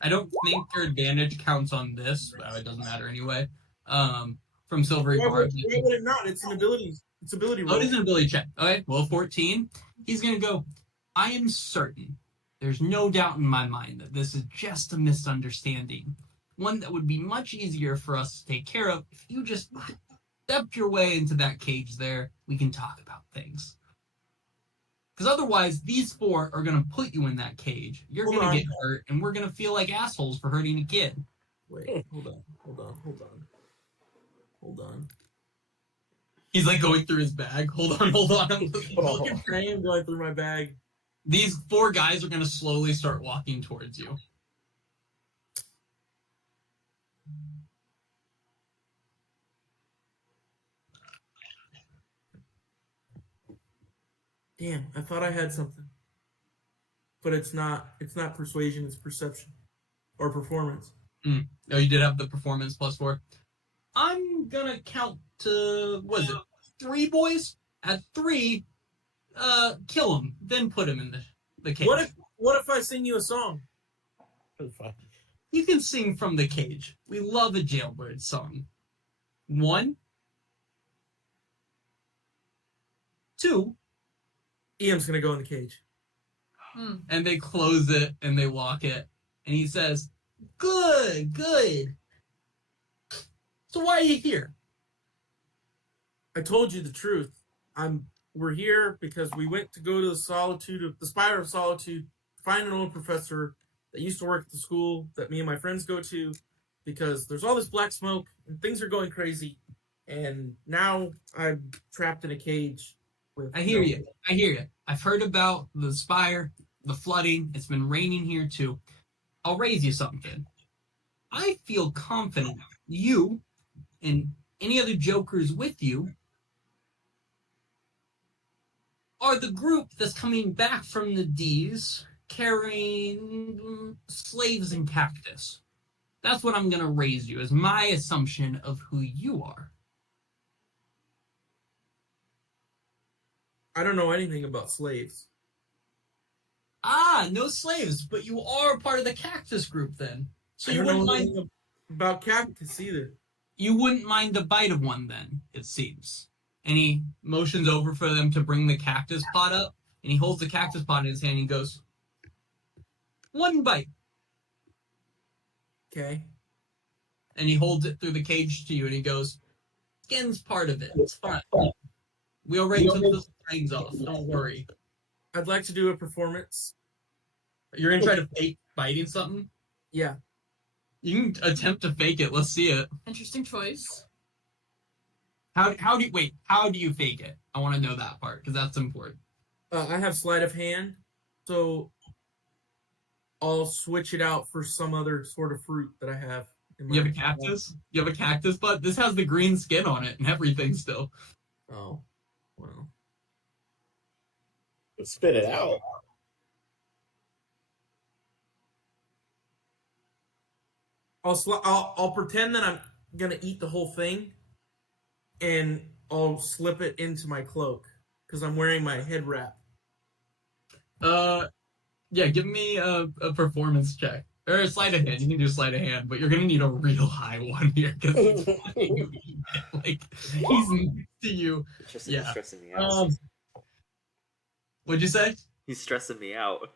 I don't think your advantage counts on this, but it doesn't matter anyway. From Silvery Why Barb. would it not? It's an ability. It's ability roll. Oh, it is an ability check. Okay, well, 14. He's going to go, "I am certain. There's no doubt in my mind that this is just a misunderstanding. One that would be much easier for us to take care of if you just step your way into that cage there. We can talk about things. Because otherwise, these 4 are going to put you in that cage. You're going to get hurt, and we're going to feel like assholes for hurting a kid." Wait, hold on. He's like going through his bag. Hold on. I'm looking for him going through my bag. These 4 guys are going to slowly start walking towards you. Damn, I thought I had something. But it's not persuasion, it's perception. Or performance. Oh, you did have the performance +4. I'm gonna count to, what is it, 3 boys? At 3, kill him, then put him in the cage. What if I sing you a song? You can sing from the cage. We love a jailbird song. 1, 2, Iam's gonna go in the cage. and they close it and they lock it. And he says, Good. So why are you here? I told you the truth. We're here because we went to go to the Spire of Solitude, find an old professor that used to work at the school that me and my friends go to, because there's all this black smoke and things are going crazy. And now I'm trapped in a cage. I hear you. I've heard about the Spire, the flooding. It's been raining here too. I'll raise you something. I feel confident you and any other jokers with you are the group that's coming back from the D's carrying slaves and cactus. That's what I'm going to raise you as my assumption of who you are. I don't know anything about slaves. Ah, no slaves, but you are part of the cactus group then. So you wouldn't mind about cactus either. You wouldn't mind the bite of one then, it seems. And he motions over for them to bring the cactus pot up, and he holds the cactus pot in his hand and goes, "1 bite." Okay. And he holds it through the cage to you, and he goes, "Skin's part of it. It's fine. We already took the spines off. Don't worry." I'd like to do a performance. You're going to try to fake biting something? Yeah. You can attempt to fake it. Let's see it. Interesting choice. How do you fake it? I want to know that part, because that's important. I have sleight of hand, so I'll switch it out for some other sort of fruit that I have You have a cactus? You have a cactus bud? This has the green skin on it and everything still. Oh, well. Spit it out. I'll pretend that I'm gonna eat the whole thing, and I'll slip it into my cloak because I'm wearing my head wrap. Yeah, give me a performance check. Or a sleight of hand. You can do sleight of hand, but you're gonna need a real high one here because he's letting you eat it. Like he's next to you. He's Yeah. stressing me out. What'd you say? He's stressing me out.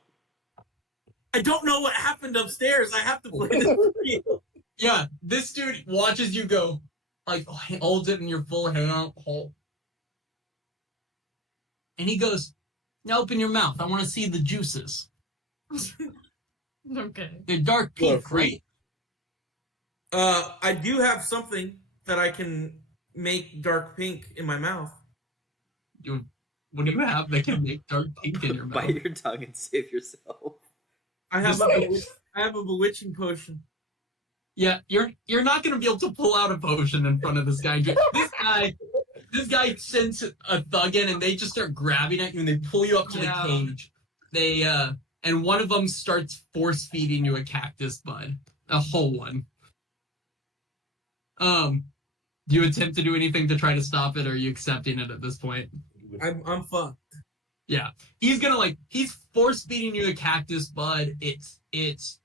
I don't know what happened upstairs. I have to play this for you. Yeah, this dude watches you go, like holds it in your full hand, and he goes, "Now open your mouth. I want to see the juices. Okay. They're dark pink, right?" I do have something that I can make dark pink in my mouth. What do you have that can make dark pink in your mouth? Bite your tongue and save yourself. I have a bewitching potion. Yeah, you're not gonna be able to pull out a potion in front of this guy. This guy sends a thug in, and they just start grabbing at you, and they pull you up to the cage. They and one of them starts force feeding you a cactus bud, a whole one. Do you attempt to do anything to try to stop it, or are you accepting it at this point? I'm fucked. Yeah, he's force feeding you a cactus bud. It's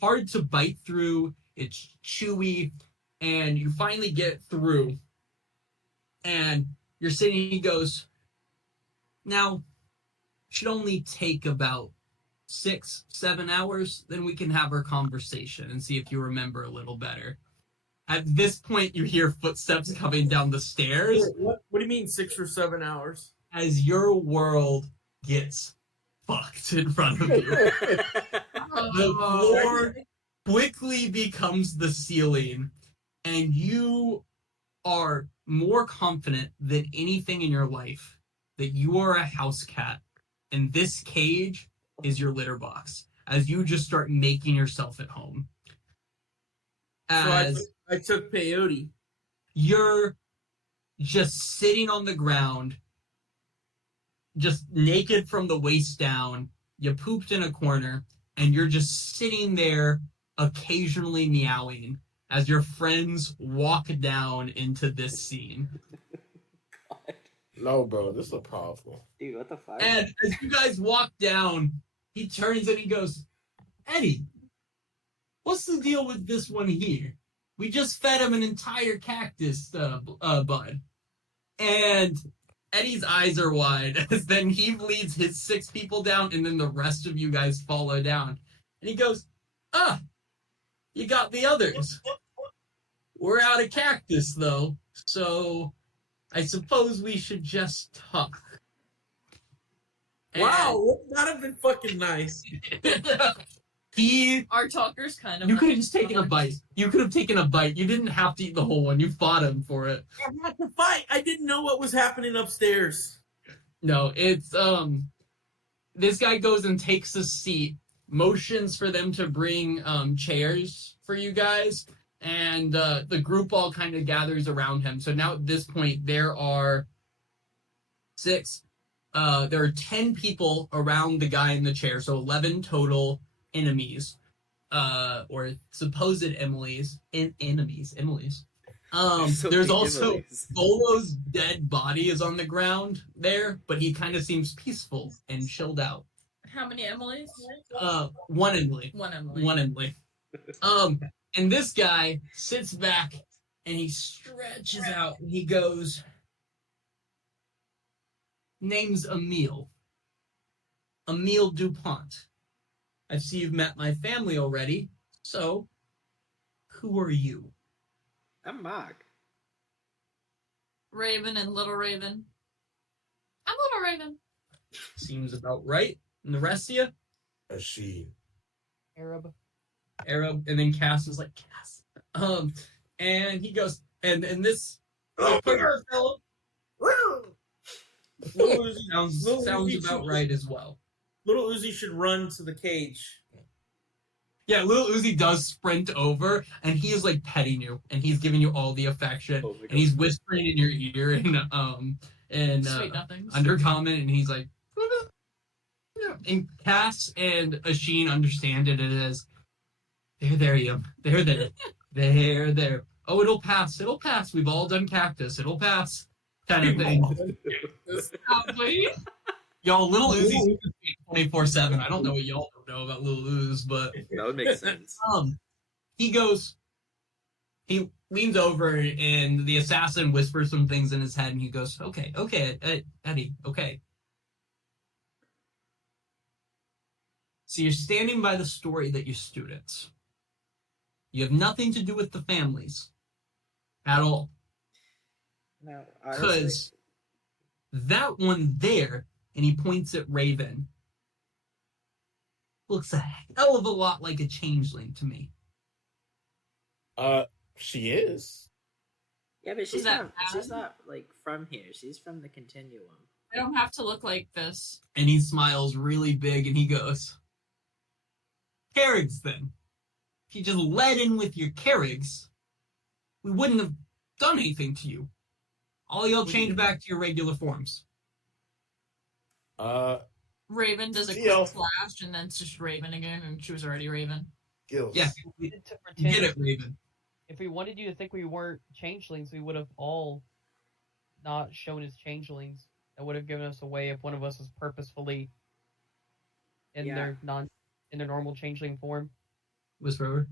hard to bite through. It's chewy, and you finally get through. And you're sitting. He goes, "Now, should only take about 6-7 hours. Then we can have our conversation and see if you remember a little better." At this point, you hear footsteps coming down the stairs. What do you mean 6 or 7 hours? As your world gets fucked in front of you. The floor quickly becomes the ceiling, and you are more confident than anything in your life that you are a house cat, and this cage is your litter box, as you just start making yourself at home. As so I took peyote. You're just sitting on the ground, just naked from the waist down. You pooped in a corner, and you're just sitting there occasionally meowing as your friends walk down into this scene. God. No, bro, this is powerful. Dude, what the fuck? And as you guys walk down, he turns and he goes, "Eddie, what's the deal with this one here? We just fed him an entire cactus bud." And Eddie's eyes are wide as then he leads his 6 people down, and then the rest of you guys follow down. And he goes, "You got the others. We're out of cactus, though, so I suppose we should just talk." Wow, wouldn't that have been fucking nice? Our talker's kind of. You could have just taken a bite. You could have taken a bite. You didn't have to eat the whole one. You fought him for it. I had to fight. I didn't know what was happening upstairs. No, it's this guy goes and takes a seat, motions for them to bring chairs for you guys, and the group all kind of gathers around him. So now at this point there are 10 people around the guy in the chair, so 11 total enemies, or supposed enemies. So there's many also enemies. Bolo's dead body is on the ground there, but he kind of seems peaceful and chilled out. How many Emilys? One Emily. One Emily. One Emily. And this guy sits back and he stretches out and he goes, "Name's Emile. Emile DuPont. I see you've met my family already, so who are you?" I'm Mark. Raven and Little Raven. I'm Little Raven. Seems about right. And the rest of you? A she. Arab. And then Cass is like, "Cass." And he goes, and this fellow sounds about right as well. Little Uzi should run to the cage. Yeah, Lil Uzi does sprint over, and he is like petting you, and he's giving you all the affection, Oh my and he's God. whispering in your ear in Sweet nothings. undercommon, and he's like, and Cass and Asheen understand it as there, Yum. There. Oh, it'll pass. We've all done cactus. It'll pass. Kind of thing. Probably. Y'all, Little Uzi's 24/7. I don't know what y'all don't know about Little Uz, but That would make sense. he leans over and the assassin whispers some things in his head and he goes, okay, Eddie, okay. So you're standing by the story that you're students. You have nothing to do with the families at all. No, Because that one there, and he points at Raven, looks a hell of a lot like a changeling to me. She is. yeah, but she's that not. bad? She's not like from here. She's from the continuum. I don't have to look like this. And he smiles really big and he goes, Carrigs then. If you just let in with your Carrigs, we wouldn't have done anything to you. All y'all change back to your regular forms. Raven does a Theo. quick flash, and then it's just Raven again, and she was already Raven. Skills. Yeah, To you pretend, get it, Raven. if we wanted you to think we weren't changelings, we would have all not shown as changelings. That would have given us a way if one of us was purposefully in Yeah. their normal changeling form. Whisperer.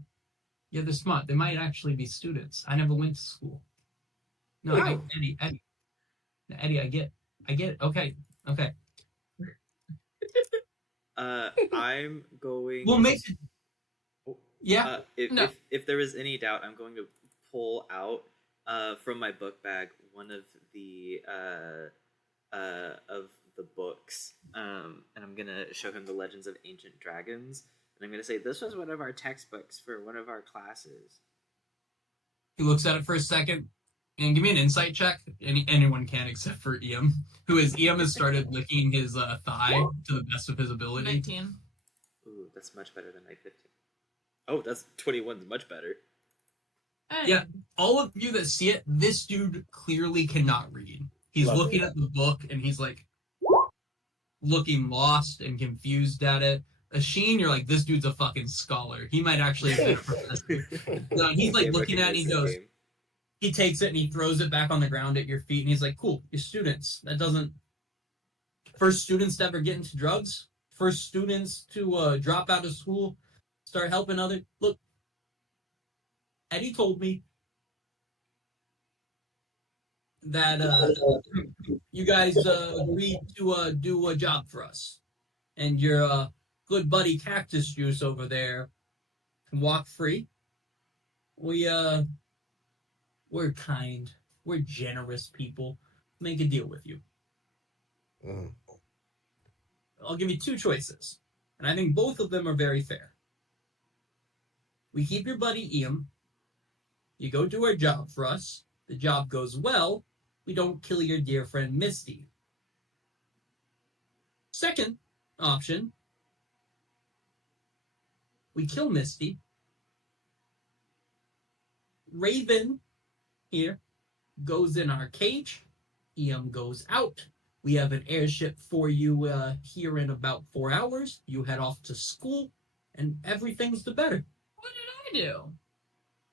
Yeah, they're smart. They might actually be students. I never went to school. No, Wow. Eddie, I get it. Okay. I'm going. We'll make it. Oh, Yeah. No. If there is any doubt, I'm going to pull out from my book bag one of the books, and I'm gonna show him the Legends of Ancient Dragons, and I'm gonna say this was one of our textbooks for one of our classes. He looks at it for a second, and give me an insight check. Anyone can except for Iam, Iam has started licking his thigh to the best of his ability. 19. Ooh, that's much better than my 15. Oh, that's 21's much better. Hey. Yeah, all of you that see it, this dude clearly cannot read. He's Love looking it. at the book, and he's like looking lost and confused at it. Asheen, you're like, this dude's a fucking scholar. He might actually have been a professor. No, he's like Game looking at it and he recognizes goes, game. he takes it and he throws it back on the ground at your feet and he's like, cool, you're students. That doesn't... First students to ever get into drugs. First students to drop out of school. Start helping others. Look, Eddie told me that you guys agreed to do a job for us. And your good buddy Cactus Juice over there can walk free. We're kind. We're generous people. Make a deal with you. I'll give you two choices. And I think both of them are very fair. We keep your buddy Ian. You go do our job for us. The job goes well. We don't kill your dear friend Misty. Second option. We kill Misty. Raven here goes in our cage. Ian goes out. We have an airship for you here in about 4 hours. You head off to school, and everything's the better. What did I do?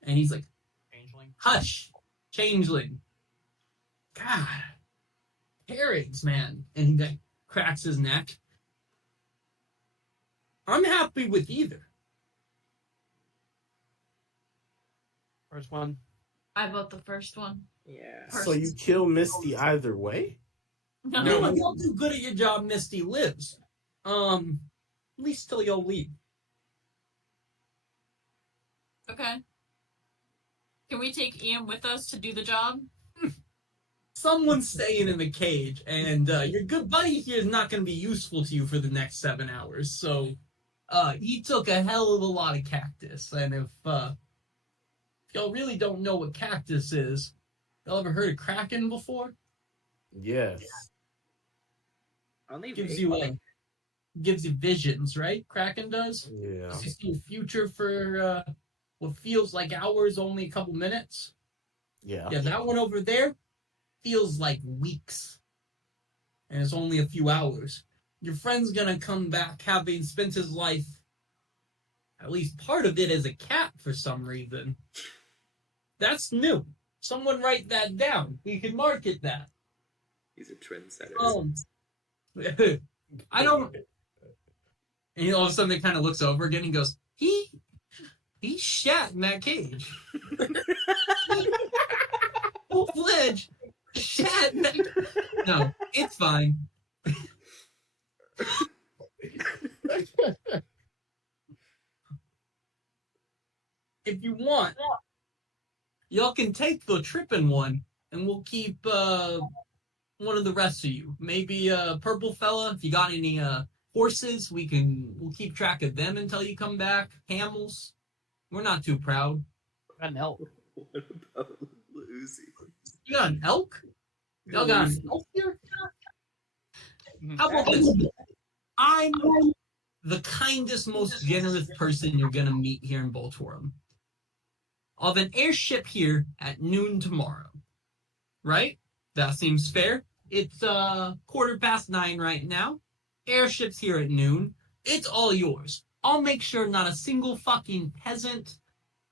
And he's like, Changeling. hush, changeling. God, Carrigs, man. And he like cracks his neck. I'm happy with either. First one. I vote the first one. Yeah. So you kill Misty either way? No. No, if y'all do good at your job, Misty lives. At least till y'all leave. Okay. Can we take Ian with us to do the job? Someone's staying in the cage, and your good buddy here is not going to be useful to you for the next 7 hours. So, he took a hell of a lot of cactus, and if y'all really don't know what cactus is, y'all ever heard of Kraken before? Yes. Only Gives vague. you a gives you visions, right? Kraken does. Yeah. You see a future for what feels like hours, only a couple minutes. Yeah. Yeah, that one over there feels like weeks, and it's only a few hours. Your friend's gonna come back having spent his life, at least part of it, as a cat for some reason. That's new. Someone write that down. We can market that. These are trendsetters. I don't. And all of a sudden, it kind of looks over again and goes, he shat in that cage. Full-fledged shat in that. No, it's fine. If you want, y'all can take the tripping one, and we'll keep one of the rest of you. Maybe purple fella. If you got any horses, we'll keep track of them until you come back. Camels, we're not too proud. Got an elk. What about Lucy? You got an elk? Y'all got an elk here? How about this? I'm the kindest, most generous person you're gonna meet here in Baltorum. I'll have an airship here at noon tomorrow. Right? That seems fair. It's 9:15 right now. Airship's here at noon. It's all yours. I'll make sure not a single fucking peasant,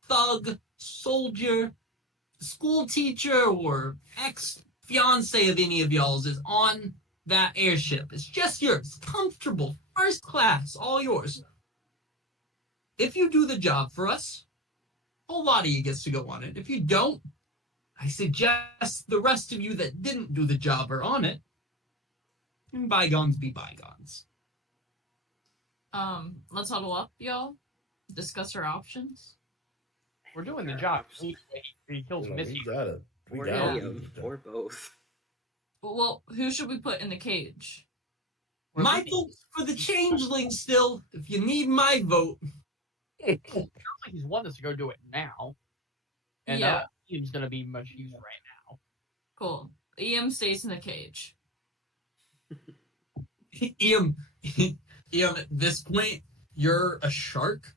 thug, soldier, school teacher, or ex-fiance of any of y'all's is on that airship. It's just yours. Comfortable. First class. All yours. If you do the job for us, a whole lot of you gets to go on it. If you don't, I suggest the rest of you that didn't do the job are on it. And bygones be bygones. Let's huddle up, y'all. Discuss our options. We're doing the job. He kills Missy. We Or gotta. him. Or both. Well, who should we put in the cage? My vote's for the changeling still, if you need my vote. It sounds like he's wanting us to go do it now. And Yeah. Ian's going to be much use right now. Cool. Ian stays in the cage. Ian, at this point, you're a shark,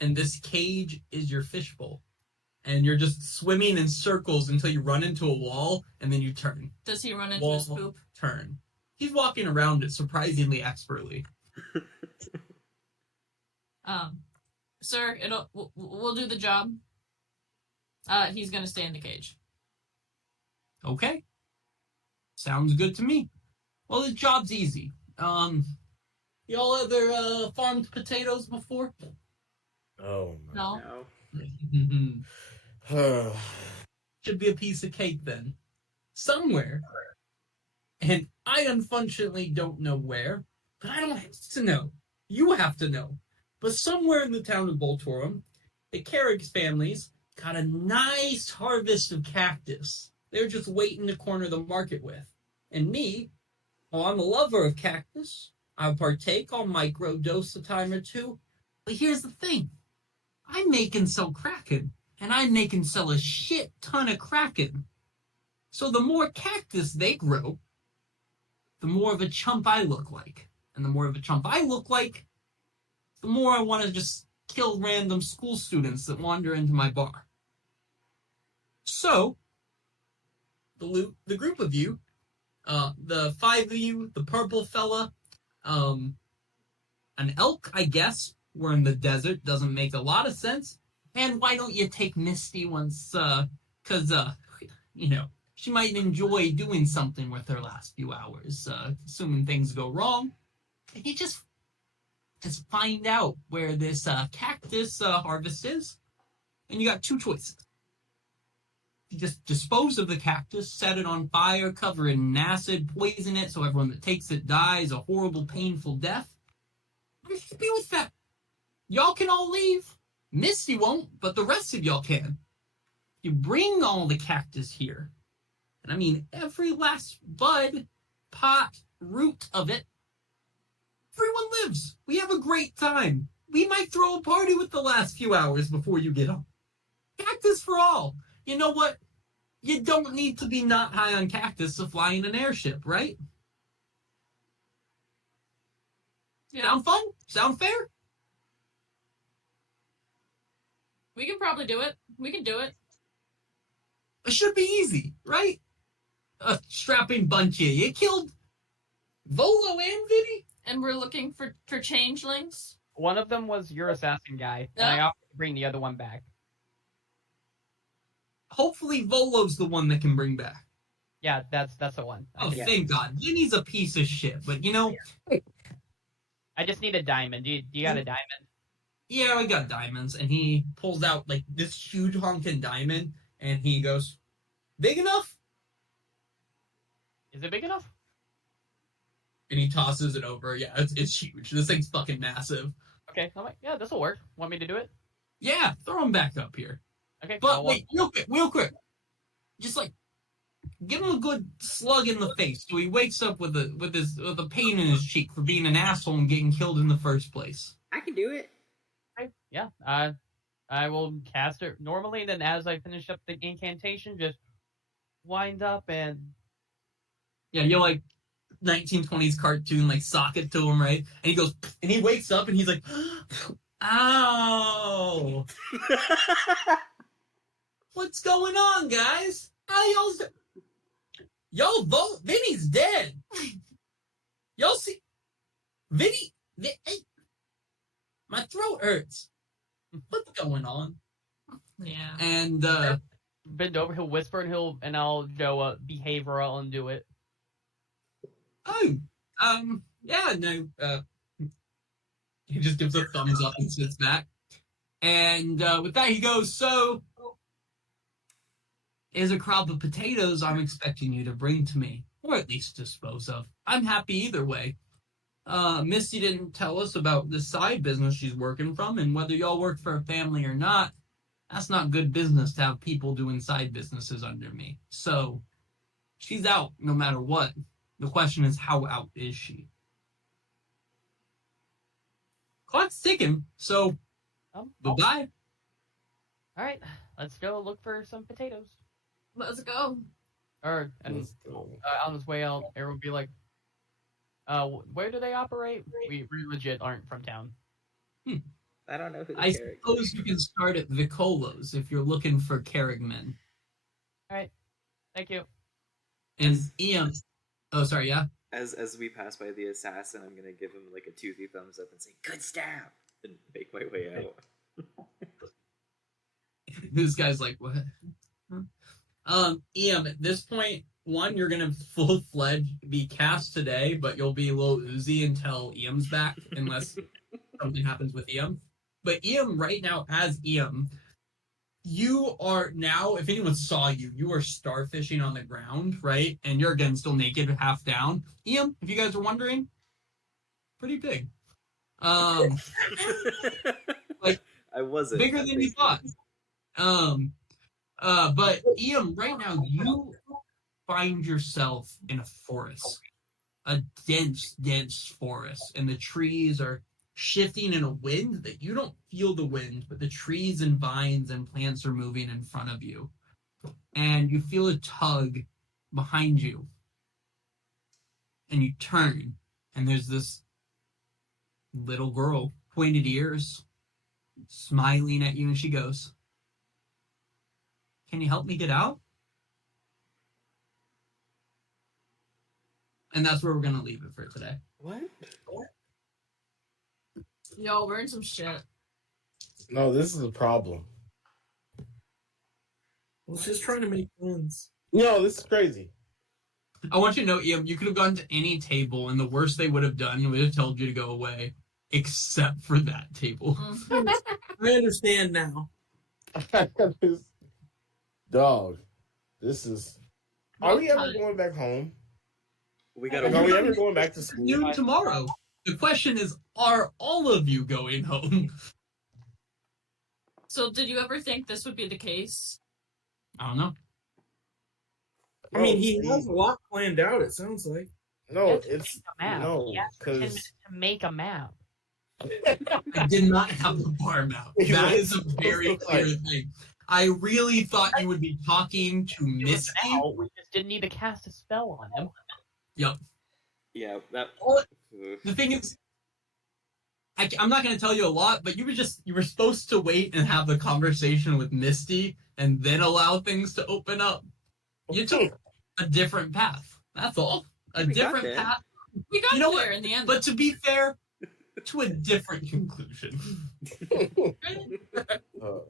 and this cage is your fishbowl. And you're just swimming in circles until you run into a wall, and then you turn. Does he run into Wall, his poop? turn. He's walking around it surprisingly expertly. Sir, we'll do the job. He's gonna stay in the cage. Okay. Sounds good to me. Well, the job's easy. Y'all ever farmed potatoes before? Oh No. no. Should be a piece of cake then. Somewhere. And I unfortunately don't know where, but I don't have to know. You have to know. But somewhere in the town of Baltorum, the Carrick's families got a nice harvest of cactus. They're just waiting to corner the market with. And me, well, I'm a lover of cactus. I'll partake, I'll microdose a time or two. But here's the thing. I make and sell Kraken, and I make and sell a shit ton of Kraken. So the more cactus they grow, the more of a chump I look like. And the more of a chump I look like, the more I want to just kill random school students that wander into my bar. So, the group of you, the 5 of you, the purple fella, an elk, I guess. We're in the desert, doesn't make a lot of sense. And why don't you take Misty once, because, she might enjoy doing something with her last few hours, assuming things go wrong. And you just find out where this cactus harvest is, and you got 2 choices. You just dispose of the cactus, set it on fire, cover it in acid, poison it so everyone that takes it dies a horrible, painful death. I'm happy with that. Y'all can all leave. Misty won't, but the rest of y'all can. You bring all the cactus here, and I mean every last bud, pot, root of it. Everyone lives. We have a great time. We might throw a party with the last few hours before you get home. Cactus for all. You know what? You don't need to be not high on cactus to fly in an airship, right? Yeah. Sound fun? Sound fair? We can probably do it. We can do it. It should be easy, right? A strapping bunch of you killed Volo and Vinny? And we're looking for changelings. One of them was your assassin guy, and I offered to bring the other one back. Hopefully Volo's the one that can bring back. Yeah, that's the one. Oh, thank God. Vinny's a piece of shit, but you know... I just need a diamond. Do you got a diamond? Yeah, I got diamonds. And he pulls out, like, this huge honking diamond, and he goes, big enough? Is it big enough? And he tosses it over. Yeah, it's huge. This thing's fucking massive. Okay, I'm like, yeah, this'll work. Want me to do it? Yeah, throw him back up here. Okay. But wait, real quick. Just like give him a good slug in the face so he wakes up with a pain in his cheek for being an asshole and getting killed in the first place. I can do it. Okay, yeah. I will cast it normally, and then as I finish up the incantation, just wind up and Yeah, you're like 1920s cartoon, like sock it to him, right? And he goes, and he wakes up and he's like, ow! What's going on, guys? How y'all vote? Vinny's dead. Y'all see? Vinny, my throat hurts. What's going on? Yeah. And bend over. He'll whisper, and I'll go behavioral and do it. Yeah, no. He just gives a thumbs up and sits back. And with that, he goes, so, here's a crop of potatoes I'm expecting you to bring to me, or at least dispose of. I'm happy either way. Misty didn't tell us about the side business she's working from, and whether y'all work for a family or not, that's not good business to have people doing side businesses under me. So, she's out no matter what. The question is, how out is she? Clock's ticking, so bye-bye. All right, let's go look for some potatoes. Let's go. And on his way out, Arrow will be like, where do they operate? We legit aren't from town. I don't know who the I character suppose you can start at Vicolo's if you're looking for Carrigmen. All right, thank you. And Ian, oh, sorry, yeah? As we pass by the assassin, I'm gonna give him like a toothy thumbs up and say, good stab! And make my way out. This guy's like, what? Ian, at this point, one, you're gonna full-fledged be cast today, but you'll be a little oozy until Iam's back, unless something happens with Iam. But Iam, right now, as Iam, you are now, if anyone saw you, you are starfishing on the ground, right? And you're, again, still naked, half down. Iam, if you guys are wondering, pretty big. Like, I wasn't. bigger than you thought. But Iam, right now, you find yourself in a forest. A dense, dense forest. And the trees are shifting in a wind that you don't feel the wind, but the trees and vines and plants are moving in front of you. And you feel a tug behind you. And you turn, and there's this little girl, pointed ears, smiling at you, and she goes, can you help me get out? And that's where we're going to leave it for today. What? Yo, we're in some shit. No, this is a problem. I was just trying to make friends. No, this is crazy. I want you to know, Ian, you could have gone to any table, and the worst they would have done would have told you to go away, except for that table. I understand now. Dog, this is... Are we ever going back home? We gotta. Are we ever going back to school? Noon tomorrow. The question is, are all of you going home? So, did you ever think this would be the case? I don't know. I mean, he has a lot planned out, it sounds like. No, it's... a map. No, He has 10 minutes because... to make a map. I did not have the bar map. That is a very clear thing. I really thought you would be talking to Misty. We just didn't need to cast a spell on him. Yep. Yeah, that. The thing is, I'm not going to tell you a lot, but you were supposed to wait and have the conversation with Misty and then allow things to open up. You took a different path. That's all. A different path. We got there what? In the end. But to be fair, to a different conclusion. Oh,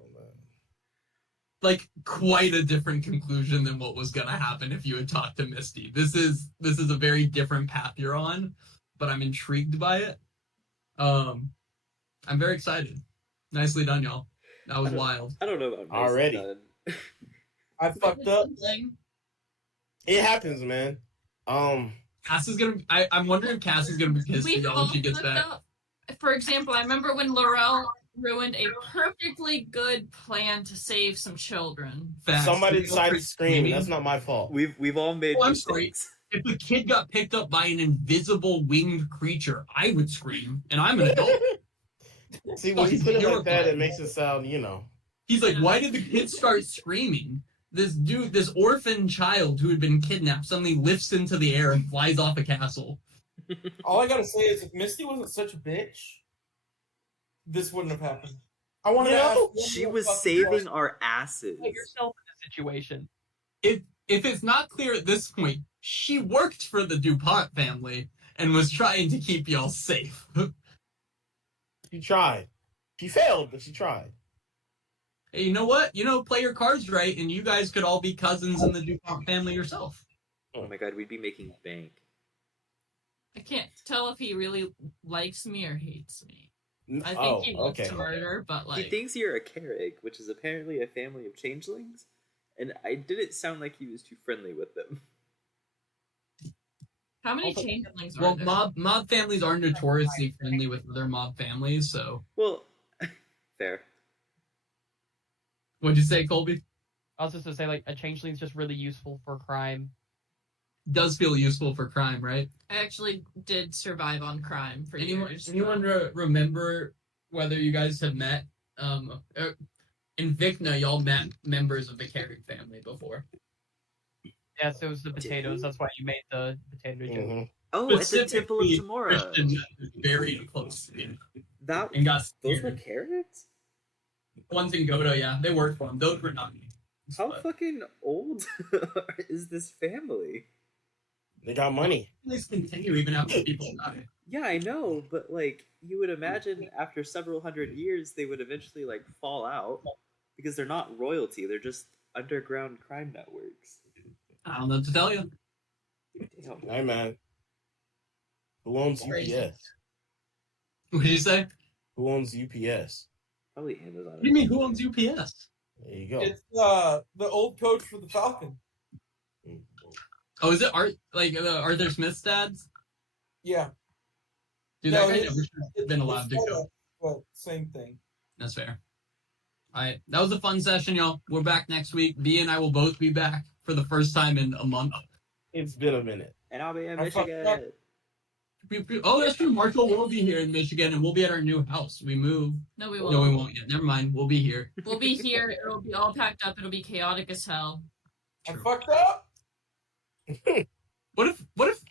like quite a different conclusion than what was going to happen if you had talked to Misty. This is a very different path you're on, but I'm intrigued by it. I'm very excited. Nicely done, y'all. That was wild. I don't know about already. Done. I fucked up. It happens, man. Cass is gonna. I'm wondering if Cass is gonna be pissed when she gets back. For example, I remember when Laurel ruined a perfectly good plan to save some children. Facts. Somebody decided to scream. That's not my fault. We've all made mistakes. If a kid got picked up by an invisible winged creature, I would scream, and I'm an adult. See, when you put it like that, it makes it sound, He's like, why did the kid start screaming? This orphan child who had been kidnapped suddenly lifts into the air and flies off a castle. All I gotta say is, if Misty wasn't such a bitch, this wouldn't have happened. I wanted to ask. She was saving our asses. Put yourself in the situation. If it's not clear at this point, she worked for the DuPont family and was trying to keep y'all safe. She tried. She failed, but she tried. Hey, you know what? Play your cards right, and you guys could all be cousins in the DuPont family yourself. Oh my god, we'd be making bank. I can't tell if he really likes me or hates me. I think he wants to murder, but He thinks you're a Carrig, which is apparently a family of changelings, and I didn't sound like he was too friendly with them. How many changelings are well, there? mob families are notoriously friendly with other mob families, so... Well, fair. What'd you say, Colby? I was just going to say, like, a changeling's just really useful for crime. Does feel useful for crime, right? I actually did survive on crime for years. Anyone remember whether you guys have met? In Vicna, y'all met members of the Carrick family before. Yes, it was the potatoes. That's why you made the potato joke. Mm-hmm. Oh, at the Temple of Tamora. Christian very close to me. Those were Carrigs? Ones in Godo, yeah. They worked for them. Those were not me. How fucking old is this family? They got money. Families continue even after people die. Yeah, I know, but you would imagine after several hundred years they would eventually fall out because they're not royalty; they're just underground crime networks. I don't know what to tell you. Damn. Hey man, who owns UPS? What did you say? Who owns UPS? Probably Amazon. What do you mean? Who owns UPS? There you go. It's the old coach for the Falcon. Oh, is it Arthur Smith's dad's? Yeah. Dude, that guy never should have been allowed to go. Well, same thing. That's fair. All right, that was a fun session, y'all. We're back next week. B and I will both be back for the first time in a month. It's been a minute. And I'll be in Michigan. Oh, that's true. Marshall will be here in Michigan, and we'll be at our new house. We move. No, we won't. No, we won't yet. Never mind. We'll be here. We'll be here. It'll be all packed up. It'll be chaotic as hell. I fucked up. What if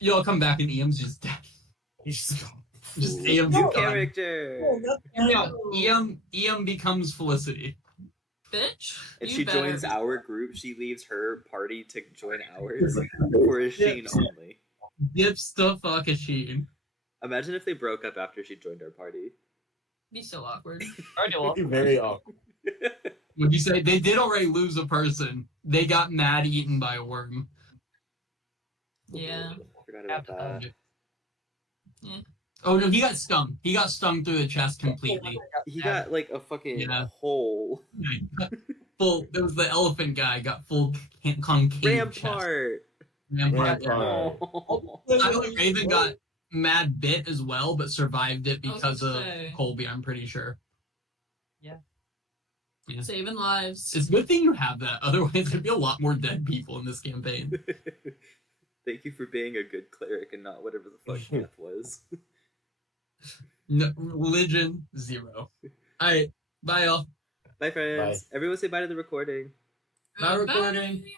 y'all come back and Iam's just dead? He's Just Iam's New gone. character. Yeah, Iam becomes Felicity. Bitch. And you she better. joins our group. She leaves her party to join ours for a Sheen only. Dips the fuck a Sheen. Imagine if they broke up after she joined our party. Be so awkward. very awkward. Would you say they did already lose a person? They got mad eaten by a worm. Yeah. I forgot about that. Yeah. Oh no, he got stung. He got stung through the chest completely. He got a fucking hole. Full. There was the elephant guy. Got full concave Rampart. Rampart. Oh. Tyler Raven got mad bit as well, but survived it because of Okay. Colby. I'm pretty sure. Yeah. Saving lives. It's a good thing you have that. Otherwise, there'd be a lot more dead people in this campaign. Thank you for being a good cleric and not whatever the fuck death was. No, religion 0. All right, bye y'all. Bye, friends. Bye. Everyone say bye to the recording. Bye, recording. Bye.